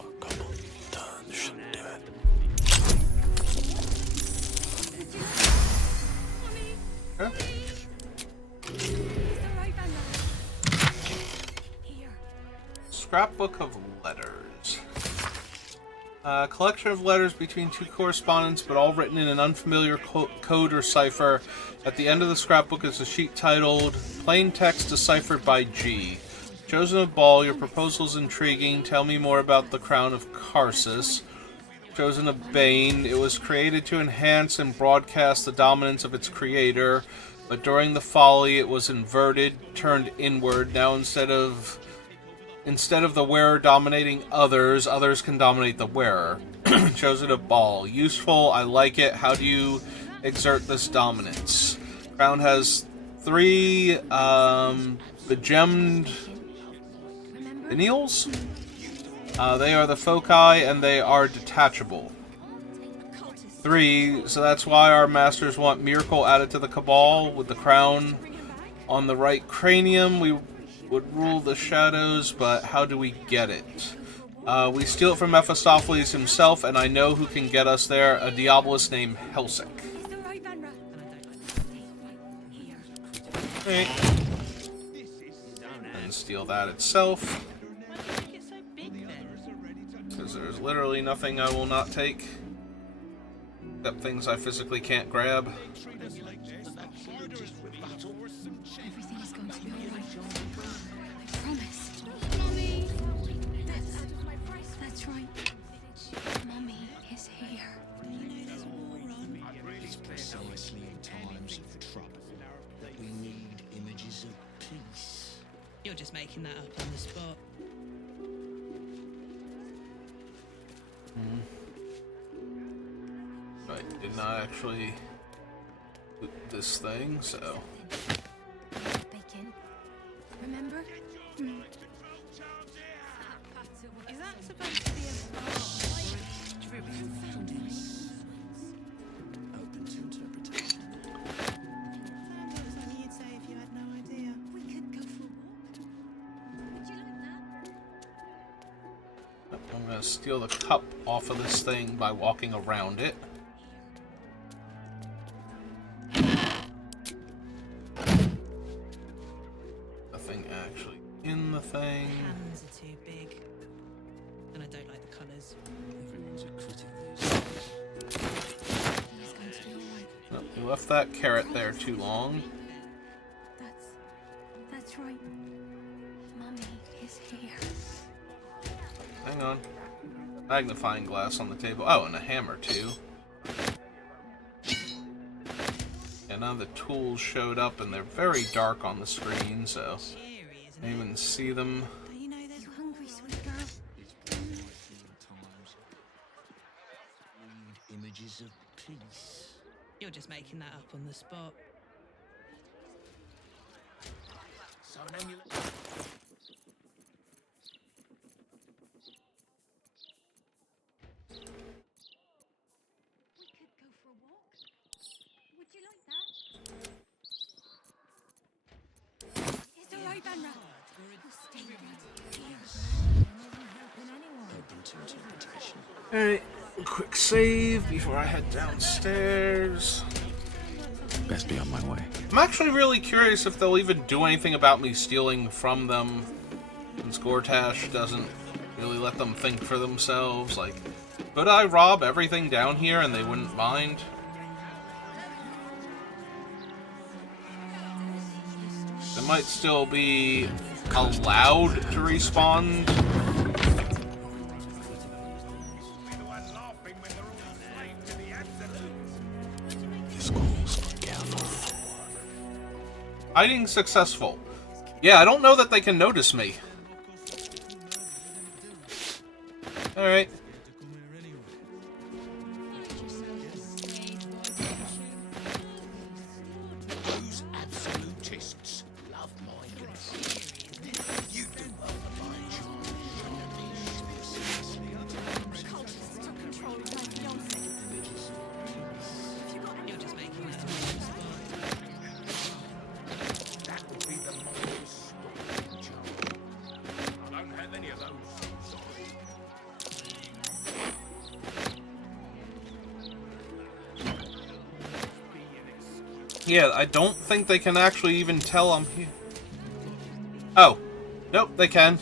Oh, come on. Turn, you shouldn't do it. Huh? Scrapbook of letters. A collection of letters between two correspondents, but all written in an unfamiliar code or cipher. At the end of the scrapbook is a sheet titled Plain Text Deciphered by G. Chosen of Ball, your proposal is intriguing. Tell me more about the Crown of Karsus. Chosen of Bane, it was created to enhance and broadcast the dominance of its creator, but during the folly it was inverted, turned inward. Now instead of the wearer dominating others, others can dominate the wearer. Chosen of Ball, useful, I like it. How do you exert this dominance? Crown has 3 the gemmed finials. They are the foci, and they are detachable. 3, so that's why our masters want Miracle added to the Cabal. With the crown on the right cranium, we would rule the shadows, but how do we get it? We steal it from Mephistopheles himself, and I know who can get us there, a Diabolus named Helsik. Okay. And steal that itself. Because there's literally nothing I will not take. Except things I physically can't grab. Everything is going to be alright. I promise. Mummy! That's out of my price. That's right. Mummy is here. It's precisely in times of trouble that we need images of peace. You're just making that up on the spot. I did not actually do this thing, so... Bacon. Remember? Is that supposed to be a bar? Druid? Open to interpretation. Sounds like something you'd say if you had no idea. We could go for a walk. Would you like that? I'm going to steal the cup off of this thing by walking around it. Nothing actually in the thing. Hands are too big, and I don't like the colours. Everyone's a critic these days. Oh, we left that carrot there too long. Magnifying glass on the table. Oh, and a hammer, too. And now the tools showed up, and they're very dark on the screen, so I can't even see them. You know there's a hungry sweet girl. Images of peace. You're just making that up on the spot. So an amulet. We could go for a walk. Would you like that? It's all right, Banra. We'll stay right. Alright, quick save before I head downstairs. Best be on my way. I'm actually really curious if they'll even do anything about me stealing from them, since Gortash doesn't really let them think for themselves. Like, could I rob everything down here and they wouldn't mind? They might still be allowed to respond. Hiding successful. Yeah, I don't know that they can notice me. Alright. Those absolutists love mindless. You do well to find Cultists took control of my fiancé. You're just making that up on the spot. that would be the most job. I don't have any of those. Yeah, I don't think they can actually even tell I'm here. Oh. Nope, they can.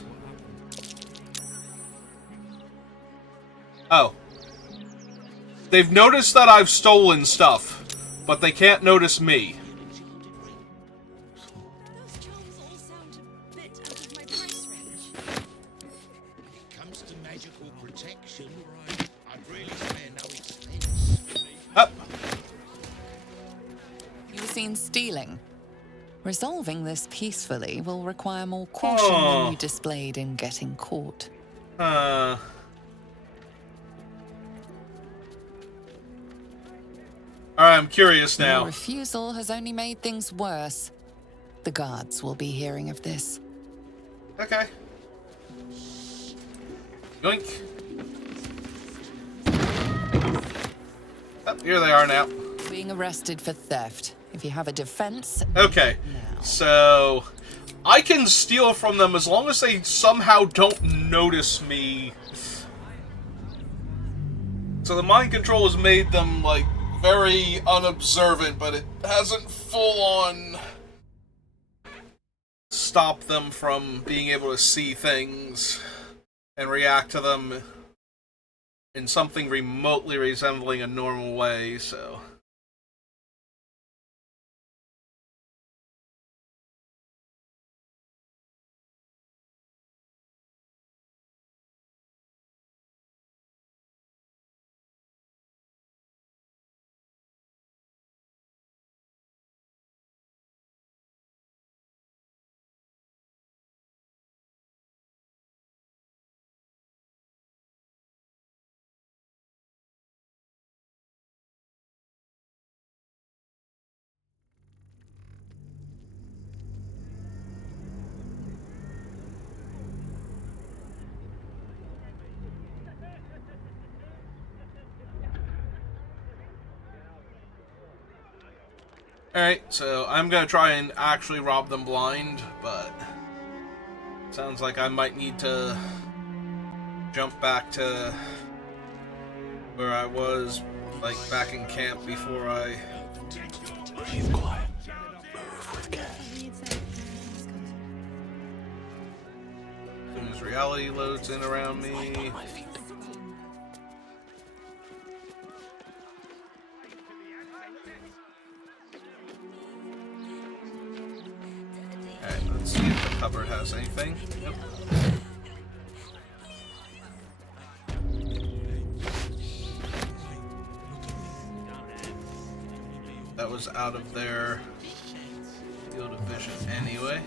Oh. They've noticed that I've stolen stuff, but they can't notice me. Those charms all sound a bit out of my price range. When it comes to magical protection, I'd really spare no expense. Up. You were seen stealing. Resolving this peacefully will require more caution than you displayed in getting caught. Alright, I'm curious now. Your refusal has only made things worse. The guards will be hearing of this. Okay. Yoink. Oh, here they are now. Being arrested for theft. If you have a defense... Okay, so I can steal from them as long as they somehow don't notice me. So the mind control has made them, like, very unobservant, but it hasn't full-on stopped them from being able to see things and react to them in something remotely resembling a normal way, so... Alright, so I'm gonna try and actually rob them blind, but sounds like I might need to jump back to where I was, like, back in camp before I... Breathe quiet. Move with care. As soon as reality loads in around me... Alright, let's see if the cupboard has anything. Nope. That was out of their field of vision anyway.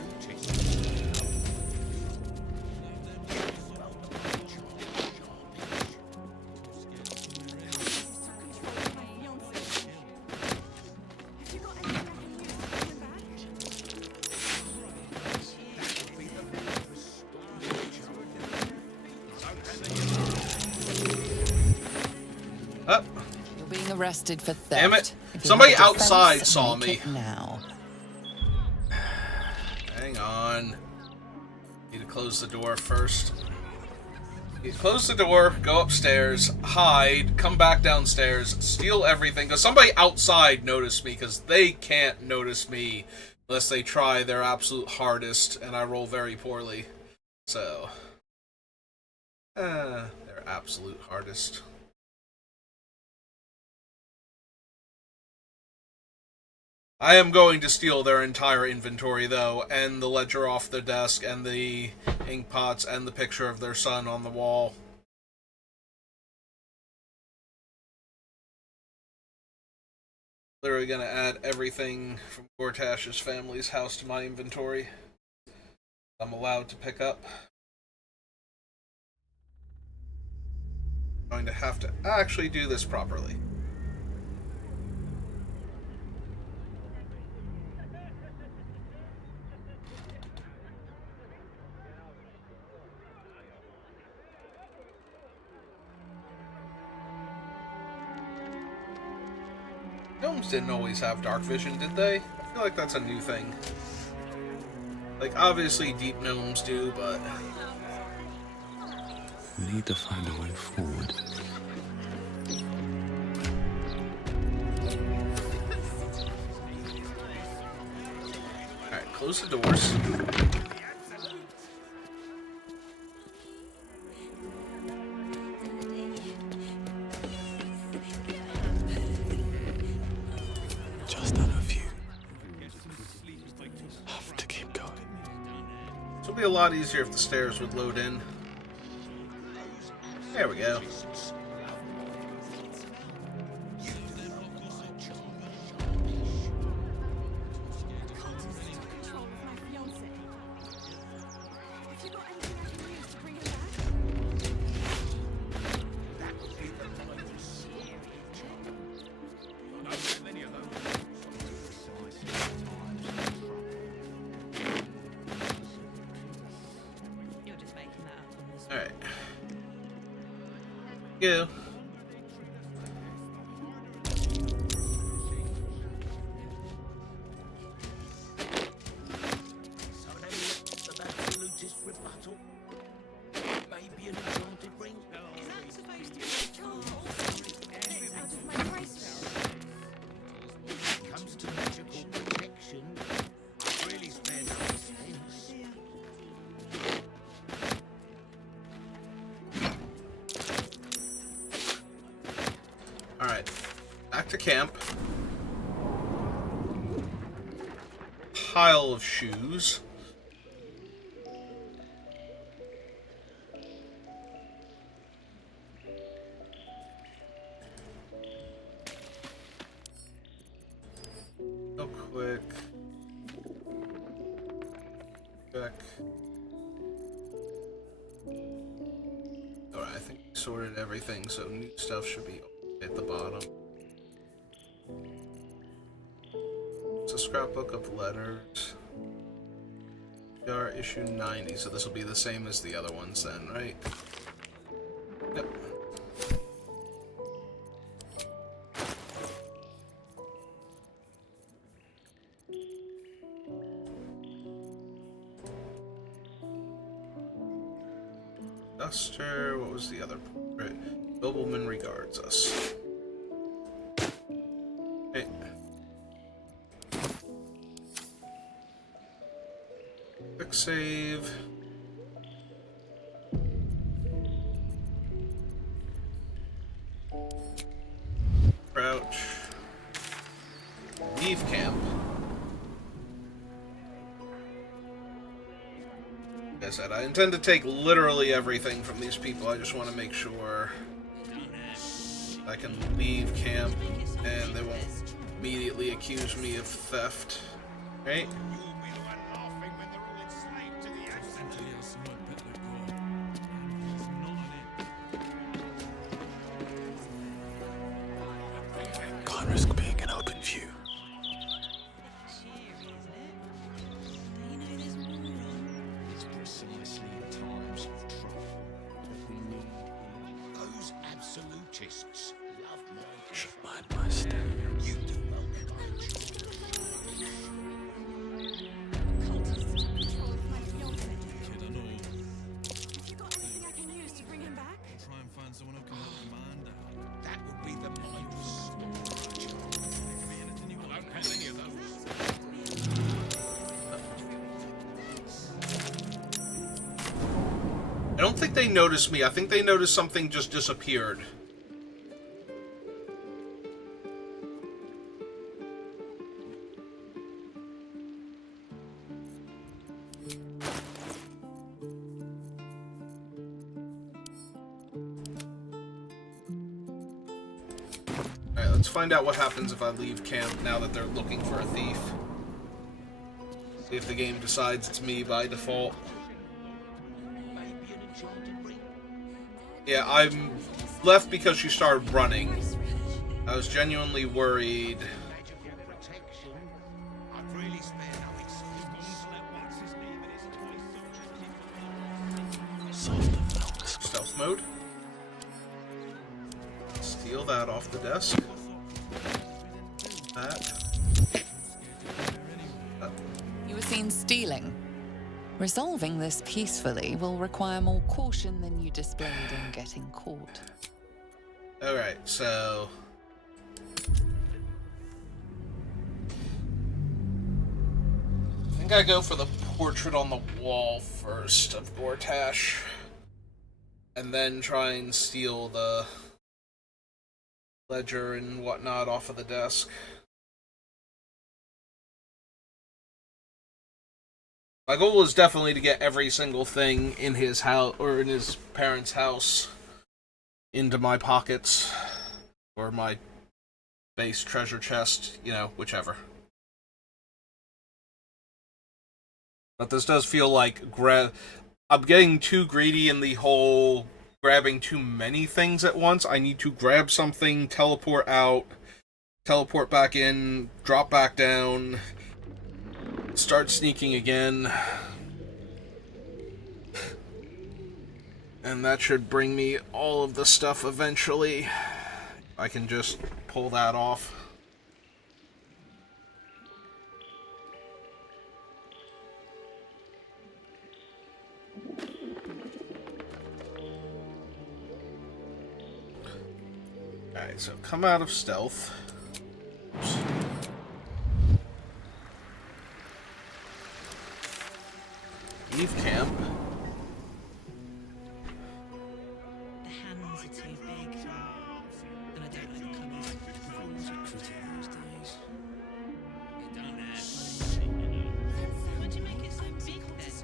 You're being arrested for theft. Damn it! If you Somebody have a defense, outside saw make me. it now. Hang on. Need to close the door first. You close the door, go upstairs, hide, come back downstairs, steal everything. Because somebody outside noticed me, because they can't notice me unless they try their absolute hardest, and I roll very poorly. So, their absolute hardest. I am going to steal their entire inventory, though, and the ledger off their desk, and the ink pots, and the picture of their son on the wall. Literally gonna add everything from Gortash's family's house to my inventory. I'm allowed to pick up. I'm going to have to actually do this properly. Gnomes didn't always have dark vision, did they? I feel like that's a new thing. Like, obviously deep gnomes do, but... We need to find a way forward. Alright, close the doors. Just out of view. Have to keep going. This would be a lot easier if the stairs would load in. There we go. Alright. Go. Alright, back to camp. Pile of shoes. Real quick. Check. Alright, I think we sorted everything, so new stuff should be at the bottom. It's a scrapbook of letters. PR issue 90, so this will be the same as the other ones then, right? Yep. Duster, what was the other portrait? Nobleman regards us. Hey. Quick save. Crouch. Leave camp. Like I said, I intend to take literally everything from these people. I just want to make sure I can leave camp and they won't immediately accuse me of theft. Right? Can't risk being in open view. It's precisely in times of trouble that we need. Those absolutists love my Should mind my step. You do well, Kid, I know. Have you got anything I can use to bring him back? I'll try and find someone who can help command out. That would be the most. I don't have any of those. I don't think they noticed me. I think they noticed something just disappeared. Alright, let's find out what happens if I leave camp now that they're looking for a thief. See if the game decides it's me by default. Yeah, I'm left because she started running. I was genuinely worried. Stealth mode. Steal that off the desk. That. You were seen stealing. Resolving this peacefully will require more caution than you displayed in getting caught. Alright, so... I think I go for the portrait on the wall first of Gortash. And then try and steal the ledger and whatnot off of the desk. My goal is definitely to get every single thing in his house, or in his parents' house, into my pockets, or my base treasure chest, you know, whichever. But this does feel like I'm getting too greedy in the whole grabbing too many things at once. I need to grab something, teleport out, teleport back in, drop back down, start sneaking again. And that should bring me all of the stuff eventually. I can just pull that off. Alright, so come out of stealth. Oops. Leave camp. The hands are too big. And I don't like the colours. Everyone's a critic these days. You don't have. Why'd you make it so big then?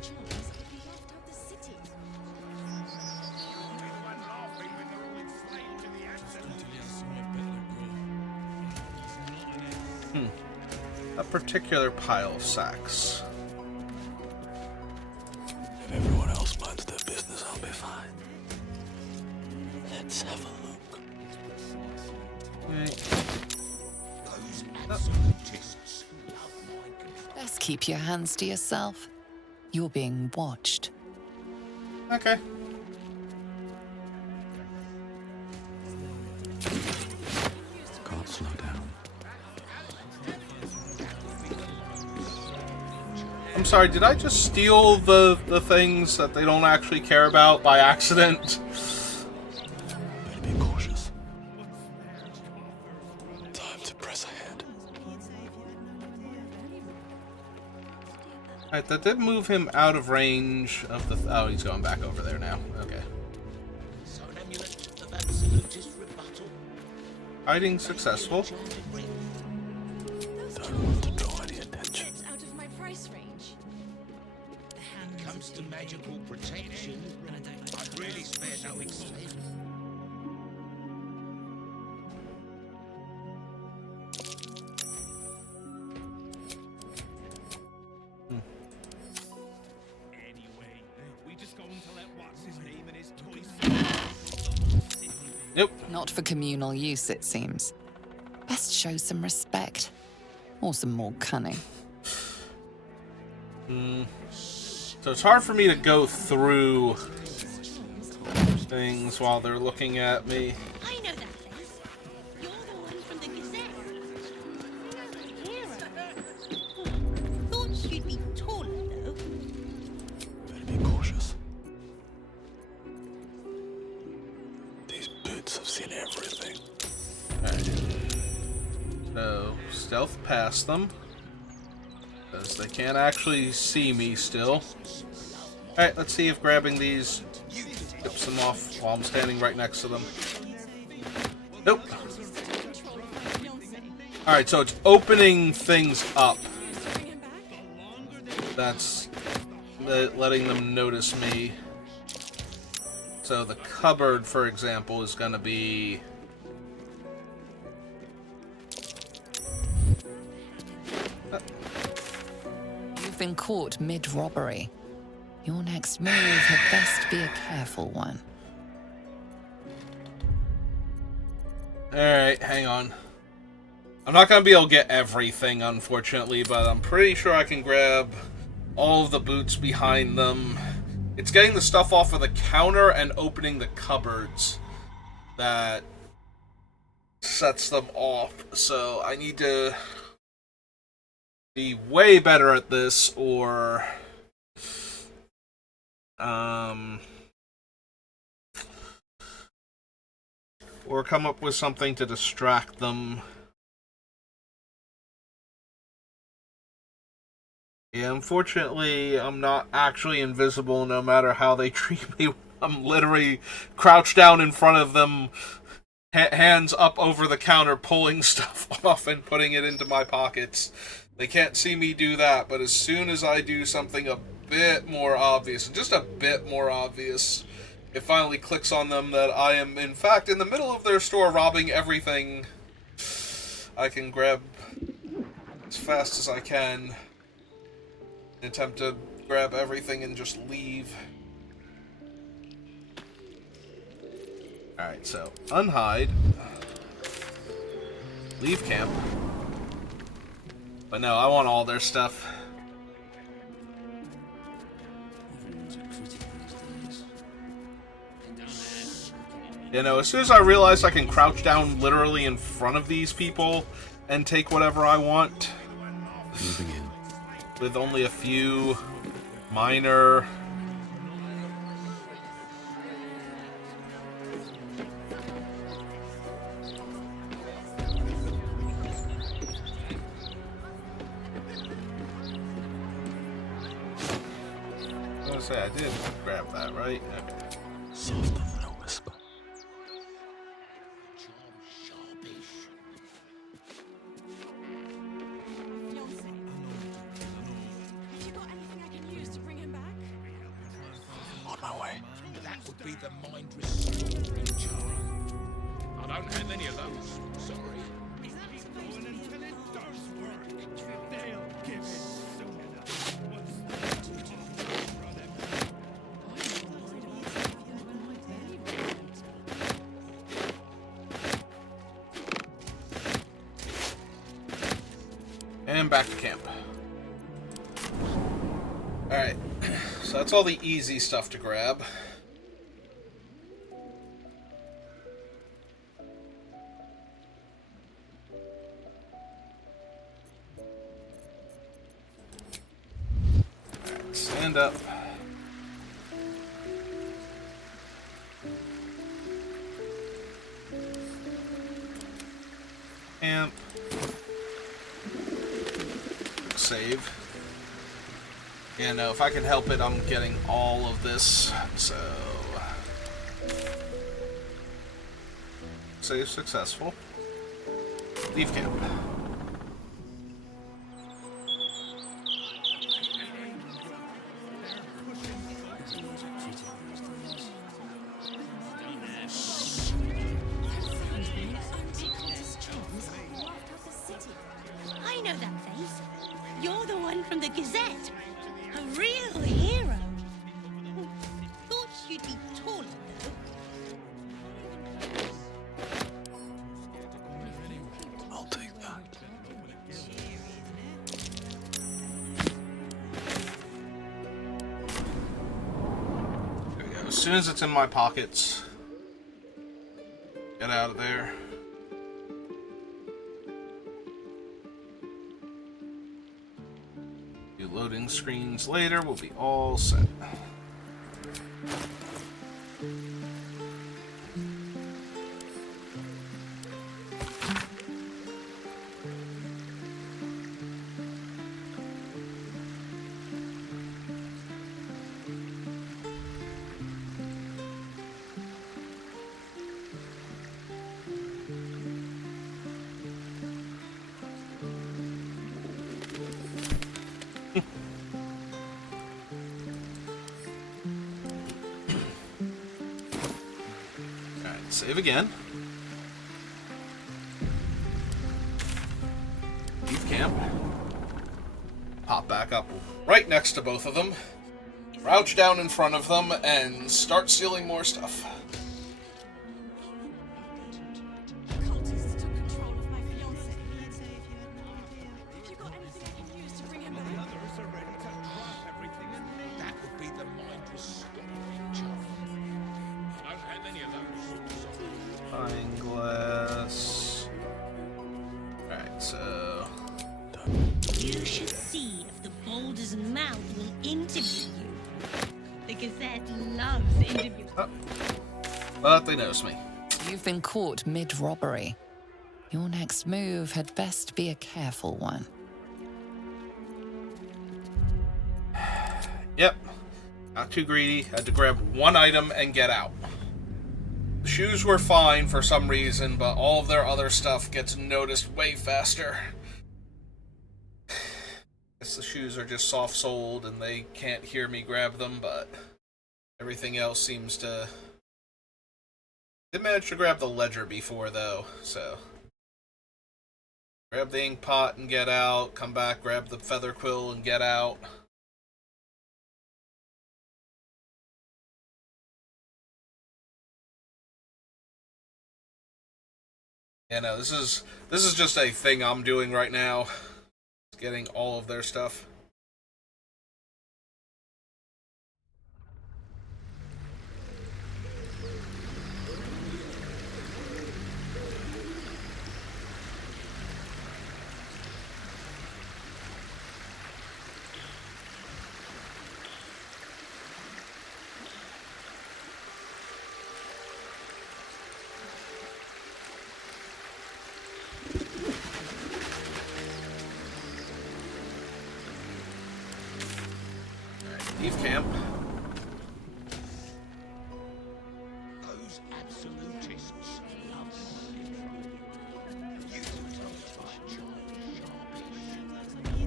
A particular pile of sacks. If everyone else minds their business, I'll be fine. Let's have a look. Those absolutists love my control. Best keep your hands to yourself. You're being watched. Okay. Can't slow down. I'm sorry, did I just steal the things that they don't actually care about by accident? Better be cautious. Time to press ahead. Alright, that did move him out of range of the... oh, he's going back over there now. Okay. So an amulet of absolutist rebuttal. Hiding successful. Don't want to draw any attention. Out of my price range. When it comes to magical protection, I'd really spare no expense. Nope. Not for communal use, it seems. Best show some respect. Or some more cunning. So it's hard for me to go through things while they're looking at me. I know that face. You're the one from the Gazette. Hero. Thought you'd be taller, though. Better be cautious. These boots have seen everything. So, stealth past them. Because they can't actually see me still. Alright, let's see if grabbing these tips them off while I'm standing right next to them. Nope. Alright, so it's opening things up. That's letting them notice me. So the cupboard, for example, is going to be... You've been caught mid-robbery. Your next move had best be a careful one. Alright, hang on. I'm not going to be able to get everything, unfortunately, but I'm pretty sure I can grab all of the boots behind them. It's getting the stuff off of the counter and opening the cupboards that sets them off. So I need to be way better at this, or come up with something to distract them. Yeah, unfortunately, I'm not actually invisible no matter how they treat me. I'm literally crouched down in front of them, hands up over the counter, pulling stuff off and putting it into my pockets. They can't see me do that, but as soon as I do something a bit more obvious, just a bit more obvious, it finally clicks on them that I am, in fact, in the middle of their store robbing everything. I can grab as fast as I can, attempt to grab everything and just leave. Alright, so, unhide. Leave camp. But no, I want all their stuff. You know, as soon as I realize I can crouch down literally in front of these people and take whatever I want, Moving in. with only a few minor... I was gonna say, I did grab that, right? Okay. Softer than a whisper. On my way. That would be the mind restoring charm. I don't have any of those. Sorry. And back to camp. Alright, so that's all the easy stuff to grab. Alright, stand up. Camp. Save. Yeah, no, if I can help it, I'm getting all of this, so... Save successful. Leave camp. I know that face. You're the one from the Gazette. A real hero. Thought you'd be taller, though. soon as it's in my pockets, get out of there. Do loading screens later, we'll be all set. Save again. Leave camp. Pop back up right next to both of them. Crouch down in front of them and start stealing more stuff. Spyglass. Alright, so... You should see if the Balder's mouth will interview you. The Gazette loves interviews. Oh. But they notice me. You've been caught mid-robbery. Your next move had best be a careful one. Yep. Not too greedy. Had to grab one item and get out. The shoes were fine for some reason, but all of their other stuff gets noticed way faster. Guess the shoes are just soft-soled and they can't hear me grab them, but everything else seems to... Did manage to grab the ledger before, though, so... Grab the ink pot and get out, come back, grab the feather quill and get out. Yeah, no, this is just a thing I'm doing right now. Getting all of their stuff. Leave camp. Those absolutists love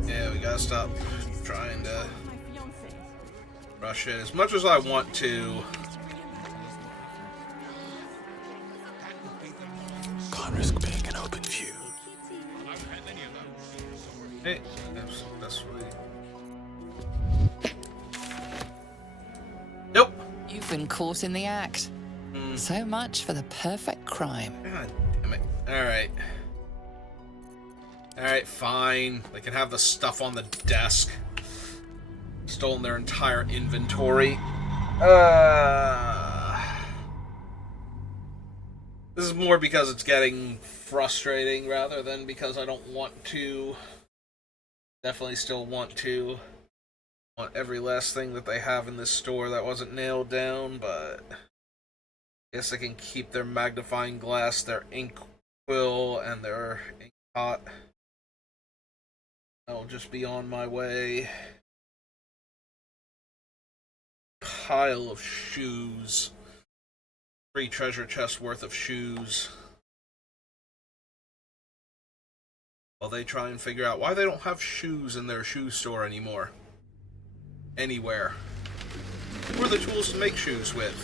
Yeah, we gotta stop trying to rush it as much as I want to. Can't risk being an open view. Hey, that's really... Nope. You've been caught in the act. So much for the perfect crime. God damn it. Alright. Alright, fine. They can have the stuff on the desk. Stolen their entire inventory. This is more because it's getting frustrating rather than because I don't want to. Definitely still want to. Want every last thing that they have in this store that wasn't nailed down, but I guess they can keep their magnifying glass, their ink quill, and their ink pot. I'll just be on my way. Pile of shoes. 3 treasure chests worth of shoes. While they try and figure out why they don't have shoes in their shoe store anymore. Anywhere. What are the tools to make shoes with?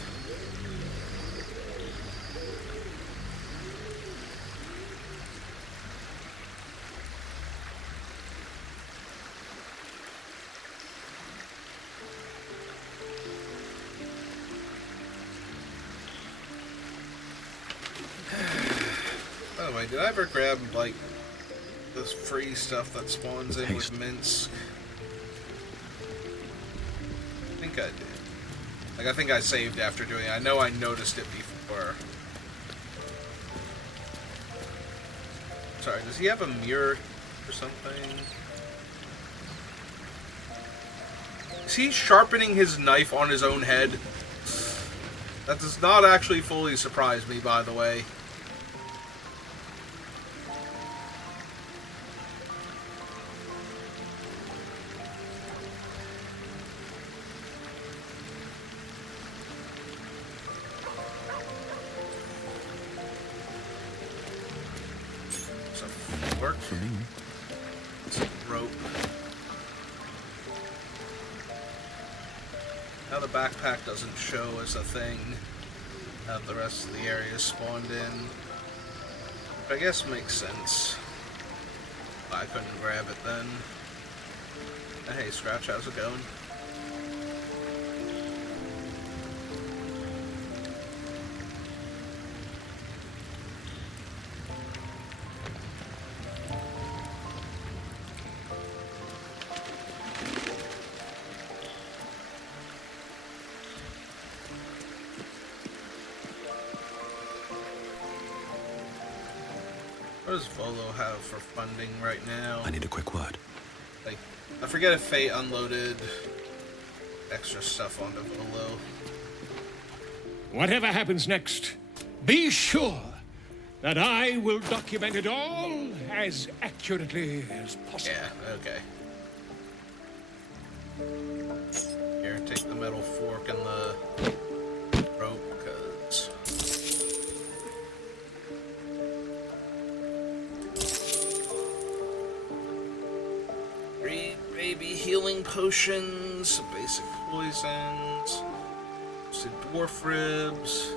By the way, did I ever grab, like, this free stuff that spawns in with Minsk? I think I did. Like, I think I saved after doing it. I know I noticed it before. Sorry, does he have a mirror or something? Is he sharpening his knife on his own head? That does not actually fully surprise me, by the way. Work for me. Some rope. Now the backpack doesn't show as a thing. The rest of the area spawned in. But I guess makes sense. I couldn't grab it then. Hey, Scratch, how's it going? What does Volo have for funding right now? I need a quick word. Like, I forget if Fate unloaded extra stuff onto Volo. Whatever happens next, be sure that I will document it all as accurately as possible. Yeah, okay. Here, take the metal fork and the rope, because... Maybe healing potions, basic poisons, some dwarf ribs.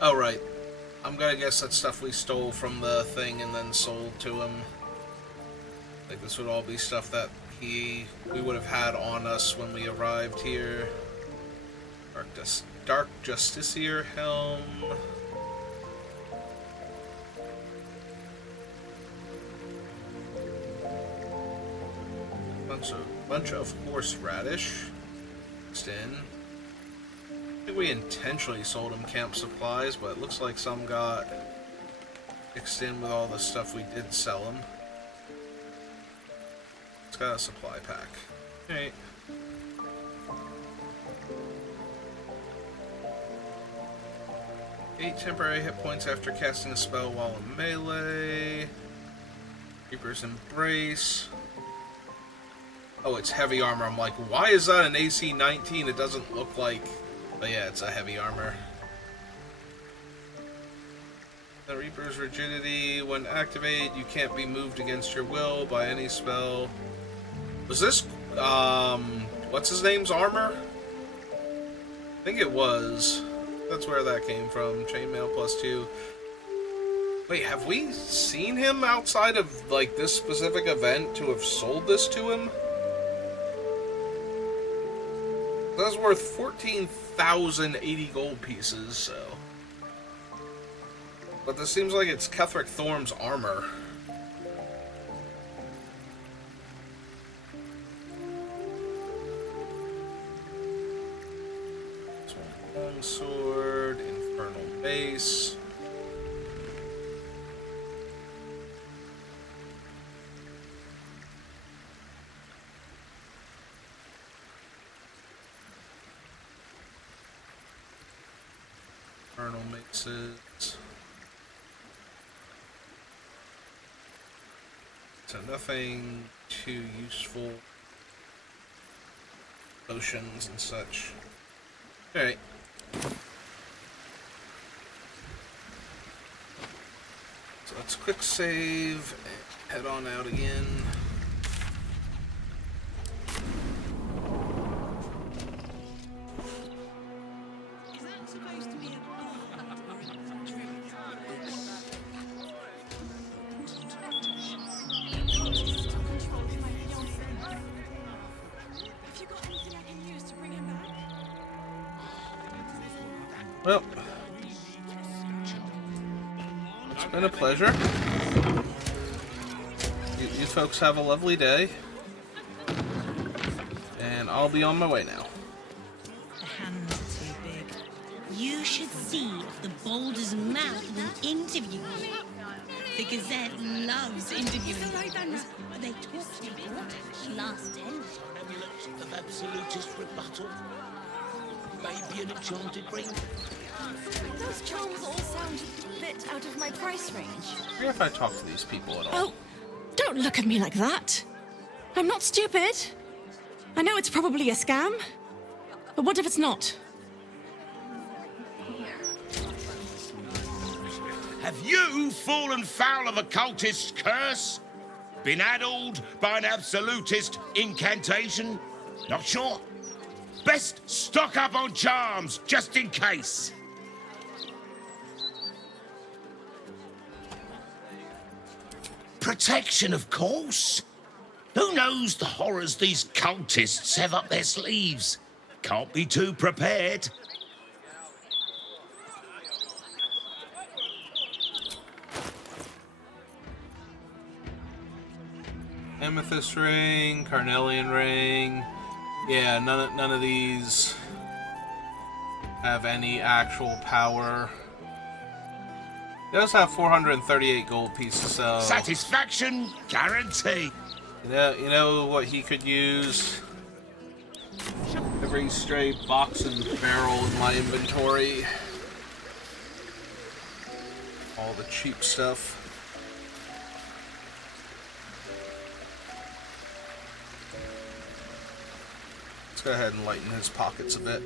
Oh, right. I'm gonna guess that's stuff we stole from the thing and then sold to him. Like, this would all be stuff that we would have had on us when we arrived here. Dark Justiciar helm. Bunch of horseradish. Mixed in. I think we intentionally sold him camp supplies, but it looks like some got mixed in with all the stuff we did sell him. It's got a supply pack. Alright. 8 temporary hit points after casting a spell while in melee. Reaper's Embrace. Oh, it's heavy armor. I'm like, why is that an AC 19? It doesn't look like... But yeah, it's a heavy armor. The Reaper's Rigidity. When activated, you can't be moved against your will by any spell. Was this, what's his name's armor? I think it was. That's where that came from. Chainmail +2. Wait, have we seen him outside of, like, this specific event to have sold this to him? That's worth 14,080 gold pieces, so... But this seems like it's Ketheric Thorm's armor. Longsword, Infernal Mace. Infernal Maces. So nothing too useful. Potions and such. Alright. So let's quick save and head on out again. Well, it's been a pleasure. folks have a lovely day. And I'll be on my way now. The hands are too big. You should see if the Balder's mouth will interview you. The Gazette loves interviewing those. They talk to you last 10. Of absolutist rebuttal. Maybe an enchanted ring. Those charms all sound a bit out of my price range. I wonder if I talk to these people at all. Oh, don't look at me like that. I'm not stupid. I know it's probably a scam, but what if it's not? Have you fallen foul of a cultist's curse? Been addled by an absolutist incantation? Not sure? Best stock up on charms, just in case. Protection, of course. Who knows the horrors these cultists have up their sleeves? Can't be too prepared. Amethyst ring, carnelian ring. Yeah, none of these have any actual power. It does have 438 gold pieces, so Satisfaction guaranteed. you know what he could use? Every stray box and barrel in my inventory. All the cheap stuff. Let's go ahead and lighten his pockets a bit.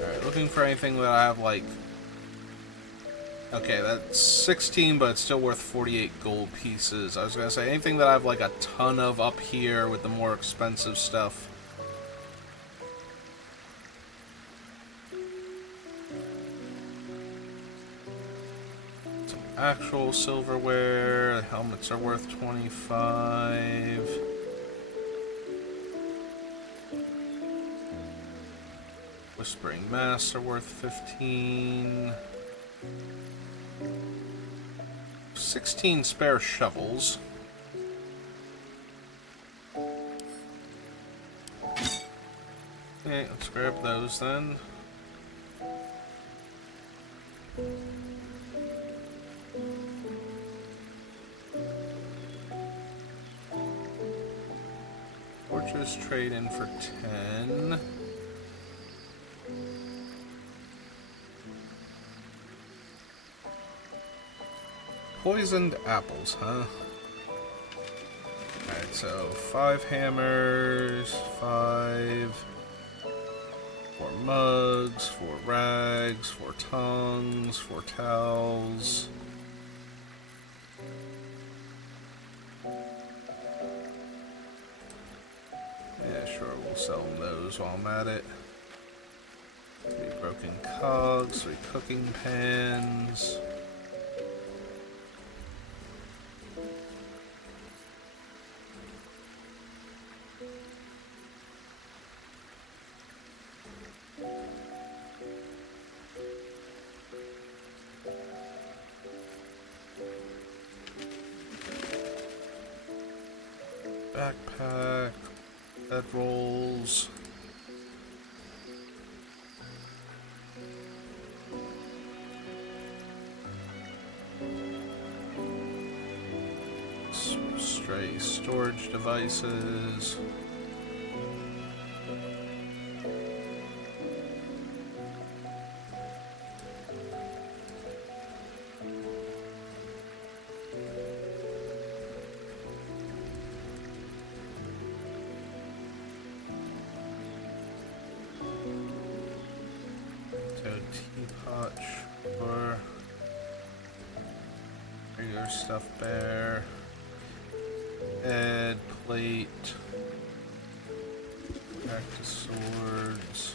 Alright, looking for anything that I have like... Okay, that's 16, but it's still worth 48 gold pieces. I was gonna say, anything that I have like a ton of up here with the more expensive stuff. Actual silverware, the helmets are worth 25. Whispering masks are worth 15. 16 spare shovels. Okay, let's grab those then. Torches trade in for 10. Poisoned apples, huh? Alright, so 5 hammers, 5, 4 mugs, 4 rags, 4 tongues, 4 towels. Yeah, sure, we'll sell them those while I'm at it. 3 broken cogs, 3 cooking pans. Backpack, bedrolls. Stray storage devices. Teapot, sure. Regular stuff there. Head, plate. Back to swords.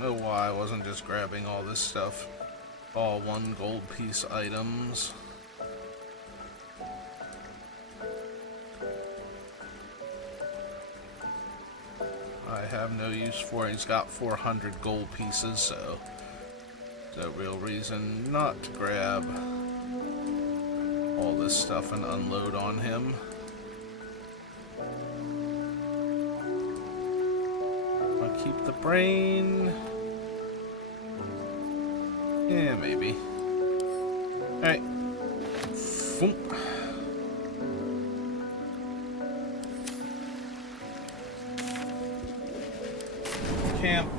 don't know why I wasn't just grabbing all this stuff. All 1 gold piece items. I have no use for it. He's got 400 gold pieces, so there's no real reason not to grab all this stuff and unload on him. I'll keep the brain. Yeah, maybe. Alright. Camp.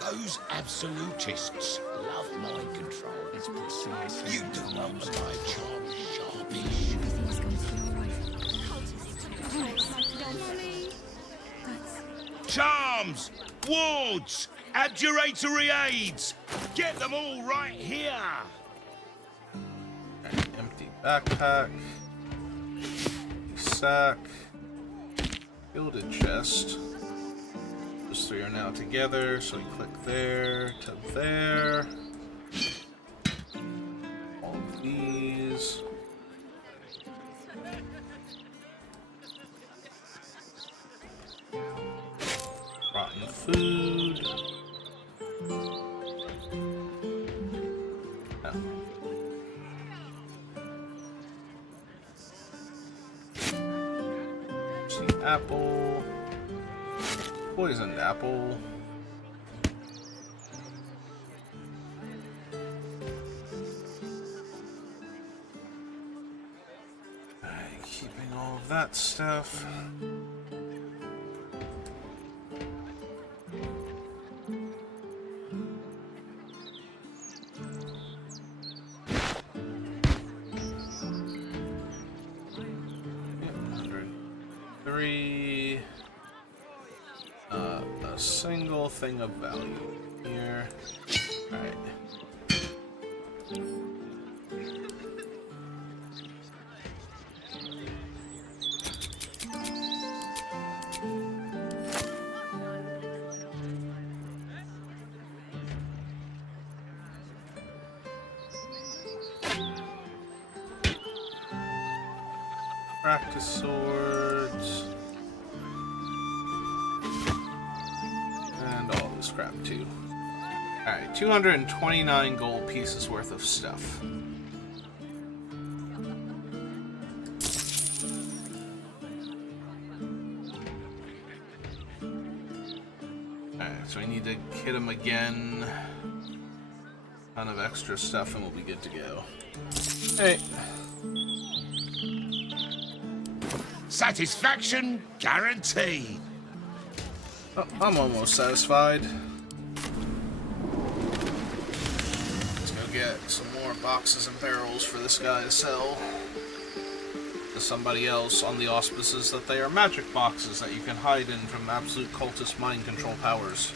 Those absolutists love mind control. It's precisely you do not my charm sharpish. Everything's going to be alright. Charms, wards, abjuratory aids. Get them all right here. Empty backpack. Sack. Gilded chest. Those 3 are now together, so we click there to there. All of these. Rotten food. Oh. See, apple. Poisoned apple. Alright, keeping all of that stuff. A single thing of value here. Alright. Practice swords. And all this crap too. Alright, 229 gold pieces worth of stuff. Alright, so we need to hit him again. Ton of extra stuff and we'll be good to go. Hey. Satisfaction guaranteed. Oh, I'm almost satisfied. Let's go get some more boxes and barrels for this guy to sell to somebody else on the auspices that they are magic boxes that you can hide in from absolute cultist mind control powers.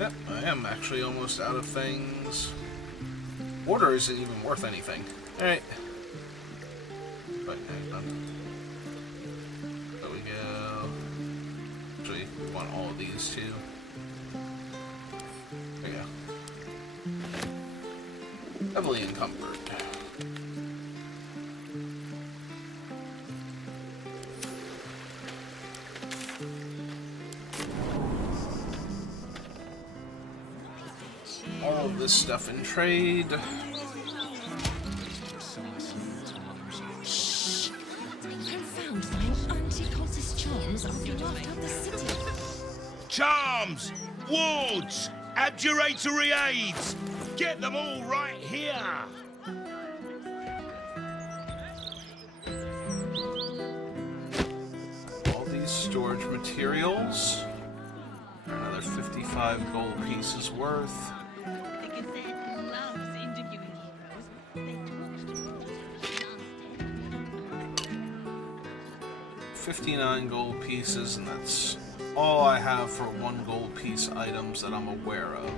Yep, I am actually almost out of things. Order isn't even worth anything. Alright. But hang on. There we go. Actually, we want all of these too. There we go. Heavily encumbered. All of this stuff in trade. Shh! I'm found my anti-cultist charms after left out the city. Charms, wards, abjuratory aids. Get them all right here. All these storage materials. Another 55 gold pieces worth. 59 gold pieces, and that's all I have for 1 gold piece items that I'm aware of.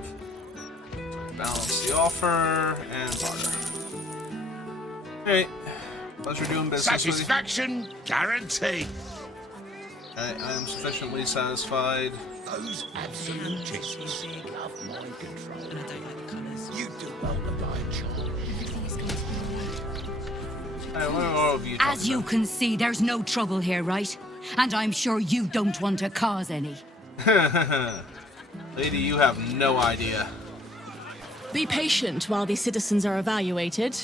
So balance the offer and barter. Alright. Pleasure doing business Satisfaction guaranteed. I am sufficiently satisfied. Those absolutists have mind control. And I don't like the colours. You do well to buy a job. Everything is going to be alright. Hey, what are all of you As you can see, there's no trouble here, right? And I'm sure you don't want to cause any. Lady, you have no idea. Be patient while these citizens are evaluated.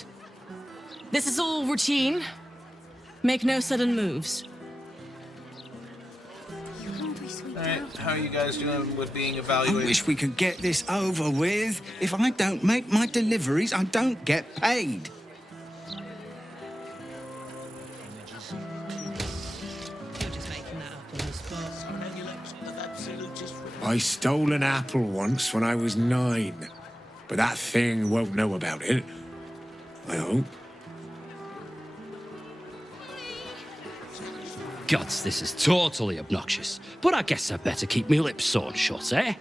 This is all routine. Make no sudden moves. Alright, how are you guys doing with being I evaluated? wish we could get this over with. If I don't make my deliveries, I don't get paid. I stole an apple once when I was 9, but that thing won't know about it. I hope. Gods, this is totally obnoxious. But I guess I'd better keep my lips sewn shut, eh?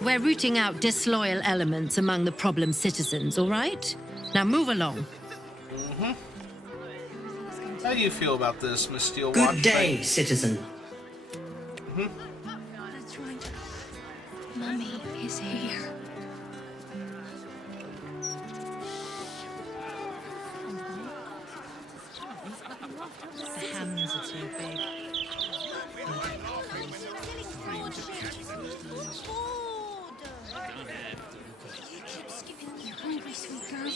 We're rooting out disloyal elements among the problem citizens, all right? Now move along. Mm-hmm. How do you feel about this, Miss Steelwatch? Good day, citizen. Mm-hmm. That's right. Mummy is here. The hands are too big. You hungry, sweet girl?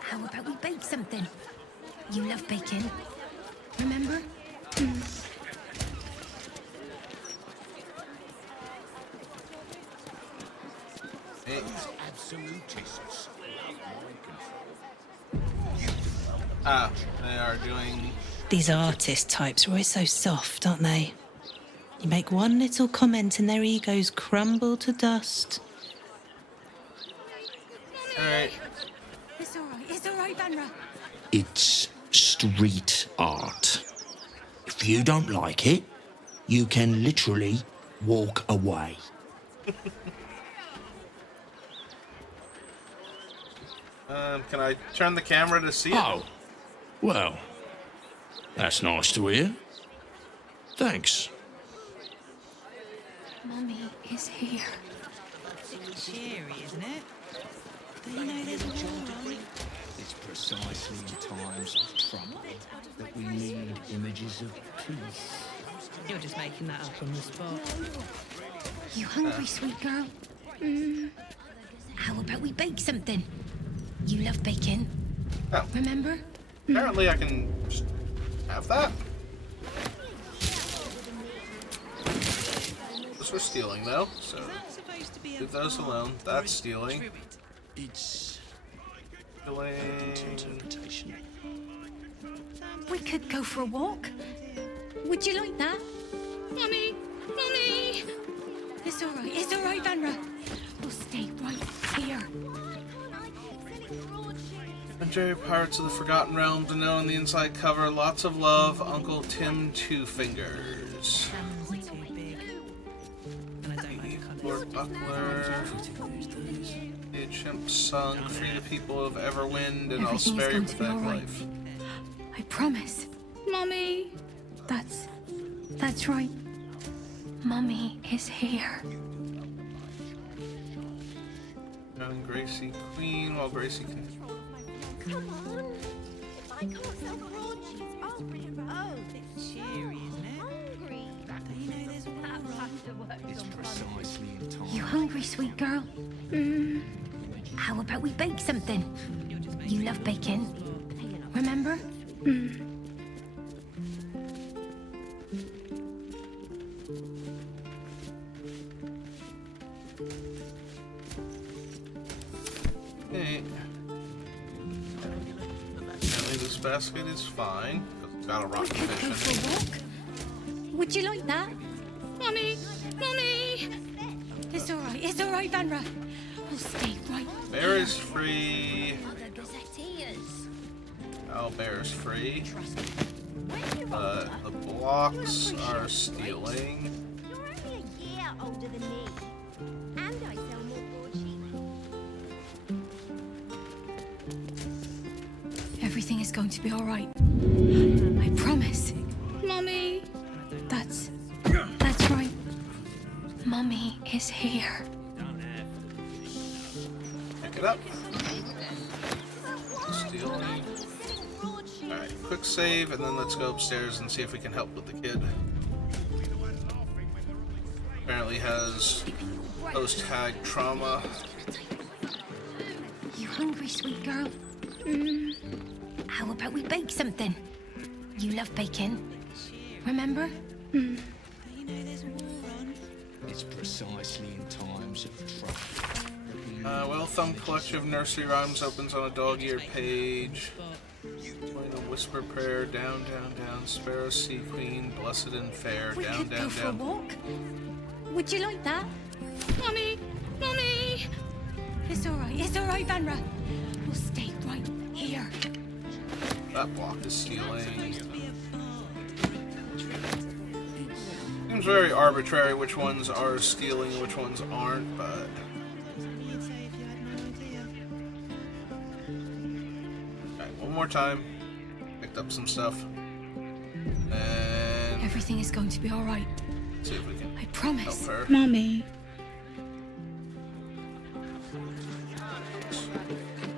How about we bake something? You love baking. Remember? Absolutists. Ah, they are doing... These artist types are always so soft, aren't they? You make one little comment and their egos crumble to dust. Alright. It's all right, Vanra. It's street art. If you don't like it, you can literally walk away. Can I turn the camera to see it? Oh, well, that's nice to hear. Thanks. Mummy is here. Cheery, isn't it? Do you know there's a war? It's precisely in times of trouble that we need images of peace. You're just making that up on the spot. You hungry, sweet girl? How about we bake something? You love baking. Oh. Remember? Apparently I can just have that. This was stealing, though, so leave those alone. That's stealing. It's Stealing. We could go for a walk. Would you like that? Mummy! Mummy! It's all right, Vanra. We'll stay right here. Legendary Pirates of the Forgotten Realm to know on the inside cover. Lots of love, Uncle Tim Two Fingers. Lord Buckler. The chimp sung, free the people of Everwind, and I'll spare your pathetic life. I promise. Mummy! That's right. Mummy is here. Young Gracie Queen, while Gracie can... Come on. If I can't sell broad cheese, I'll bring it back. Oh, it's cheery, isn't it? Hungry. Do you know there's a war? It's precisely in times. You hungry, sweet girl? How about we bake something? You love baking. Remember? Okay. Apparently this basket is fine, because it's got a rotten fish in it. Would you like that? Mummy! Mummy! It's all right, Vanra. We'll stay right Bear is free. Owlbear's free. But the blocks are stealing. You're only a year older than me. And I sell more broadsheets. Everything is going to be all right. I promise. Mummy. That's right. Mummy is here. Pick it up. Stealing. Alright, quick save, and then let's go upstairs and see if we can help with the kid. Apparently has post-tag trauma. You hungry, sweet girl? How about we bake something? You love baking. Remember? It's precisely in times of trouble. Well Thumbed Collection of Nursery Rhymes opens on a dog-eared page. Playing a whisper prayer, down, down, down, sparrow, sea queen, blessed and fair, We down, could down, go for a down. walk. Would you like that? Mummy. Mummy. It's all right, Vanra. We'll stay right here. That block is stealing. Seems very arbitrary which ones are stealing and which ones aren't, but... Alright, one more time. Picked up some stuff. And... Everything is going to be all right. see if we can I promise. help her. Mummy.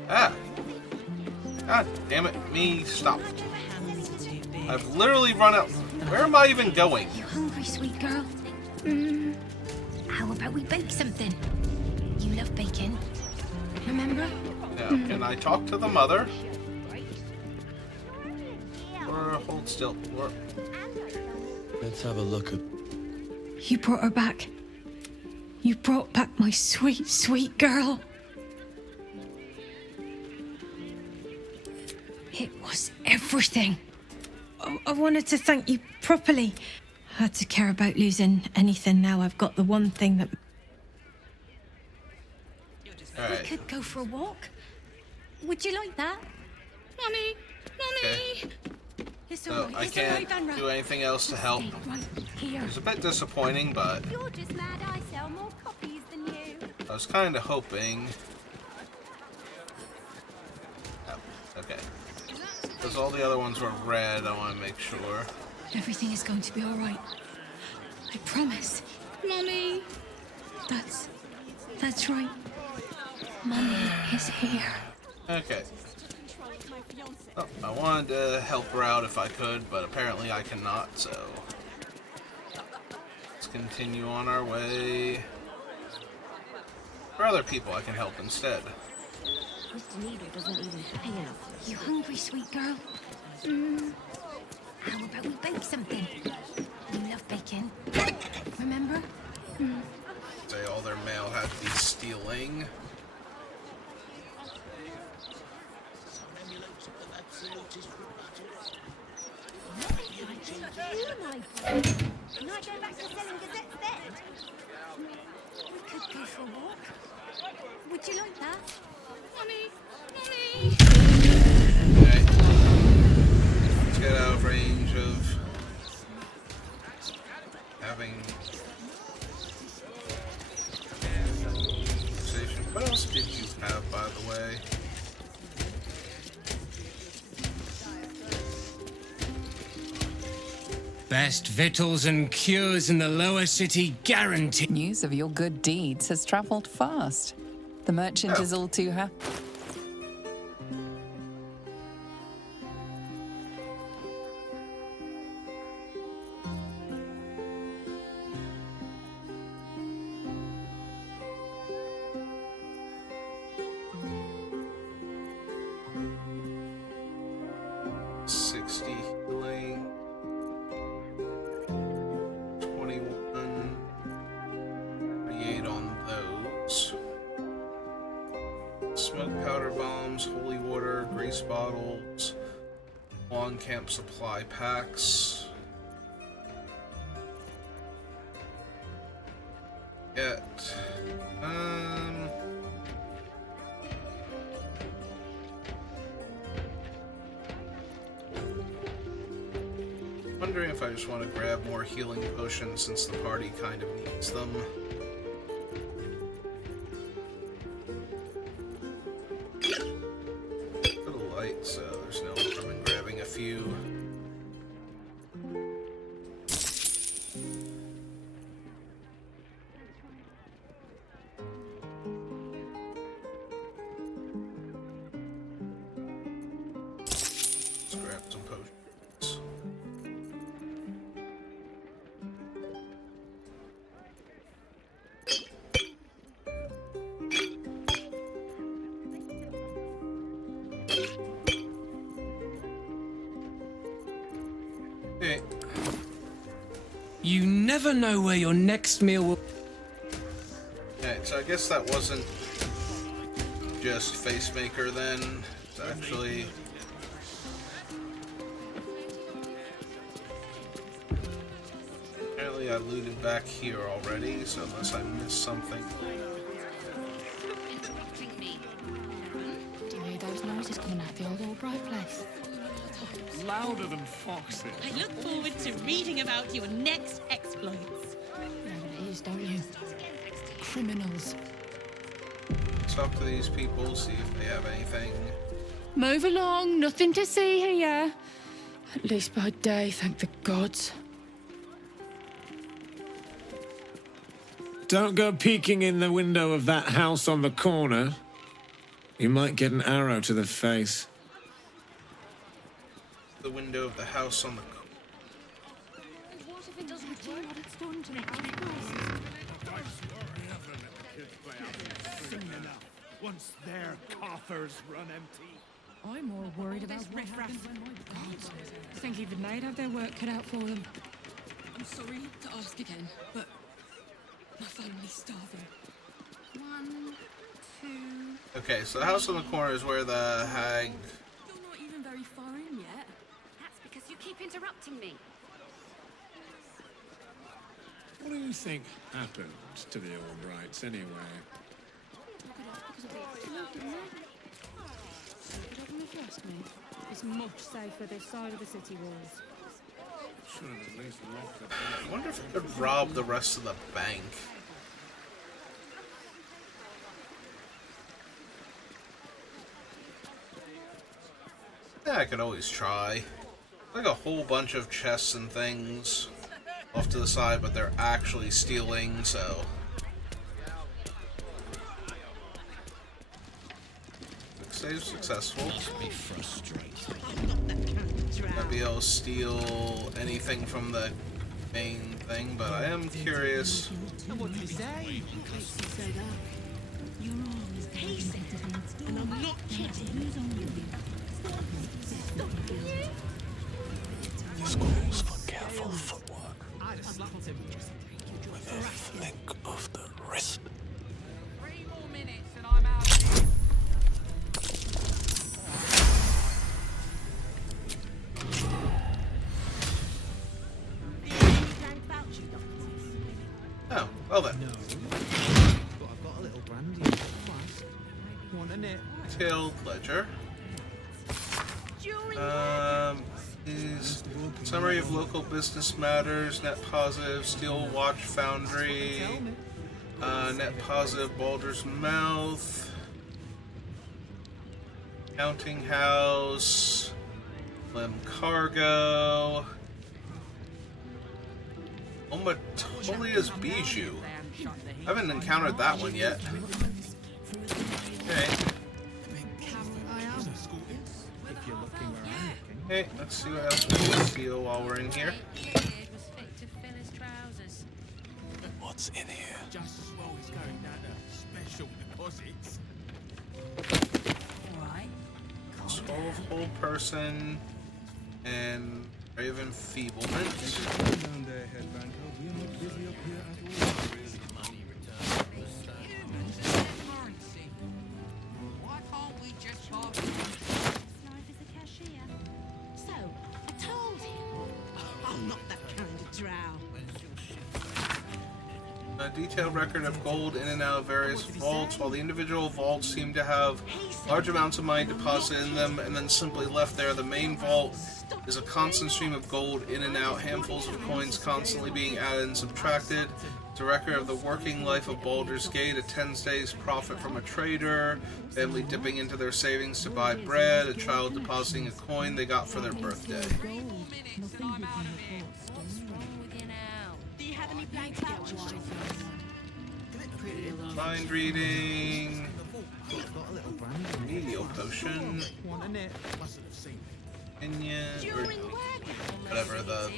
Ah! God damn it, me, stop. I've literally run out. Where am I even going? You hungry, sweet girl? How about we bake something? You love baking. Remember? Now, can I talk to the mother? Or hold still? Or... Let's have a look at... You brought her back. You brought back my sweet, sweet girl. It was everything. I wanted to thank you properly. I had to care about losing anything. Now I've got the one thing that... Alright. We could go for a walk. Would you like that? Mummy. Okay. It's So I can't do anything else to help. It's a bit disappointing, but You're just mad I sell more copies than you. I was kind of hoping. Oh, okay. Because all the other ones were red, I want to make sure. Everything is going to be all right. I promise. Mummy. That's right. Mummy is here. Okay. Oh, I wanted to help her out if I could, but apparently I cannot, so... let's continue on our way. For other people I can help instead. Mr. Needle doesn't even pay enough. You hungry, sweet girl? How about we bake something? You love baking. Remember? Say all their mail had to be stealing. Can I go back to selling gazettes then? We could go for a walk. Would you like that? Mummy. Mummy. Okay. Let's get out of range of having conversation. What else did you have, by the way? Best victuals and cures in the lower city, guaranteed. News of your good deeds has travelled fast. The merchant is all too happy. Camp supply packs. Get Wondering if I just want to grab more healing potions since the party kind of needs them. A little light, so there's no harm in grabbing a few. Let's grab some potions. You never know where your next meal will... Okay, so I guess that wasn't just Facemaker then. It's actually... Apparently I looted back here already, so unless I missed something. Do you hear those noises coming out of the old Albright place? Louder than foxes. I look forward to reading about your next exploits. You know what it is, don't you? Criminals. Talk to these people, see if they have anything. Move along, nothing to see here. At least by day, thank the gods. Don't go peeking in the window of that house on the corner. You might get an arrow to the face. The window of the house on the What if it doesn't do what it's done to me? Soon enough, once their coffers run empty. I'm more worried about what happens when my gods. I think even they'd have their work cut out for them. I'm sorry to ask again, but my family's starving. 1, 2. Okay, so the house on the corner is where the hag... You're not even very far in yet. That's because you keep interrupting me. What do you think happened to the Albrights anyway? It's much safer this side of the city walls. Should have at least locked the I wonder if I could rob the rest of the bank. Yeah, I could always try. Like a whole bunch of chests and things off to the side, but they're actually stealing, so... Save successful. I'll be able to steal anything from the main thing, but I am curious. What do you say? You're on. He said it, and I'm not kidding. This calls for careful footwork with a flick of the wrist. 3 more minutes and I'm out of here. Oh, well then. But I've got a little brandy in the flask. Want a nip? Detailed ledger. Is summary of local business matters, net positive, steel watch foundry, net positive, Baldur's Mouth, counting house, Lim Cargo, Omatolia's Bijou. I haven't encountered that one yet. Okay. Okay, let's see what else we can steal while we're in here. What's in here? Just as well as going down to special deposits. Right. 12 whole person and Brave Enfeeblement. Why can't we just talk? So, I told him. I'm not that kind of drow. A detailed record of gold in and out of various vaults, while the individual vaults seem to have large amounts of money deposited in them and then simply left there. The main vault Is a constant stream of gold in and out, handfuls of coins constantly being added and subtracted. It's a record of the working life of Baldur's Gate, a 10 days profit from a trader, family dipping into their savings to buy bread, a child depositing a coin they got for their birthday. Mind reading. Medial potion. Opinion, or whatever, the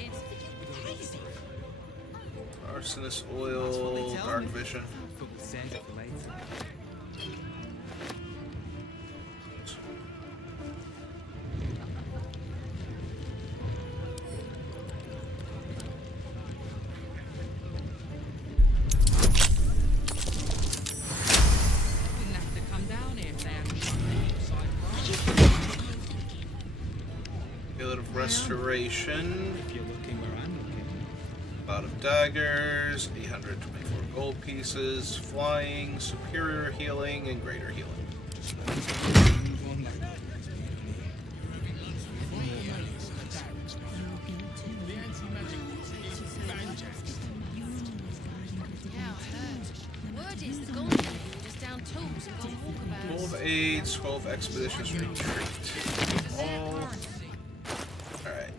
arsonist oil, dark vision. Restoration. If you're looking where I'm looking. A lot of daggers, 824 gold pieces, flying, superior healing, and greater healing. Word is the gold just down tools and got walkabouts. 12 aids, 12 expeditions retreat. All. Alright.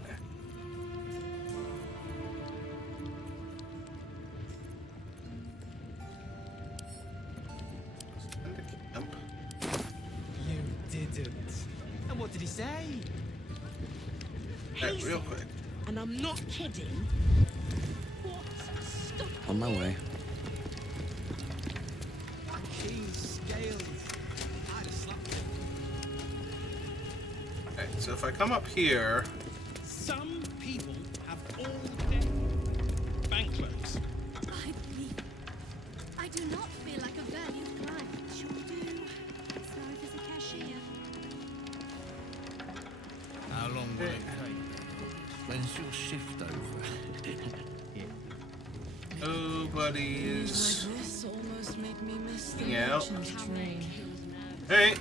You didn't. And what did he say? Alright, real quick. And I'm not kidding. On my way. Keys, scales. I'd have slapped him. Okay, so if I come up here... Some people have all day. Bank clerks. I do not feel like a valued client. Sure do. Sorry for the cashier. How long will it take? When's your shift over? Nobody's This almost made me miss the hanging out. merchant train. Hey!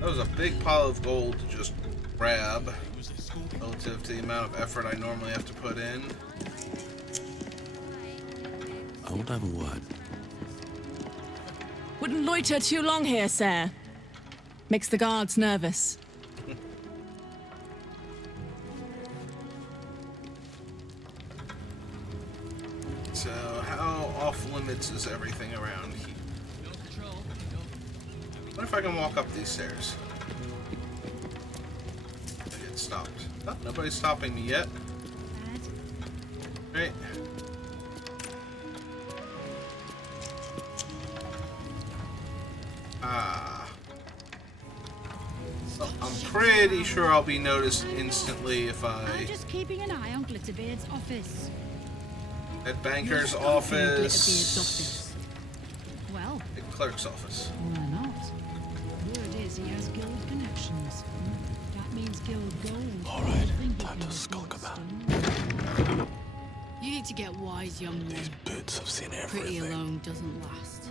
That was a big pile of gold to just grab relative to the amount of effort I normally have to put in. I want to have a word. Wouldn't loiter too long here, sir. Makes the guards nervous. So, how off limits is everything around here? What if I can walk up these stairs? I get stopped. Oh, nobody's stopping me yet. Right. Ah. Well, I'm pretty sure I'll be noticed instantly if I'm I... just keeping an eye on Glitterbeard's office. At banker's You're stopping office. Glitterbeard's office. Well, At clerk's office. why not? Word is he has guild connections. That means guild gold. All right, time to skulk about. You need to get wise, young one. These boots have seen everything. Pretty alone doesn't last.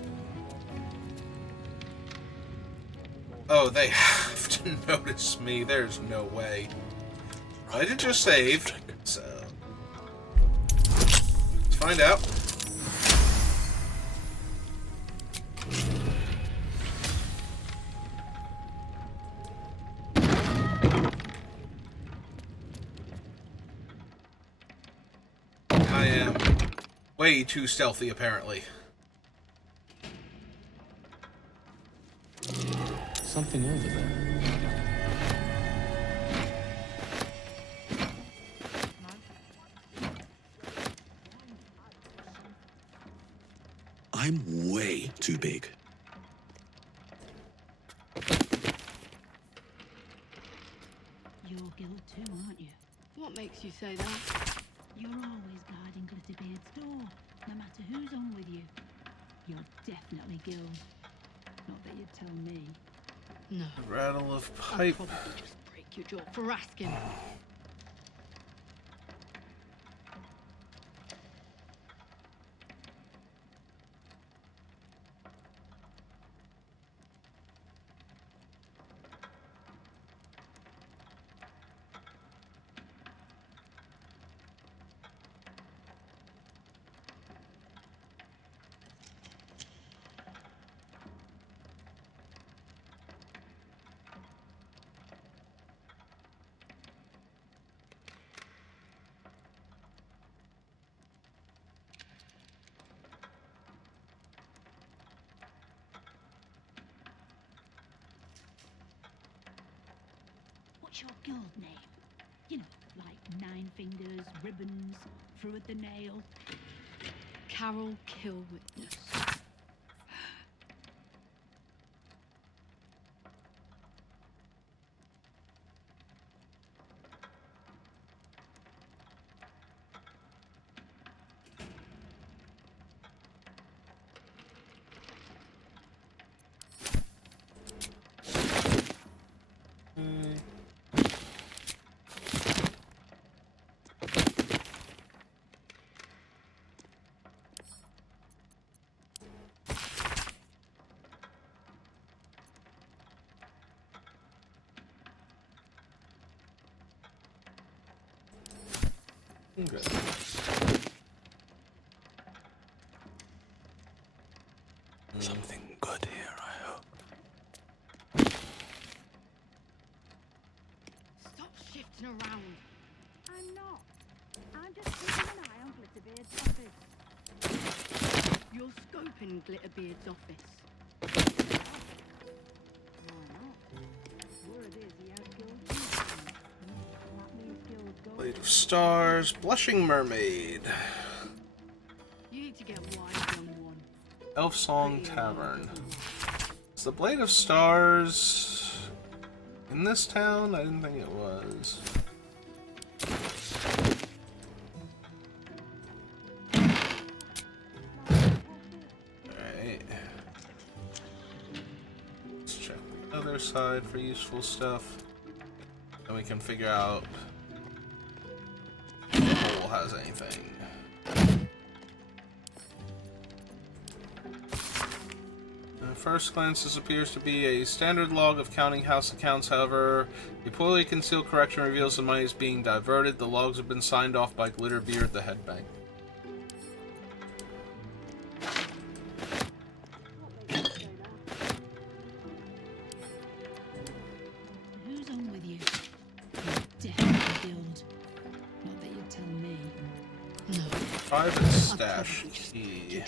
Oh, they have to notice me. There's no way. I did just save, so let's find out. I am way too stealthy, apparently. Something over there. I'm way too big. You're guild too, aren't you? What makes you say that? You're always guarding Glitterbeard's door, no matter who's on with you. You're definitely guild. Not that you'd tell me. No. Rattle of I'd pipe. probably just break your jaw for asking. What's your guild name? You know, like Nine Fingers, Ribbons, Through at the Nail. Carol Kill Witness. Good. Something good here, I hope. Stop shifting around. I'm not. I'm just keeping an eye on Glitterbeard's office. You're scoping Glitterbeard's office. Blade of Stars, Blushing Mermaid. You need to get wise, young one. Elf Song Tavern. Is the Blade of Stars in this town? I didn't think it was. Alright. Let's check the other side for useful stuff. Then we can figure out if the hole has anything. At first glance, this appears to be a standard log of counting house accounts. However, a poorly concealed correction reveals the money is being diverted. The logs have been signed off by Glitterbeard, the head bank. Who's on with you? You definitely guild. Not that you'd tell me. No. Private stash key.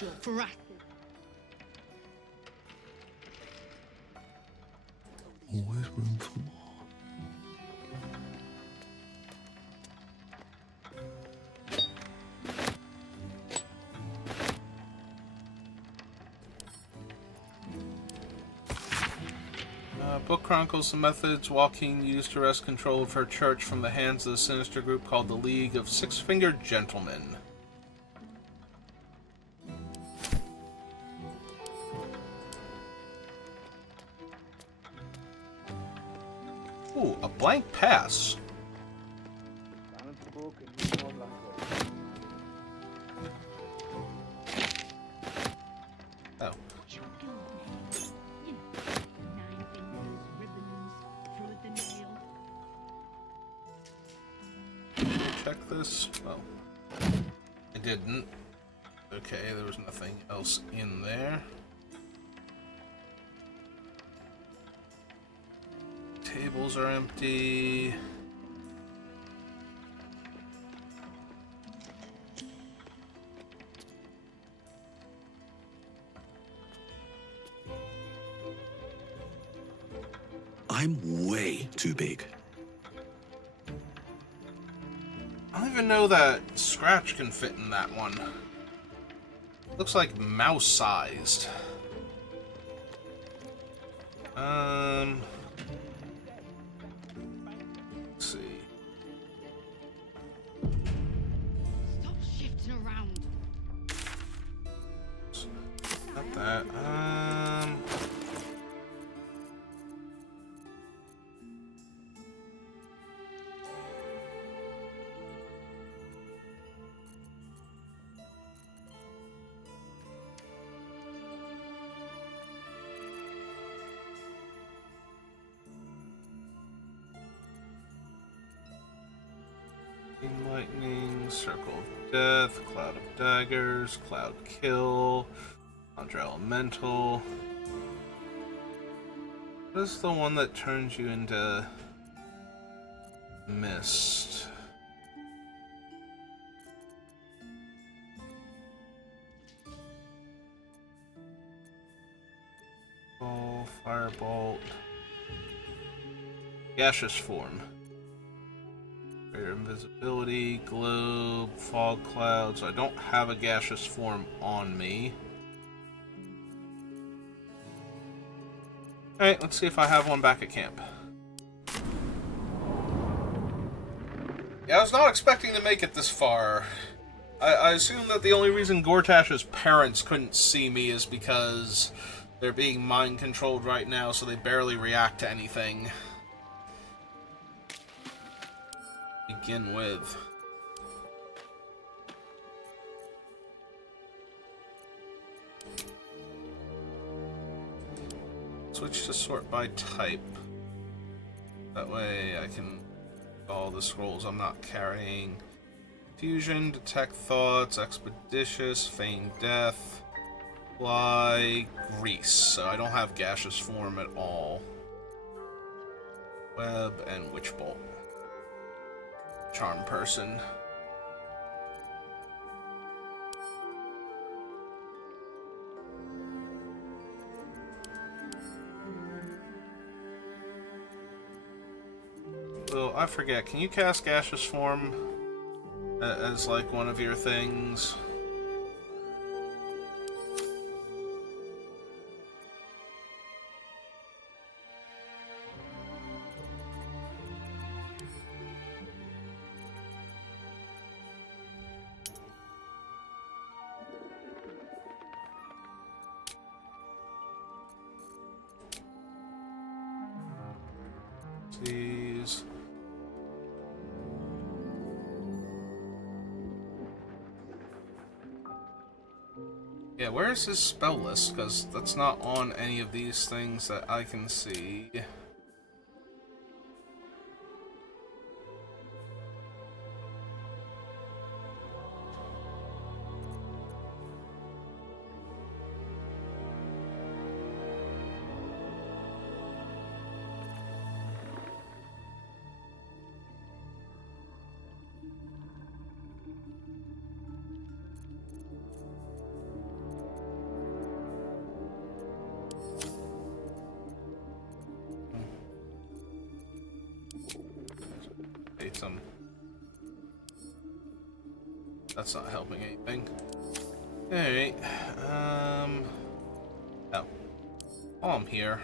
Always room for more. Book chronicles the methods Joaquin used to wrest control of her church from the hands of the sinister group called the League of Six-Fingered Gentlemen. Ooh, a blank pass. Oh. Check this. Oh. I didn't. Okay, there was nothing else in there. Tables are empty. I'm way too big. I don't even know that Scratch can fit in that one. Looks like mouse-sized. Let's see. Stop shifting around. Not that. Lightning, Circle of Death, Cloud of Daggers, Cloud Kill, Conjure Elemental. What is the one that turns you into mist? Oh, Firebolt. Gaseous form. Greater invisibility, globe, fog clouds. I don't have a gaseous form on me. Alright, let's see if I have one back at camp. Yeah, I was not expecting to make it this far. I assume that the only reason Gortash's parents couldn't see me is because they're being mind-controlled right now, so they barely react to anything. Begin with. Switch to sort by type. That way I can all the scrolls I'm not carrying. Fusion, detect thoughts, expeditious, feign death, fly, grease. So I don't have gaseous form at all. Web and witch bolt. Charm person. Well, I forget. Can you cast gaseous form as like one of your things? Please. Yeah, where's his spell list? Because that's not on any of these things that I can see. That's not helping anything. Alright, oh. While I'm here,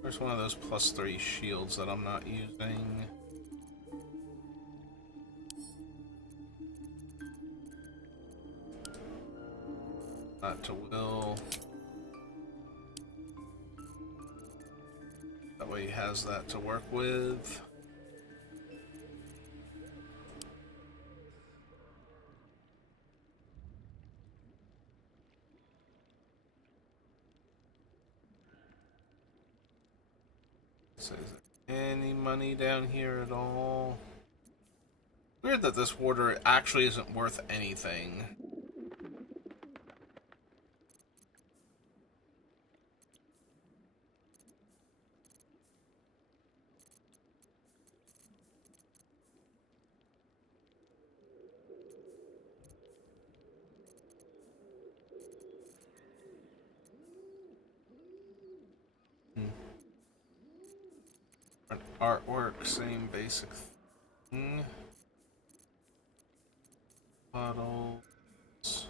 where's one of those +3 shields that I'm not using? Not to will. That way he has that to work with. So is there any money down here at all? Weird that this water actually isn't worth anything. Artwork, same basic thing. Bottles.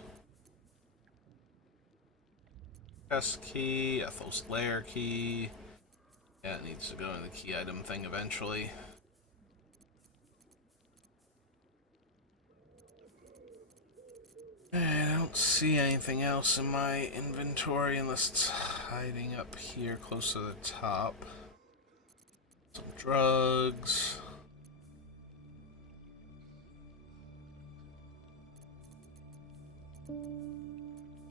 Chest key, Ethel's lair key. Yeah, it needs to go in the key item thing eventually. I don't see anything else in my inventory unless it's hiding up here close to the top. Some drugs.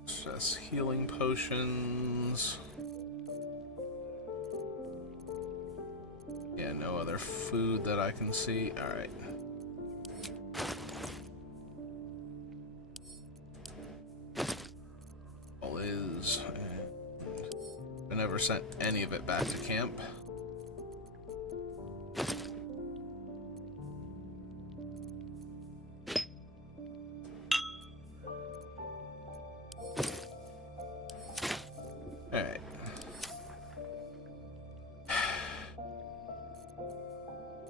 Just healing potions. Yeah, no other food that I can see. Alright. All is. I never sent any of it back to camp.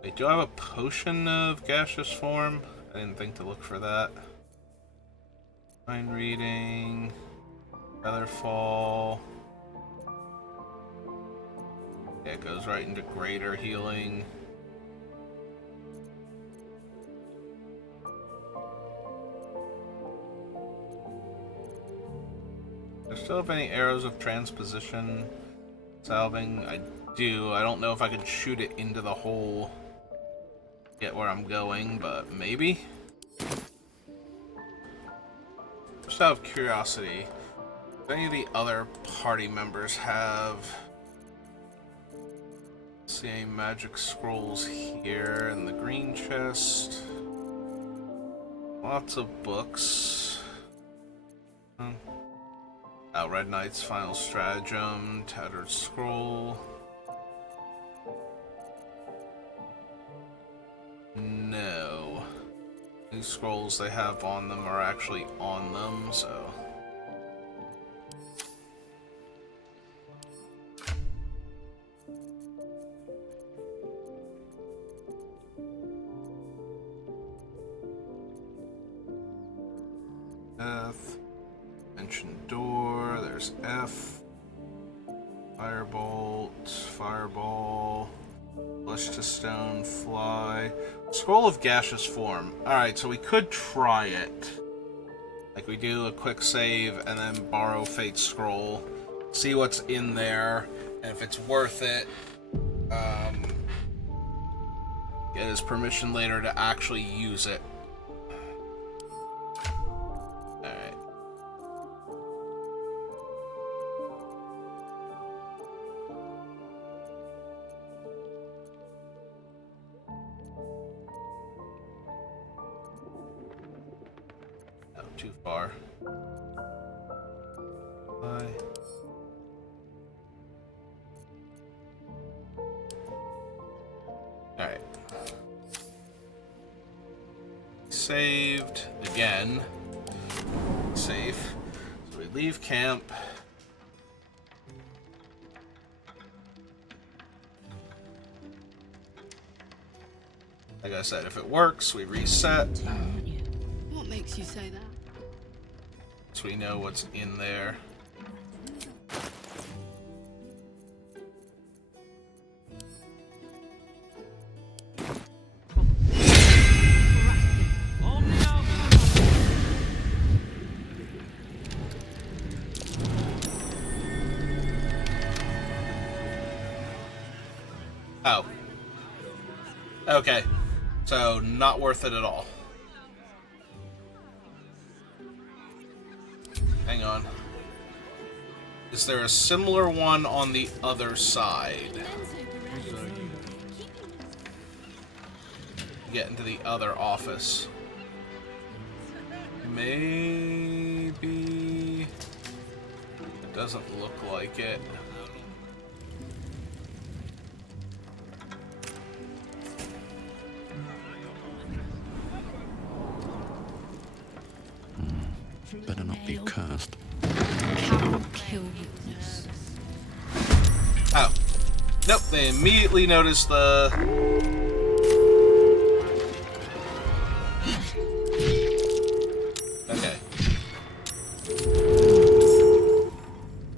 Wait, do I have a potion of gaseous form? I didn't think to look for that. Mind reading. Featherfall. Yeah, it goes right into greater healing. Do I still have any arrows of transposition? Salving? I do. I don't know if I could shoot it into the hole. Get where I'm going, but maybe? Just out of curiosity, do any of the other party members have... See any magic scrolls here in the green chest? Lots of books. Oh, Red Knight's Final Stratagem, Tattered Scroll. No. These scrolls they have on them are actually on them, so... F. Mentioned door. There's F. Firebolt. Fireball. Flesh to stone. Fly. Scroll of gaseous form. Alright, so we could try it. Like we do a quick save and then borrow Fate's scroll. See what's in there. And if it's worth it, get his permission later to actually use it. Alright. Not too far. Bye. Alright. Saved again. Safe. So we leave camp. Like I said, if it works, we reset. What makes you say that? So we know what's in there. Oh. Okay. So, not worth it at all. Hang on. Is there a similar one on the other side? Get into the other office. Maybe... It doesn't look like it. Better not be cursed. Can kill weakness. Oh. Nope, they immediately noticed the... Okay.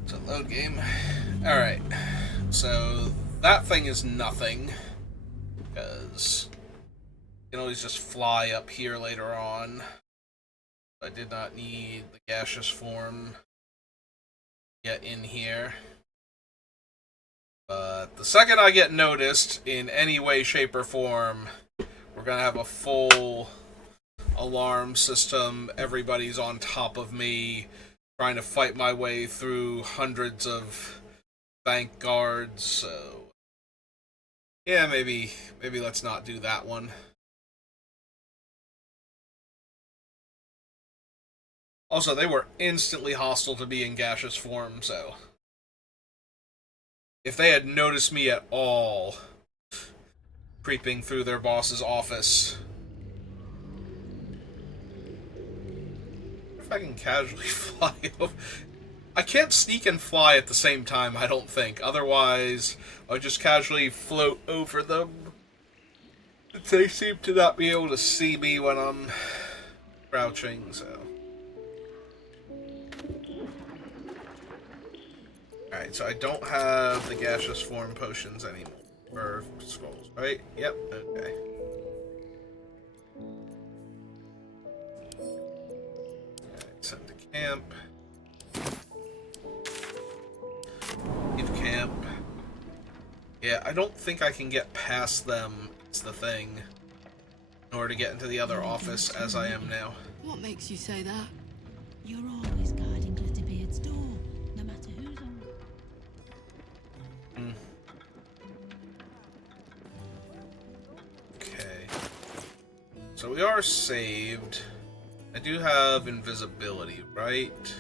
So, load game. Alright. So, that thing is nothing. Because... you can always just fly up here later on. I did not need the gaseous form yet in here. But the second I get noticed in any way, shape, or form, we're gonna have a full alarm system. Everybody's on top of me, trying to fight my way through hundreds of bank guards, so... yeah, maybe let's not do that one. Also, they were instantly hostile to me in gaseous form, so... if they had noticed me at all creeping through their boss's office... if I can casually fly over... I can't sneak and fly at the same time, I don't think. Otherwise, I'll just casually float over them. They seem to not be able to see me when I'm crouching, so. Alright, so I don't have the gaseous form potions anymore. Or scrolls, right? Yep, okay. Alright, send to camp. Leave camp. Yeah, I don't think I can get past them, it's the thing, in order to get into the other office as I am now. What makes you say that? You're always guarding Glitterbeard's door, no matter who's on. Okay. So we are saved. I do have invisibility, right?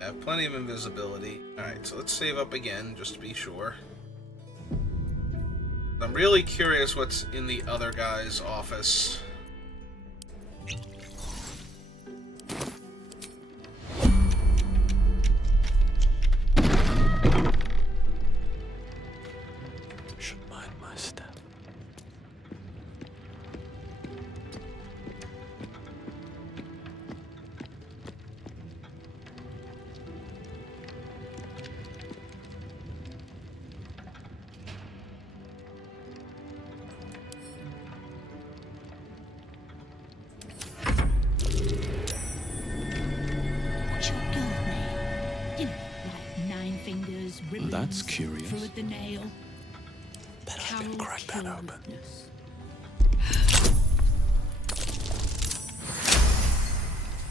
I have plenty of invisibility. Alright, so let's save up again, just to be sure. I'm really curious what's in the other guy's office. Should mind my step. What's your guild name? You know, like Nine Fingers, Ribbons, That's curious. Fruit the Nail. Bet I can crack that open.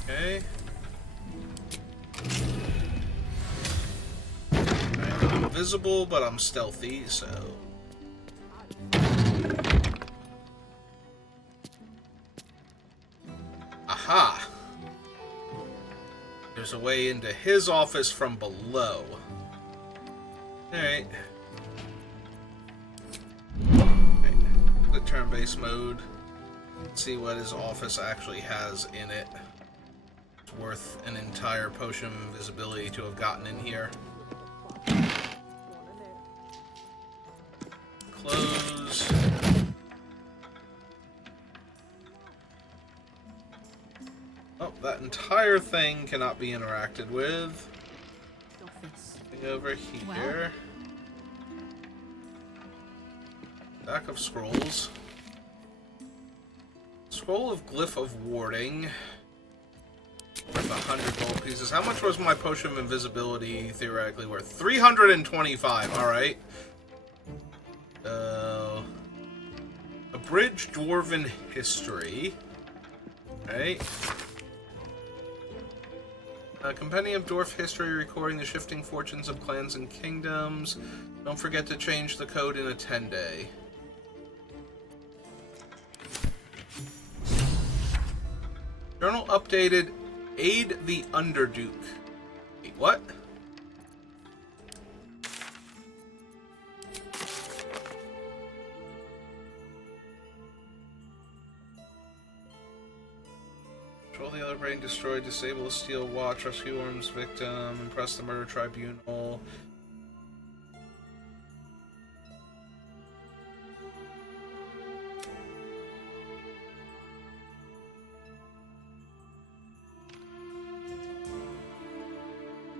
Okay. I'm invisible, but I'm stealthy, so... Aha! There's a way into his office from below. Alright. The turn-based mode. Let's see what his office actually has in it. It's worth an entire potion of invisibility to have gotten in here. Close. Oh, that entire thing cannot be interacted with. Thing over here. Stack of scrolls. Scroll of Glyph of Warding. Worth 100 gold pieces. How much was my potion of invisibility theoretically worth? 325. Alright. Abridged Dwarven History. Right. Compendium of Dwarf History recording the shifting fortunes of clans and kingdoms. Don't forget to change the code in a 10-day. Journal updated. Aid the Underduke. Wait, what? Control the other brain, destroy, disable the steel watch, rescue Orm's victim, impress the murder tribunal.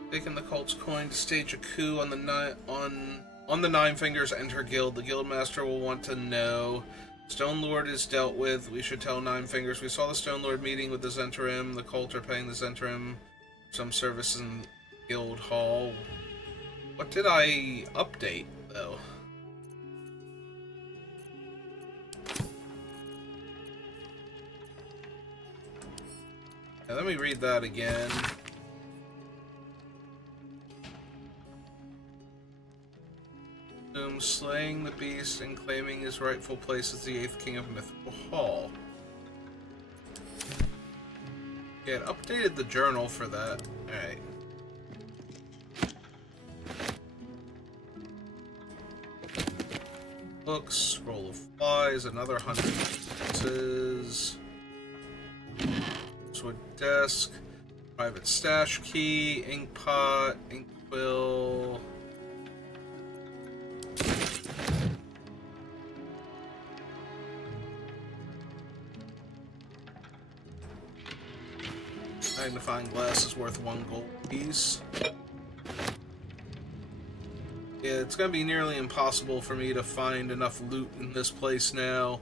Taking the cult's coin to stage a coup on the Nine Fingers Enter Guild. The Guildmaster will want to know. Stone Lord is dealt with. We should tell Nine Fingers. We saw the Stone Lord meeting with the Zentarim. The cult are paying the Zentarim some service in Guild Hall. What did I update, though? Yeah, let me read that again. Slaying the beast and claiming his rightful place as the 8th king of Mythical Hall. Yeah, it updated the journal for that. Alright. Books, Scroll of Flies, another 100 pieces. Sword desk, private stash key, ink pot, ink quill. Magnifying glass is worth 1 gold piece. Yeah, it's gonna be nearly impossible for me to find enough loot in this place now.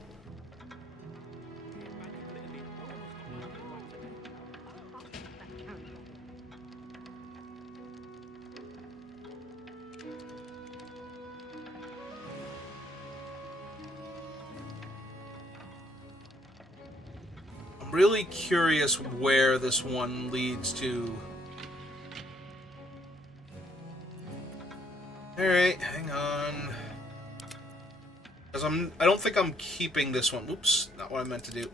I'm really curious where this one leads to. Alright, hang on. Because I don't think I'm keeping this one. Oops, not what I meant to do.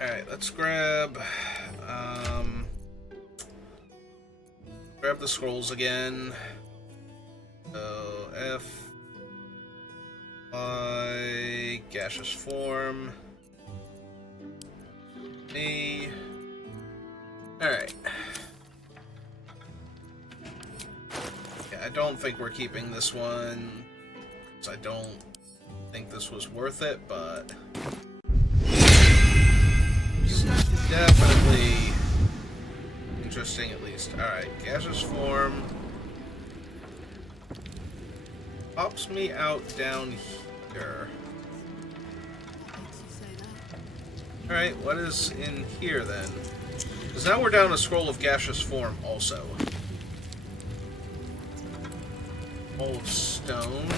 Alright, let's grab the scrolls again. So F, Y, gaseous form, E. Alright. Yeah, I don't think we're keeping this one, because I don't think this was worth it, but definitely interesting at least. Alright, gaseous form pops me out down here. Alright, what is in here then? Because now we're down a scroll of gaseous form also. Old stone.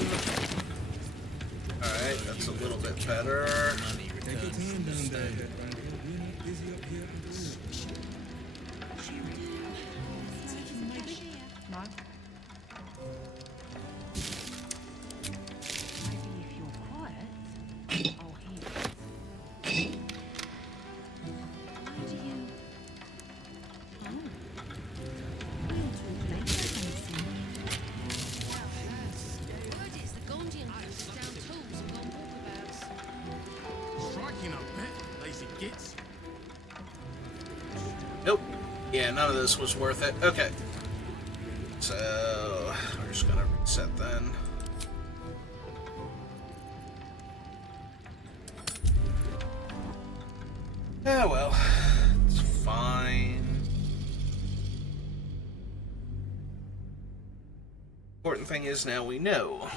Alright, that's a little bit better. Nope. Yeah, none of this was worth it. Okay. So, we're just gonna reset then. Yeah, well, it's fine. Important thing is now we know.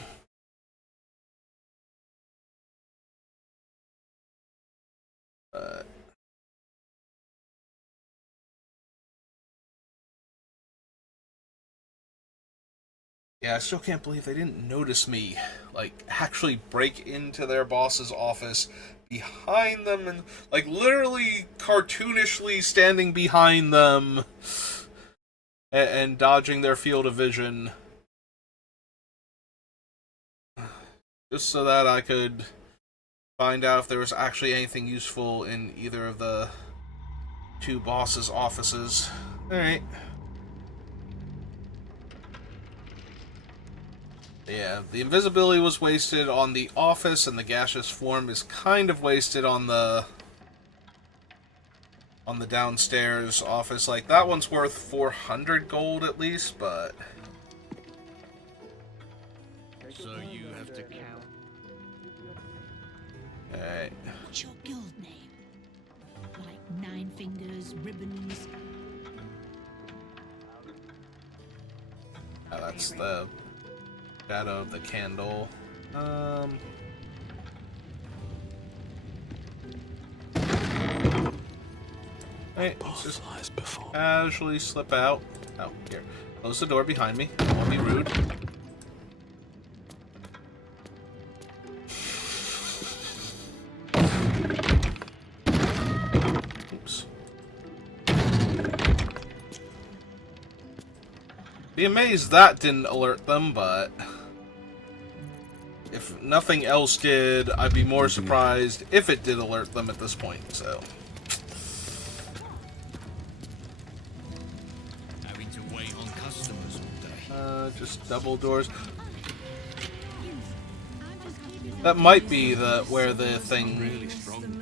Yeah, I still can't believe they didn't notice me, like, actually break into their boss's office behind them and, like, literally cartoonishly standing behind them and dodging their field of vision. Just so that I could find out if there was actually anything useful in either of the two bosses' offices. Alright. Yeah, the invisibility was wasted on the office, and the gaseous form is kind of wasted on the downstairs office. Like, that one's worth 400 gold at least, but... So you have to count. Alright. What's your guild name? Like Nine Fingers, Ribbons? Oh, that's the shadow of the candle. Alright, let's just casually slip out. Oh, here. Close the door behind me. I won't be rude. Oops. Be amazed that didn't alert them, but if nothing else did, I'd be more surprised if it did alert them at this point, so. Having to wait on customers all day. Just double doors. That might be where the thing. Really strong.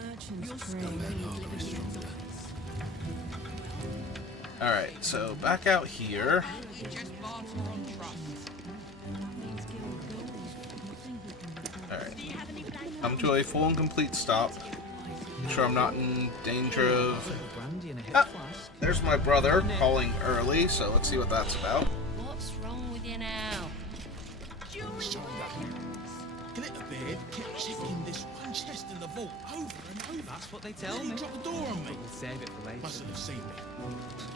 Alright, so back out here. Alright. Come to a full and complete stop. Make sure I'm not in danger of... Ah, there's my brother calling early, so let's see what that's about. What's wrong with you now? Glitter Beard kept checking this one chest in the vault over and over. That's what they tell me. He dropped the door on me. We'll save it for later. Mustn't have seen me.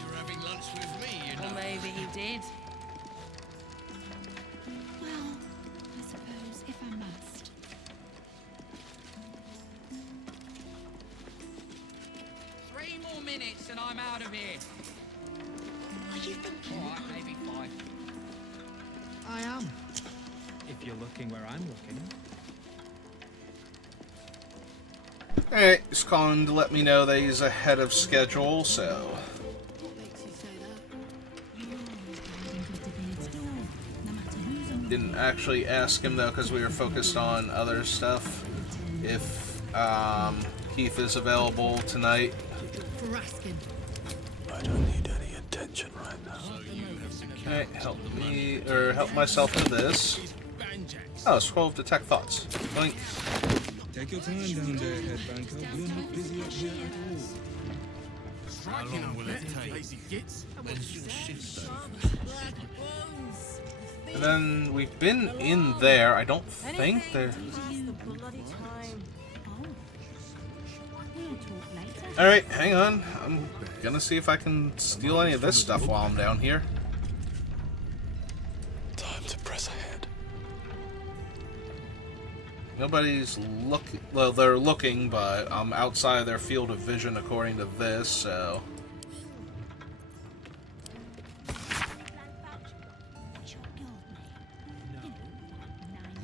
You're having lunch with me, you know. Or maybe he did. Well, I suppose if I must. Three more minutes and I'm out of here. Are you thinking? All right, maybe 5. I am. If you're looking where I'm looking. Alright, he's calling to let me know that he's ahead of schedule, so... Didn't actually ask him, though, because we were focused on other stuff. If Keith is available tonight. I don't need any attention right now. Alright, help me, or help myself with this. Oh, scroll of detect thoughts. Blink. Take your time down there, headbanker. We're not busy up here at all. How long will it take? When's your shift over? And then we've been in there. I don't think there... Alright, hang on. I'm gonna see if I can steal any of this stuff while I'm down here. Time to press ahead. Nobody's looking. Well, they're looking, but I'm outside of their field of vision according to this, so...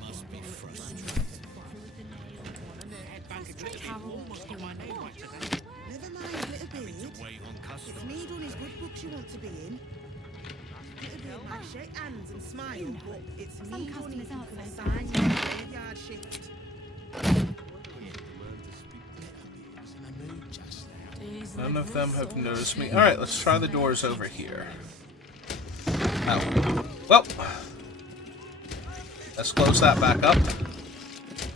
Must be frustrating. Never mind, Glitter Beard. Wait on It's customers. me done his good books you want to be in. Glitter Beard might shake hands and smile, but it's me done customers aren't for so signs of the graveyard shift. None of them have noticed me. Alright, let's try the doors over here. Oh. Well. Let's close that back up.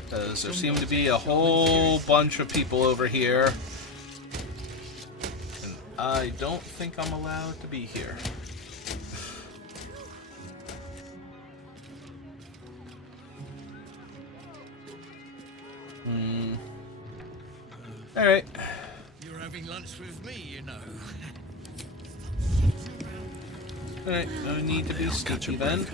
Because there seem to be a whole bunch of people over here. And I don't think I'm allowed to be here. Alright. You're having lunch with me, you know. Alright, no need to be sneaky then.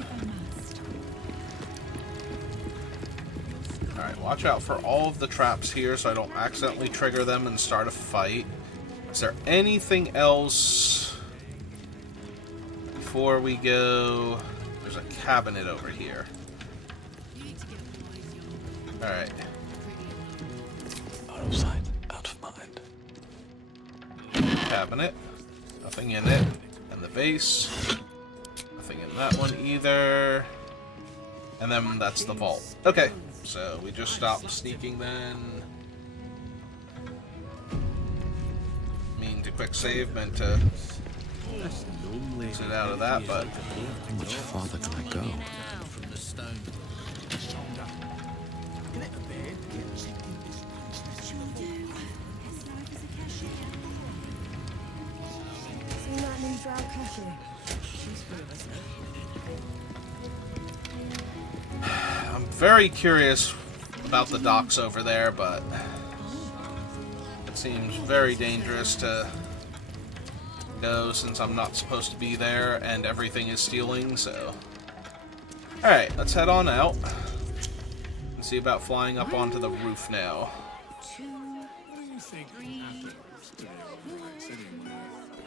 Alright, watch out for all of the traps here so I don't accidentally trigger them and start a fight. Is there anything else before we go? There's a cabinet over here. Alright. Out of sight, out of mind. Cabinet. Nothing in it. And the base. Nothing in that one either. And then that's the vault. Okay, so we just stopped sneaking then. Mean to quick save, meant to exit out of that, but... How much farther can I go? From the stone. Seen that new drow cashier? She's full of us. I'm very curious about the docks over there, but it seems very dangerous to go since I'm not supposed to be there and everything is stealing, so... Alright, let's head on out and see about flying up onto the roof now.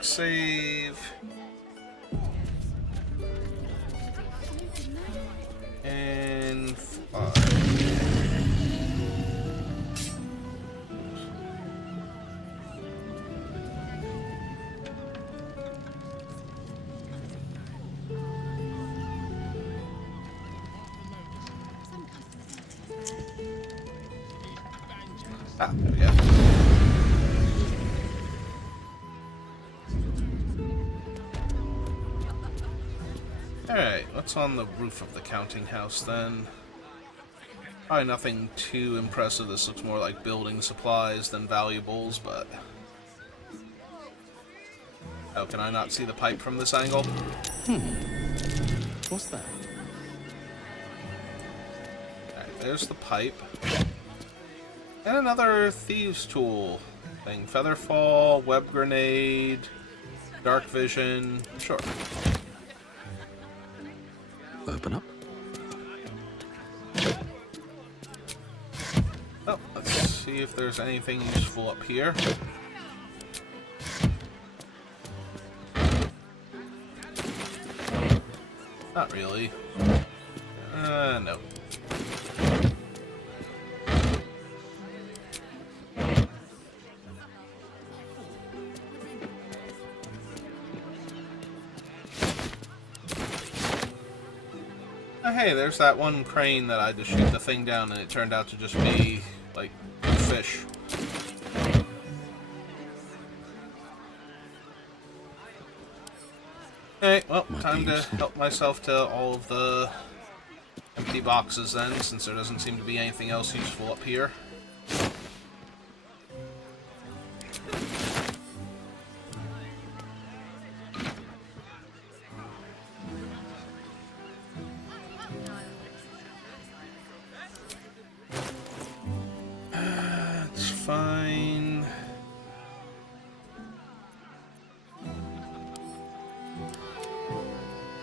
Save. And 5. Ah, there we go. Alright, what's on the roof of the counting house then? Probably nothing too impressive. This looks more like building supplies than valuables, but... Oh, can I not see the pipe from this angle? What's that? Alright, there's the pipe. And another thieves' tool thing. Featherfall, web grenade, dark vision. Sure. Open up. Oh, let's see if there's anything useful up here. Not really. No. Oh, hey, there's that one crane that I had to shoot the thing down and it turned out to just be, like, fish. Okay, well, time to help myself to all of the empty boxes then, since there doesn't seem to be anything else useful up here. It's fine.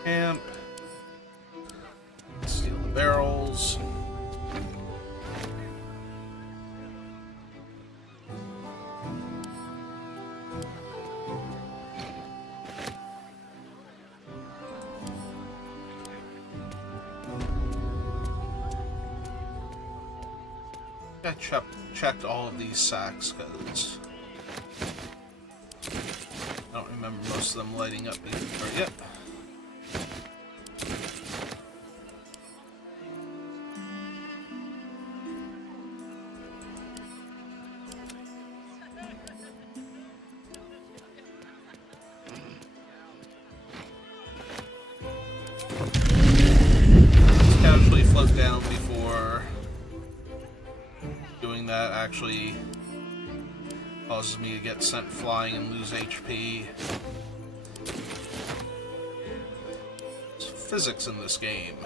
Camp. Steal the barrels. I checked all of these sacks because I don't remember most of them lighting up before. Yep. Let's casually float down before doing that actually causes me to get sent flying and lose HP. There's physics in this game.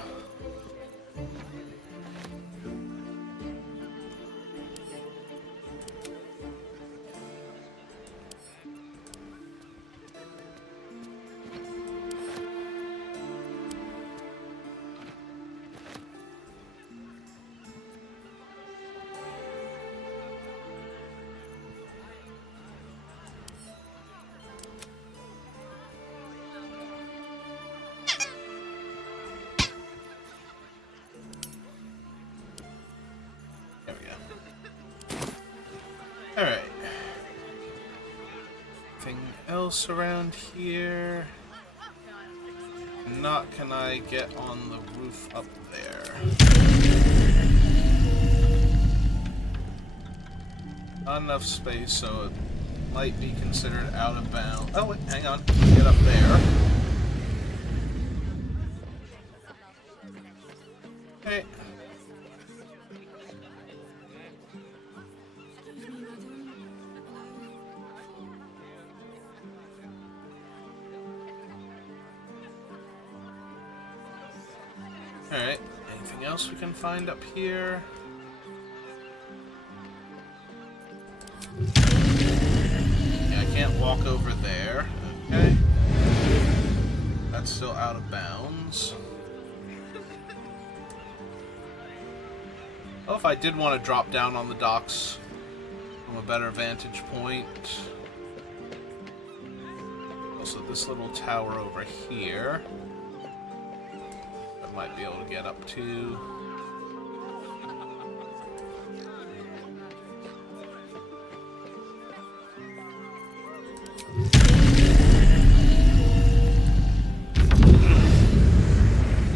There we go. Alright. Anything else around here? Not can I get on the roof up there. Not enough space, so it might be considered out of bounds. Oh wait, hang on. Get up there. Okay. Alright, anything else we can find up here? Yeah, I can't walk over there. Okay. That's still out of bounds. Oh, if I did want to drop down on the docks from a better vantage point. Also, this little tower over here. Might be able to get up to.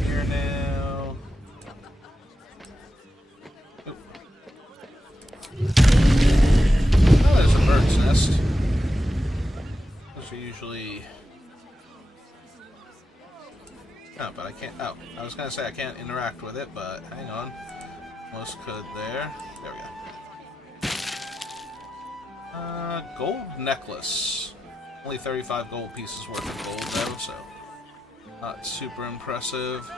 Here now. Oop. Oh, there's a bird's nest. Those are usually No, but I can't. Oh, I was gonna say I can't interact with it, but hang on. Almost could there. There we go. Gold necklace. Only 35 gold pieces worth of gold, though, so not super impressive.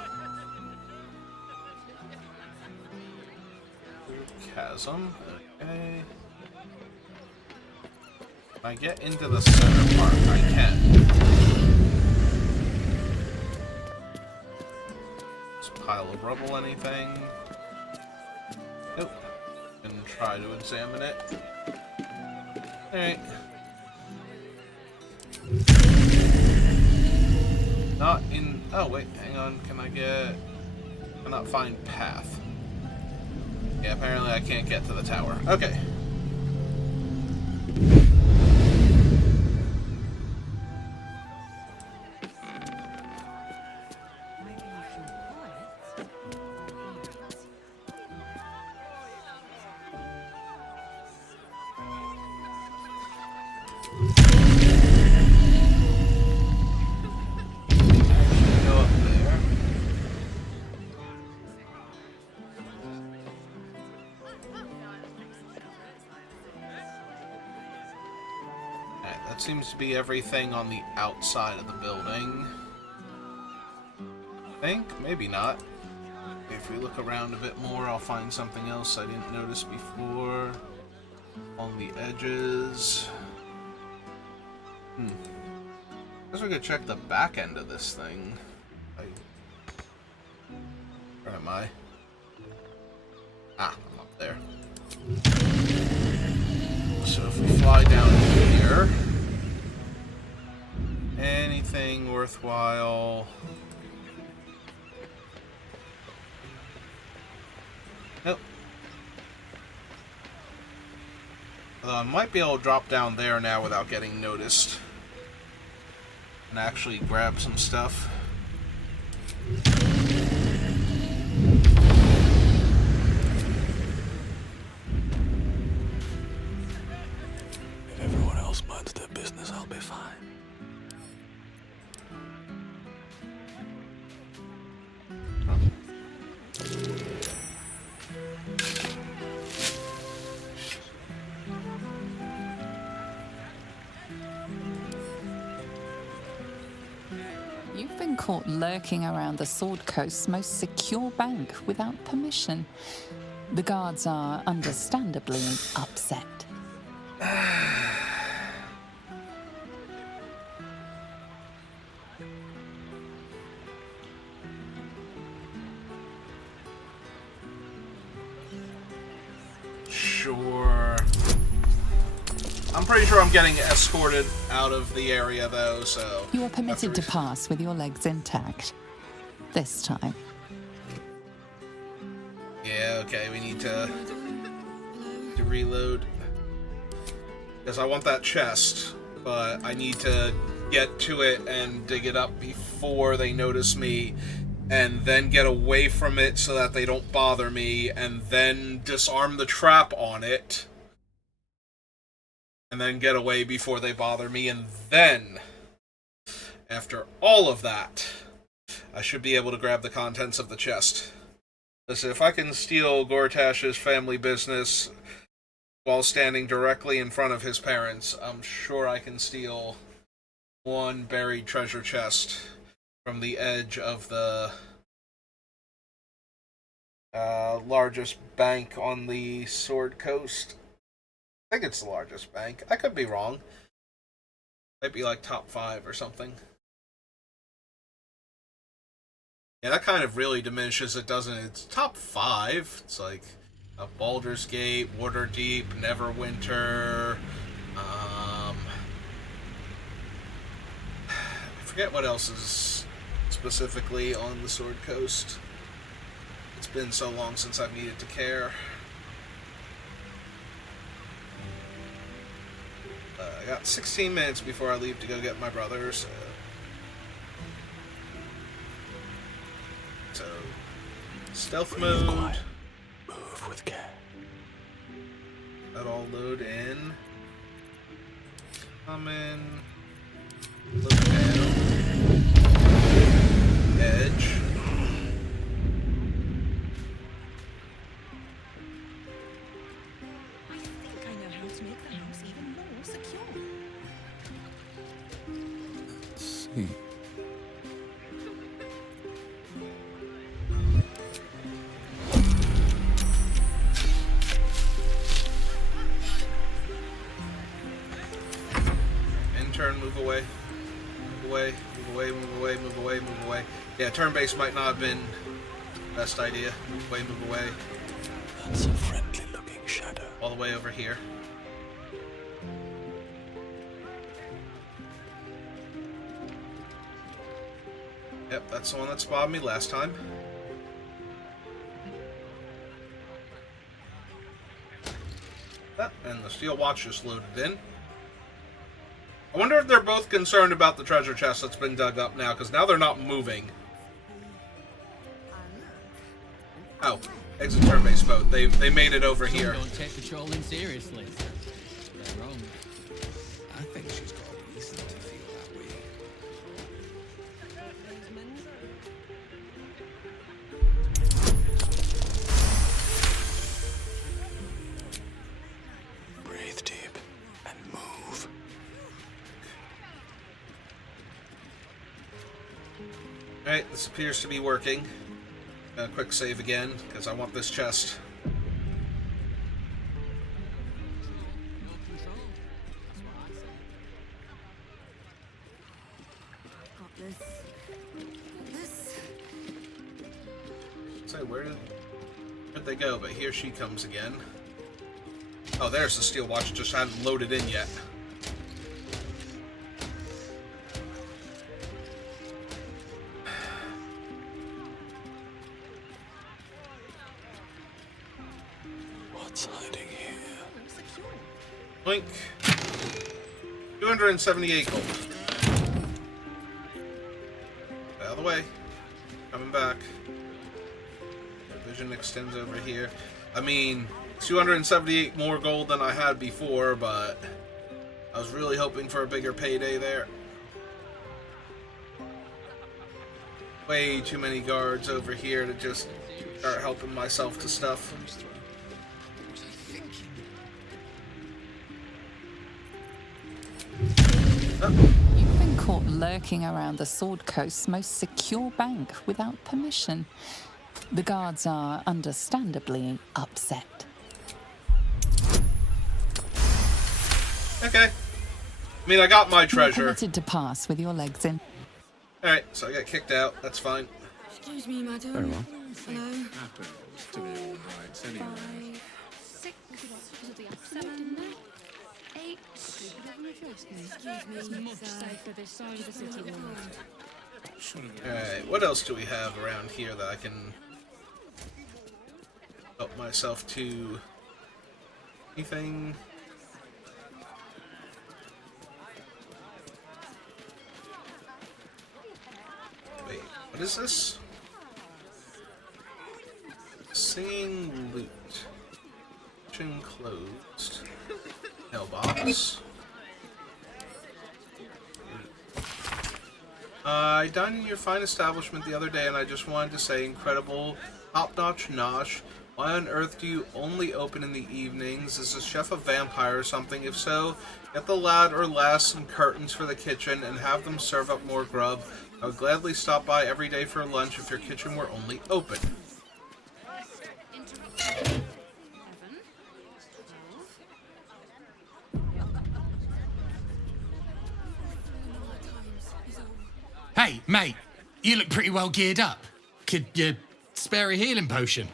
Chasm. Okay. If I get into the center part, I can. This pile of rubble, anything? Nope. And try to examine it. Alright. Not in. Oh, wait, hang on. Can I get. Cannot find path. Yeah, apparently I can't get to the tower. Okay. Seems to be everything on the outside of the building. I think? Maybe not. If we look around a bit more, I'll find something else I didn't notice before. On the edges. Guess we could check the back end of this thing. Where am I? Ah, I'm up there. So if we fly down here... Anything worthwhile? Nope. Although I might be able to drop down there now without getting noticed. And actually grab some stuff. If everyone else minds their business, I'll be fine. You've been caught lurking around the Sword Coast's most secure bank without permission. The guards are understandably upset. Sure. I'm pretty sure I'm getting escorted out of the area, though, so... You are permitted to pass with your legs intact. This time. Yeah, okay, we need to reload. Because I want that chest, but I need to get to it and dig it up before they notice me, and then get away from it so that they don't bother me, and then disarm the trap on it. And then get away before they bother me, and then, after all of that, I should be able to grab the contents of the chest. Listen, if I can steal Gortash's family business while standing directly in front of his parents, I'm sure I can steal one buried treasure chest from the edge of the largest bank on the Sword Coast. I think it's the largest bank. I could be wrong. Might be like top 5 or something. Yeah, that kind of really diminishes it, doesn't it? It's top 5. It's like Baldur's Gate, Waterdeep, Neverwinter. I forget what else is specifically on the Sword Coast. It's been so long since I've needed to care. I got 16 minutes before I leave to go get my brother, so stealth mode. Move with care. That all load in. Come in. Look down. Edge. move away, move away, move away. Yeah, turn-based might not have been the best idea. Move away, move away. That's a friendly-looking shadow. All the way over here. Yep, that's the one that spotted me last time. And the steel watch just loaded in. I wonder if they're both concerned about the treasure chest that's been dug up now, because now they're not moving. Oh, exit turn-based mode. They made it over here. Don't take patrolling seriously. They're wrong. I think she's got a reason to feel that way. Breathe deep and move. Alright, this appears to be working. Quick save again, because I want this chest. So where'd they go? But here she comes again. Oh, there's the steel watch. It just hadn't loaded in yet. What's hiding here? Blink. 278 gold. Out of the way. Coming back. The vision extends over here. I mean, 278 more gold than I had before, but I was really hoping for a bigger payday there. Way too many guards over here to just start helping myself to stuff. You've been caught lurking around the Sword Coast's most secure bank without permission. The guards are understandably upset. Okay. I mean, I got my You're treasure. permitted to pass with your legs in. Alright, so I got kicked out. That's fine. Excuse me, madam. Very well. Hello. Happens to be all right anyway. 6, 7, 8. Excuse me, it's much safer this side of the city than that. Alright, what else do we have around here that I can help myself to? Anything? Wait, what is this? Singing loot. Kitchen closed. Mailbox. I dined in your fine establishment the other day and I just wanted to say incredible, top-notch nosh. Why on earth do you only open in the evenings? Is the chef a vampire or something? If so, get the lad or lass some curtains for the kitchen and have them serve up more grub. I would gladly stop by every day for lunch if your kitchen were only open. Hey, mate, you look pretty well geared up. Could you spare a healing potion?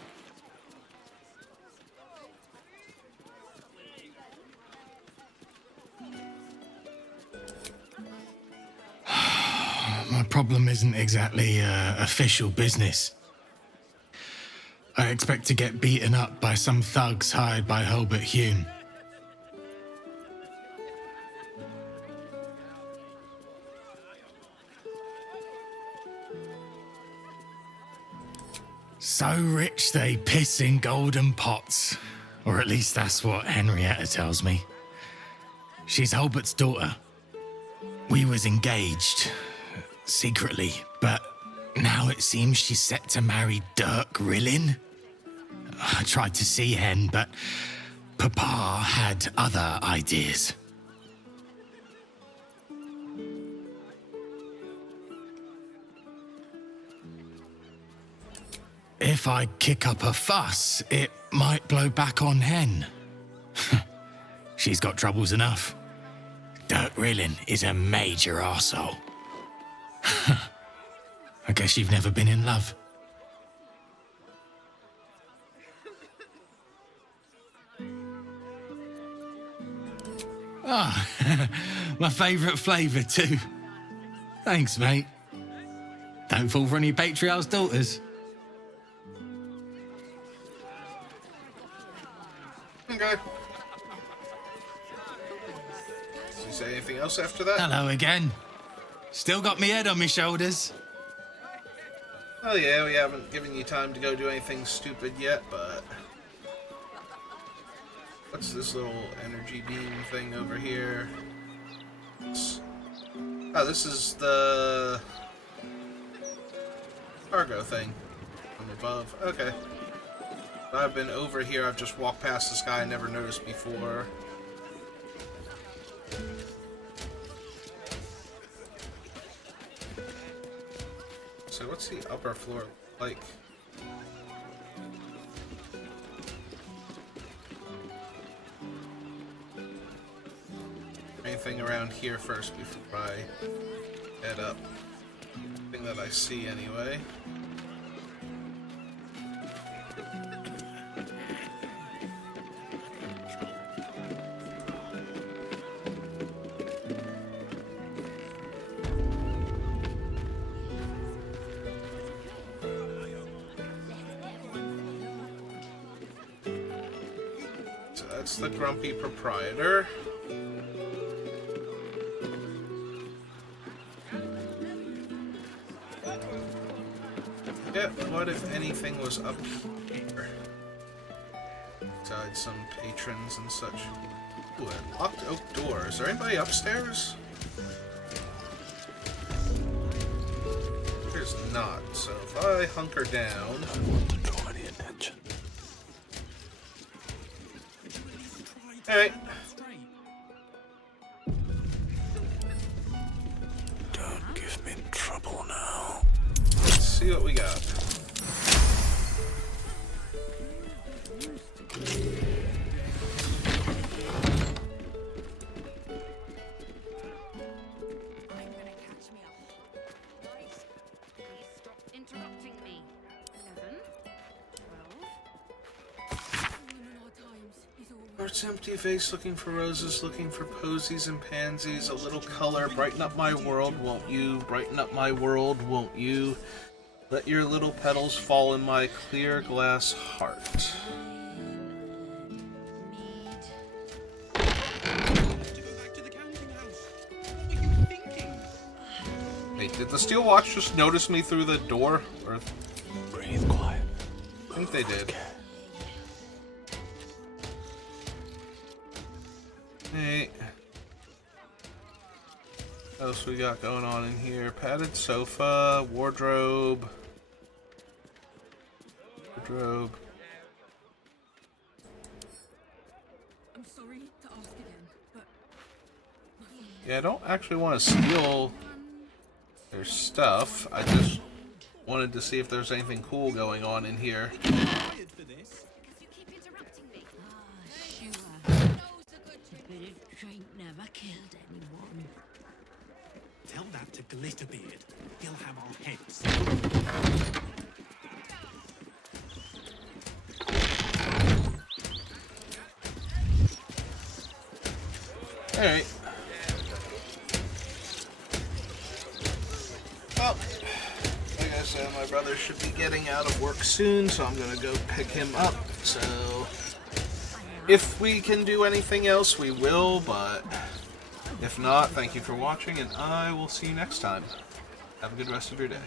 My problem isn't exactly official business. I expect to get beaten up by some thugs hired by Hobart Hune. So rich they piss in golden pots. Or at least that's what Henrietta tells me. She's Holbert's daughter. We was engaged, secretly, but now it seems she's set to marry Dirk Rillin. I tried to see Hen, but Papa had other ideas. If I kick up a fuss, it might blow back on Hen. She's got troubles enough. Dirk Rillin is a major arsehole. guess you've never been in love. Ah, my favourite flavour too. Thanks, mate. Don't fall for any patriarch's daughters. Okay. Did you say anything else after that? Hello again. Still got me head on my shoulders. Oh yeah, we haven't given you time to go do anything stupid yet, but... What's this little energy beam thing over here? Oh, this is the... cargo thing from above. Okay. I've been over here, I've just walked past this guy I never noticed before. So what's the upper floor like? Anything around here first before I head up? Thing that I see anyway. So that's the grumpy proprietor. Yeah, what if anything was up here? Besides some patrons and such. Ooh, a locked oak door. Is there anybody upstairs? There's not, so if I hunker down... I don't want to draw any attention. Alright. Don't give me trouble now. Let's see what we got. Interrupting me. 11, 12. Heart's empty face, looking for roses, looking for posies and pansies. A little color, brighten up my world, won't you? Brighten up my world, won't you? Let your little petals fall in my clear glass heart. Wait, did the steel watch just notice me through the door? Or... Breathe quiet. I think they did. Hey. What else we got going on in here? Padded sofa, wardrobe. Wardrobe. I'm sorry to ask again, but Yeah, I don't actually want to steal their stuff. I just wanted to see if there's anything cool going on in here. Never killed anyone. Tell that to Glitterbeard. He'll have our heads. Alright. Well, like I said, my brother should be getting out of work soon, so I'm gonna go pick him up. So, if we can do anything else, we will, but if not, thank you for watching, and I will see you next time. Have a good rest of your day.